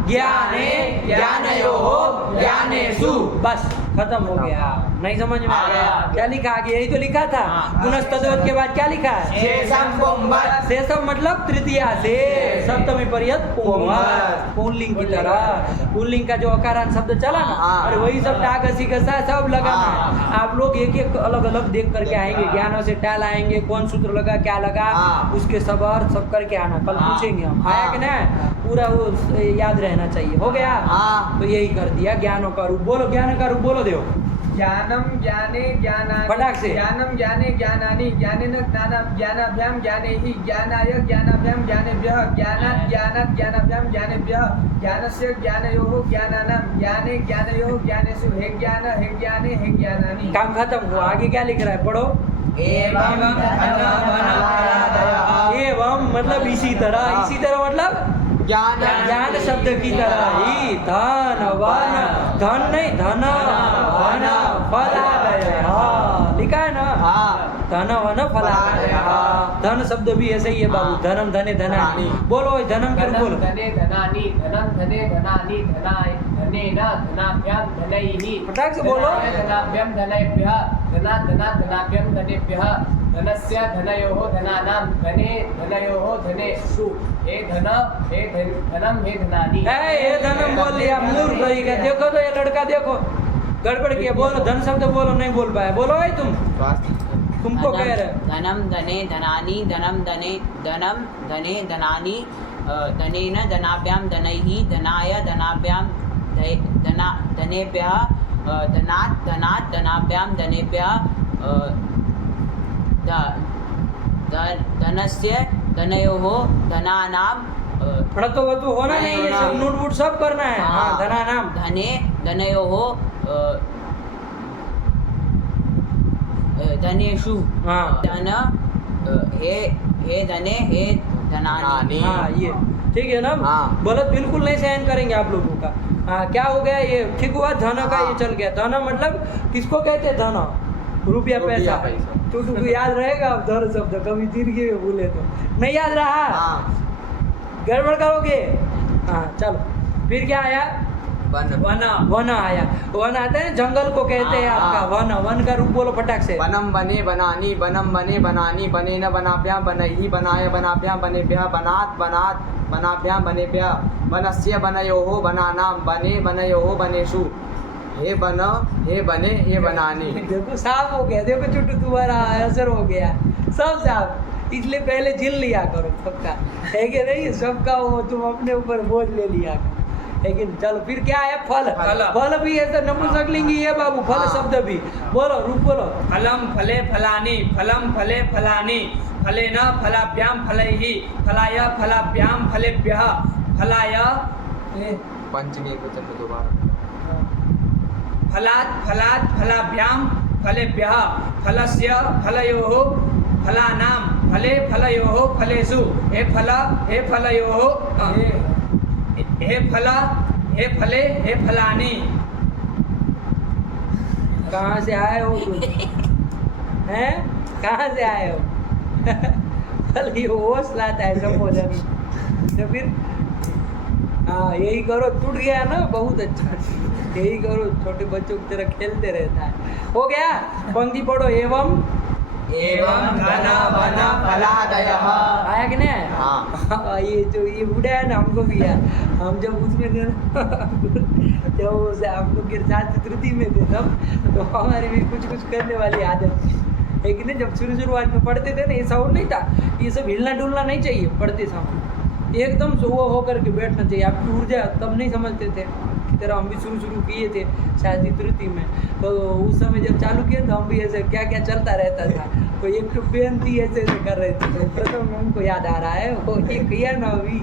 ज्ञाने ज्ञानयोः ज्ञानेषु। बस खत्म हो गया। नहीं समझ में आ गया? क्या लिखा आगे? यही तो लिखा था। पुनस्तद्वत् के बाद क्या लिखा है? शेषम पुंभत। शेषम मतलब तृतीया से सप्तमी पर्यंत पुंभत, पुल्लिंग की तरह। पुल्लिंग का जो अकारांत शब्द चला ना, हाँ। और वही सब टा घसी घसा सब लगाना है। आप लोग एक एक अलग अलग देख करके आएंगे, ज्ञानों से टाल आएंगे, कौन सूत्र लगा क्या लगा, हाँ। उसके सब अर्थ सब करके आना। कल हाँ। पूछेंगे हम, हाँ। आया कि ना? पूरा वो याद रहना चाहिए। हो गया? हाँ। तो यही कर दिया। ज्ञानों का रूप बोलो, ज्ञान का रूप बोलो देव। ज्ञानम ज्ञाने ज्ञानानि फटाक से। ज्ञानम ज्ञाने ज्ञानानि ज्ञानेन ज्ञानम ज्ञानाभ्याम ज्ञाने हि ज्ञानाय ज्ञानाभ्याम ज्ञानेभ्यः ज्ञानात् ज्ञानात् ज्ञानाभ्याम ज्ञानेभ्यः ज्ञानस्य ज्ञानयोः ज्ञानानां ज्ञाने ज्ञानयोः ज्ञानेषु हे ज्ञान हे ज्ञाने हे ज्ञानानि। काम खत्म हुआ। आगे क्या लिख रहा है? पढ़ो। एवं धन वन फलादयः। एवं मतलब इसी तरह, इसी तरह मतलब ज्ञान ज्ञान शब्द की तरह ही धन वन, धन नहीं धन वन फलादयः लिखा है ना? हाँ। धन वन फलादयः। धन शब्द भी ऐसे ही है बाबू। हाँ। धनम धने धनानि। बोलो धनम के रूप धनं बोलो। धने धनानि धनं धने धनानि धनाय धनेन धनाभ्यां धनैः फटाक से बोलो। धनाय धनाभ्यां धनैभ्यः धनात् धनात् धनाभ्यां धनेभ्यः धनस्य धनयोः धनानां धने धनयोः धनेषु हे धन हे धनम हे धनानि। ये धनम बोल लिया, मूर्ख कहीं का। देखो तो ये लड़का देखो गड़बड़ किया। बोलो धन शब्द बोलो, नहीं बोल पाया। बोलो भाई तुमको कह रहे हैं। धनम धने धनानि धनम धने धनानि धनेन धनाभ्यां धनैः धनाय धनाभ्यां धनेभ्यः धनात् धनात् धनाभ्यां धनेभ्यः धनस्य धनयोः धनानां थोड़ा तो वो तो होना नहीं, ये सब नोट वोट सब करना है। हाँ, धना नाम धने धनयोः धनेषु हाँ। धन हे धने हे धनानि। हाँ ये ठीक है ना? हाँ। गलत बिल्कुल नहीं सहन करेंगे आप लोगों का। हाँ क्या हो गया? ये ठीक हुआ। धन का ये चल गया। धन मतलब किसको कहते हैं? धन रुपया पैसा। तो तुमको याद रहेगा अब धन शब्द, कभी जिंदगी में भूले तो नहीं याद रहा। हाँ। गड़बड़ करोगे। हाँ चलो फिर क्या आया? वन वन आया। वन आता है जंगल को कहते हैं आपका वन। वन का रूप बोलो फटाक से। वनम बने बनानी बनम बने बनानी बने न बनाभ्यां बनैहि बनाय बनाभ्यां बनेभ्यः बनात् बनात् बनाभ्यां बनेभ्यः वनस्य बनयोः बनानां बने बनयोः बनेषु हे बन हे बने हे बनानी। देखो साफ हो गया। देखो चुट्टू तुम्हारा असर हो गया सब साफ। इसलिए पहले झिल लिया करो सबका, है कि नहीं? सबका वो तुम अपने ऊपर बोझ ले लिया करो, लेकिन चलो फिर क्या है? फल। फल भी ऐसा नपुंसकलिंगी है बाबू। फल हाँ। शब्द भी बोलो, रूप बोलो। फलम फले फलानि फलम फले फलानि फलेन फलाभ्यां फलैः फलाय फलाभ्यां फलेभ्यः फलाय पंचमी एक वचन में दोबारा फलात् फलात् फलाभ्यां फलेभ्यः फलस्य फलयोः फलानां फले फलयोः फलेषु हे फल हे फलयोः हे फल हे फले हे फलानि। कहाँ से आए हो तुम? हैं? कहाँ से आए हो? फल ये होश लाता है संबोधन। तो फिर हाँ यही करो। टूट गया ना, बहुत अच्छा। यही करो, छोटे बच्चों की तरह खेलते रहता है। हो गया? पंक्ति पढ़ो। एवं धन वन फलादयः। आया कि नहीं आया? हाँ। ये जो ये बुढ़ा है ना, हमको भी है। हम जब उसमें थे ना, जब हम लोग के साथ चतुर्थी में थे तब, तो हमारी भी कुछ कुछ करने वाली आदत थी। लेकिन जब शुरुआत में पढ़ते थे ना, ये सब नहीं था। ये सब हिलना डुलना नहीं चाहिए पढ़ते समय। एकदम से वो होकर के बैठना चाहिए। आपकी ऊर्जा तब नहीं समझते थे की तरह हम भी शुरू किए थे शायद चतुर्थी में। तो उस समय जब चालू किए तो हम भी ऐसे क्या क्या चलता रहता था। तो एक तो पेन थी ऐसे ऐसे कर रहे थे। तो प्रथम हमको याद आ रहा है वो ये किया ना अभी,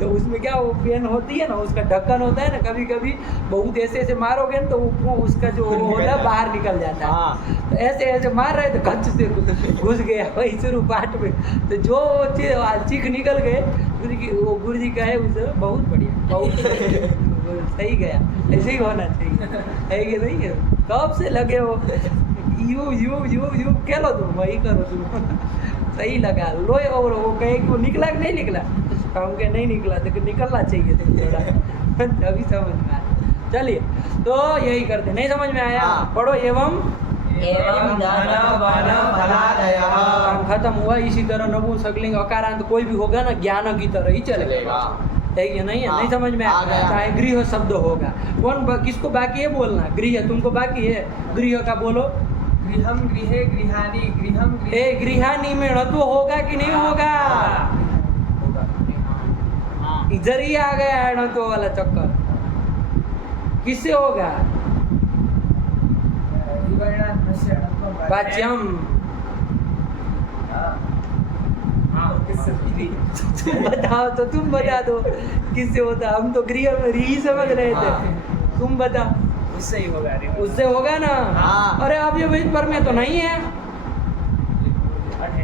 तो उसमें क्या वो पेन होती है ना, उसका ढक्कन होता है ना, कभी कभी बहुत ऐसे ऐसे मारोगे ना तो वो उसका जो होता बाहर निकल जाता है। तो ऐसे ऐसे मार रहे तो गच से घुस गया वही शुरुआत में। तो जो चीख निकल गए, वो गुरु जी का है उसे बहुत बढ़िया, बहुत सही गया। ऐसे ही होना चाहिए, है कि नहीं है? कब से लगे हो यू खेलो तुम, वही करो तुम। सही लगा लो। और वो कहे कि वो निकला कि नहीं निकला? काम के नहीं निकला तो निकलना चाहिए था थोड़ा अभी समझ में आया। चलिए तो यही करते, नहीं समझ में आया हाँ। पढ़ो। एवं एवं धन वन फलादयः। काम खत्म हुआ। इसी तरह नपुंसकलिंग अकारांत कोई भी होगा ना ज्ञान की तरह ही चलेगा, है कि नहीं है? हाँ, नहीं समझ में आ आया? गया। चाहे गृह शब्द होगा, किसको बाकी है बोलना? गृह तुमको बाकी है, गृह का बोलो। गृहम गृहे गृहाणि गृहम ए गृहे गृहानी में णत्व होगा कि नहीं होगा? हाँ। इधर ही आ गया है णत्व वाला चक्कर। किससे होगा? विवर्णान्नस्य अणत्वं वाच्यम। तुम बताओ तो, तुम बता दो किससे होता। हम तो गृह में ही समझ रहे थे, तुम बताओ। उससे ही होगा रे। उससे होगा ना? हाँ। अरे अब ये वही पर में तो नहीं है।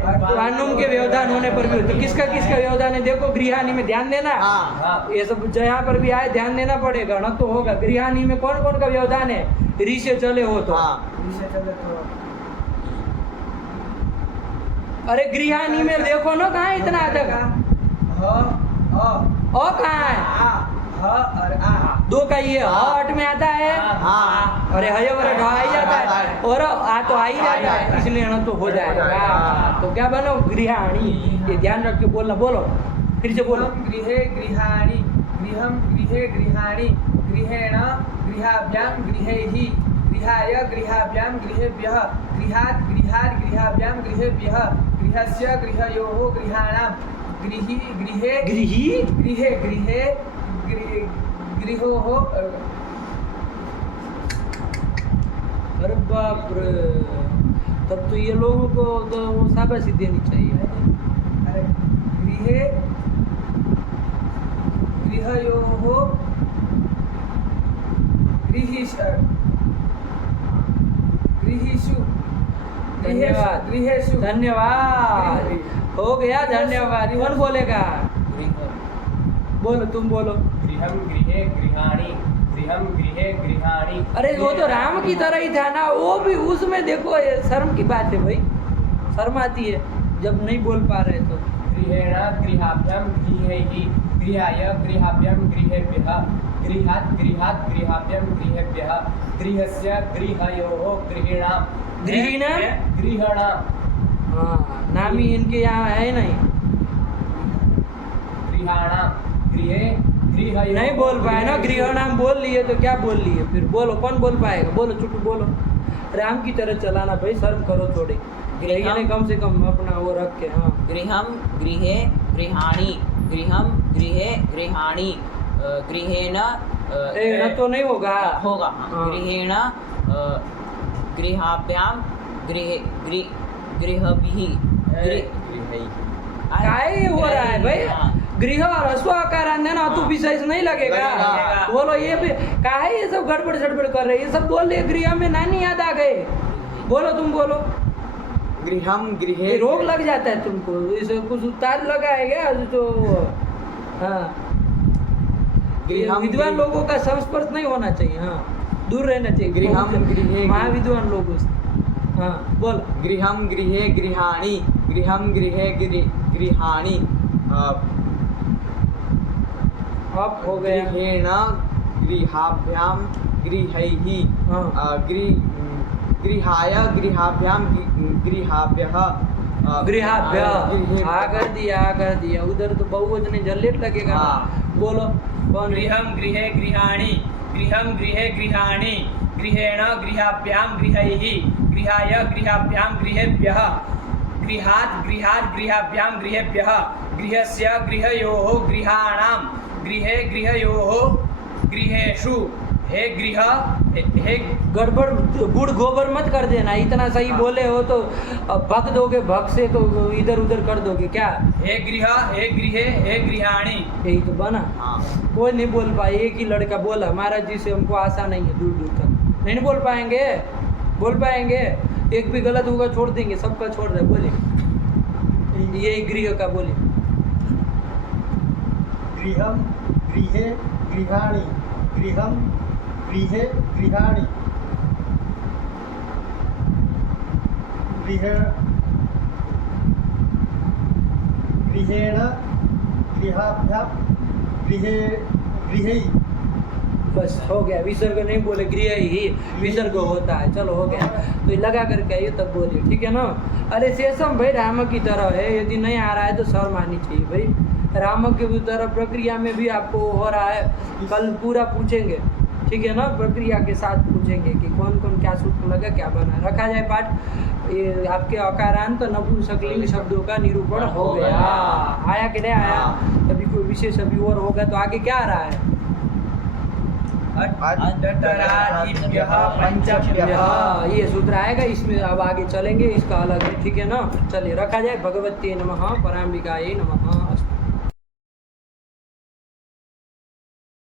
कानून के व्यवधान होने पर भी तो किसका किसका व्यवधान है देखो। गृहानी में ध्यान देना, हाँ। ये सब जहाँ पर भी आए ध्यान देना पड़ेगा ना, तो होगा। गृहानी में कौन कौन का व्यवधान है? ऋ से चले हो तो। हाँ। विषय चले तो अरे गृहानी में देखो ना, कहाँ है इतना अदक? और कहाँ है? और आ दो का ये हट में आता है। हाँ। अरे हय और ढ आ ही जाता है, और आ तो आ ही जाता है, इसलिए ना तो हो जाएगा। तो क्या बनो? गृहाणी। ये ध्यान रख के बोलना। बोलो फिर से बोलो। गृहं गृहे गृहाणि गृहं गृहे गृहाणि गृहेण गृहाभ्यां गृहैः गृहाय गृहाभ्यां गृहेभ्यः गृहात् गृहात् गृहाभ्यां गृहेभ्यः गृहस्य गृहयोः गृहाणां गृही गृहे गृही गृहे गृहे गृहोः अरे बाप रे, तब तो ये लोगों को तो वो शाबाशी देनी चाहिए। अरे गृहे गृहयोः गृहीषु धन्यवाद। गृहेषु धन्यवाद, हो गया। धन्यवाद। कौन बोलेगा? बोलो, तुम बोलो। गृहं गृहे गृहाणि गृहं गृहे गृहाणि। अरे वो तो राम की तरह ही था ना, वो भी उसमें देखो ये शर्म की बात है भाई, शर्म आती है जब नहीं बोल पा रहे तो। गृहेण गृहाभ्यां गृहैः गृहाय गृहाभ्यां गृहेभ्यः गृहात् गृहात् गृहाभ्यां गृहेभ्यः गृहस्य गृहयोः गृहिणां गृहिणां? गृहिणां हाँ, नाम ही इनके यहाँ है नहीं। गृहाणां गृहे गृहयोः। नहीं बोल पाए ना, गृह नाम बोल लिए तो क्या बोल लिए फिर? बोलो, कौन बोल पाएगा? बोलो, चुप बोलो। राम की तरह चलाना भाई, शर्म करो थोड़ी। गृह कम से कम अपना वो रख के। हाँ। गृहं गृहे गृहाणि गृहं गृहे गृहाणि गृहेण ए ना तो नहीं होगा। होगा। हाँ। गृहेण गृहाभ्यां गृहे गृहभिः काहे हो रहा है भाई? हाँ। गृह और अश्व आकारांत है ना, तो विशेष नहीं लगेगा। लगेगा। बोलो, ये भी काहे ये सब गड़बड़ सड़बड़ कर रहे हैं? ये सब बोल रहे गृह में नानी याद आ गए। बोलो, तुम बोलो। गृहम ये गृहे रोग लग जाता है तुमको, इसे कुछ उतार लगा है क्या तो? हाँ, ये गृहम विद्वान लोगों का संस्पर्श नहीं होना चाहिए। हाँ, दूर रहना चाहिए गृहम गृहे महाविद्वान लोगों से। हाँ, बोल। गृहम गृहे गृहाणि गृहम गृहे गृहाणि अब हो गया। गृहेण गृहाभ्यां गृहैः हाँ। गृहाय गृहाभ्यां गृहाभ्यः गृहाभ्य गृहे- आ कर दिया। उधर तो बहुवचन जल्लेट लगेगा ना। हाँ। बोलो, कौन? गृहं गृहे गृहाणि गृहं गृहे गृहाणि गृहेण गृहाभ्यां गृहैः गृहाय गृहाभ्यां गृहेभ्यः गृहात् गृहात् गृहाभ्यां गृहेभ्यः गृहस्य गृहयोः गृहाणां गृहे गृहयोः गृहेषु हे गृह हे गड़बड़ गुड़ गोबर मत कर देना। इतना सही बोले हो तो अब भग दोगे, भग से तो इधर उधर कर दोगे क्या? हे गृह हे गृहे हे गृहाणि। यही तो बना। हाँ। कोई नहीं बोल पाए, एक ही लड़का बोला। महाराज जी से हमको आशा नहीं है दूर दूर तक। नहीं बोल पाएंगे, बोल पाएंगे? एक भी गलत होगा छोड़ देंगे, सबका छोड़ रहे। बोले ये गृह का बोले। गृहं गृहे गृहाणि गृहं गृहे गृहाणि गृह गृहेण गृहाभ्यां गृहे गृहै बस हो गया, विसर्ग नहीं बोले, गृह ही विसर्ग होता है। चलो हो गया, तो ये लगा करके आइए तब बोलिए, ठीक है ना। अरे शेषम भाई राम की तरह है, यदि नहीं आ रहा है तो शर्म आनी चाहिए भाई। राम की तरह प्रक्रिया में भी आपको हो रहा है, कल पूरा पूछेंगे, ठीक है ना, प्रक्रिया के साथ पूछेंगे कि कौन कौन क्या सूत्र लगा, क्या बना। रखा जाए पाठ। ये आपके अकारांत नपुंसकलिंग शब्दों का निरूपण हो गया। आया कि नहीं आया? अभी कोई विशेष अभी और होगा तो आगे क्या आ रहा है? अट्टरादिभ्यः पंचभ्यः। ये सूत्र आएगा, इसमें अब आगे चलेंगे, इसका अलग है, ठीक है ना। चलिए रखा जाए। भगवते नमः, पराम्बिकायै नमः। अस्तु।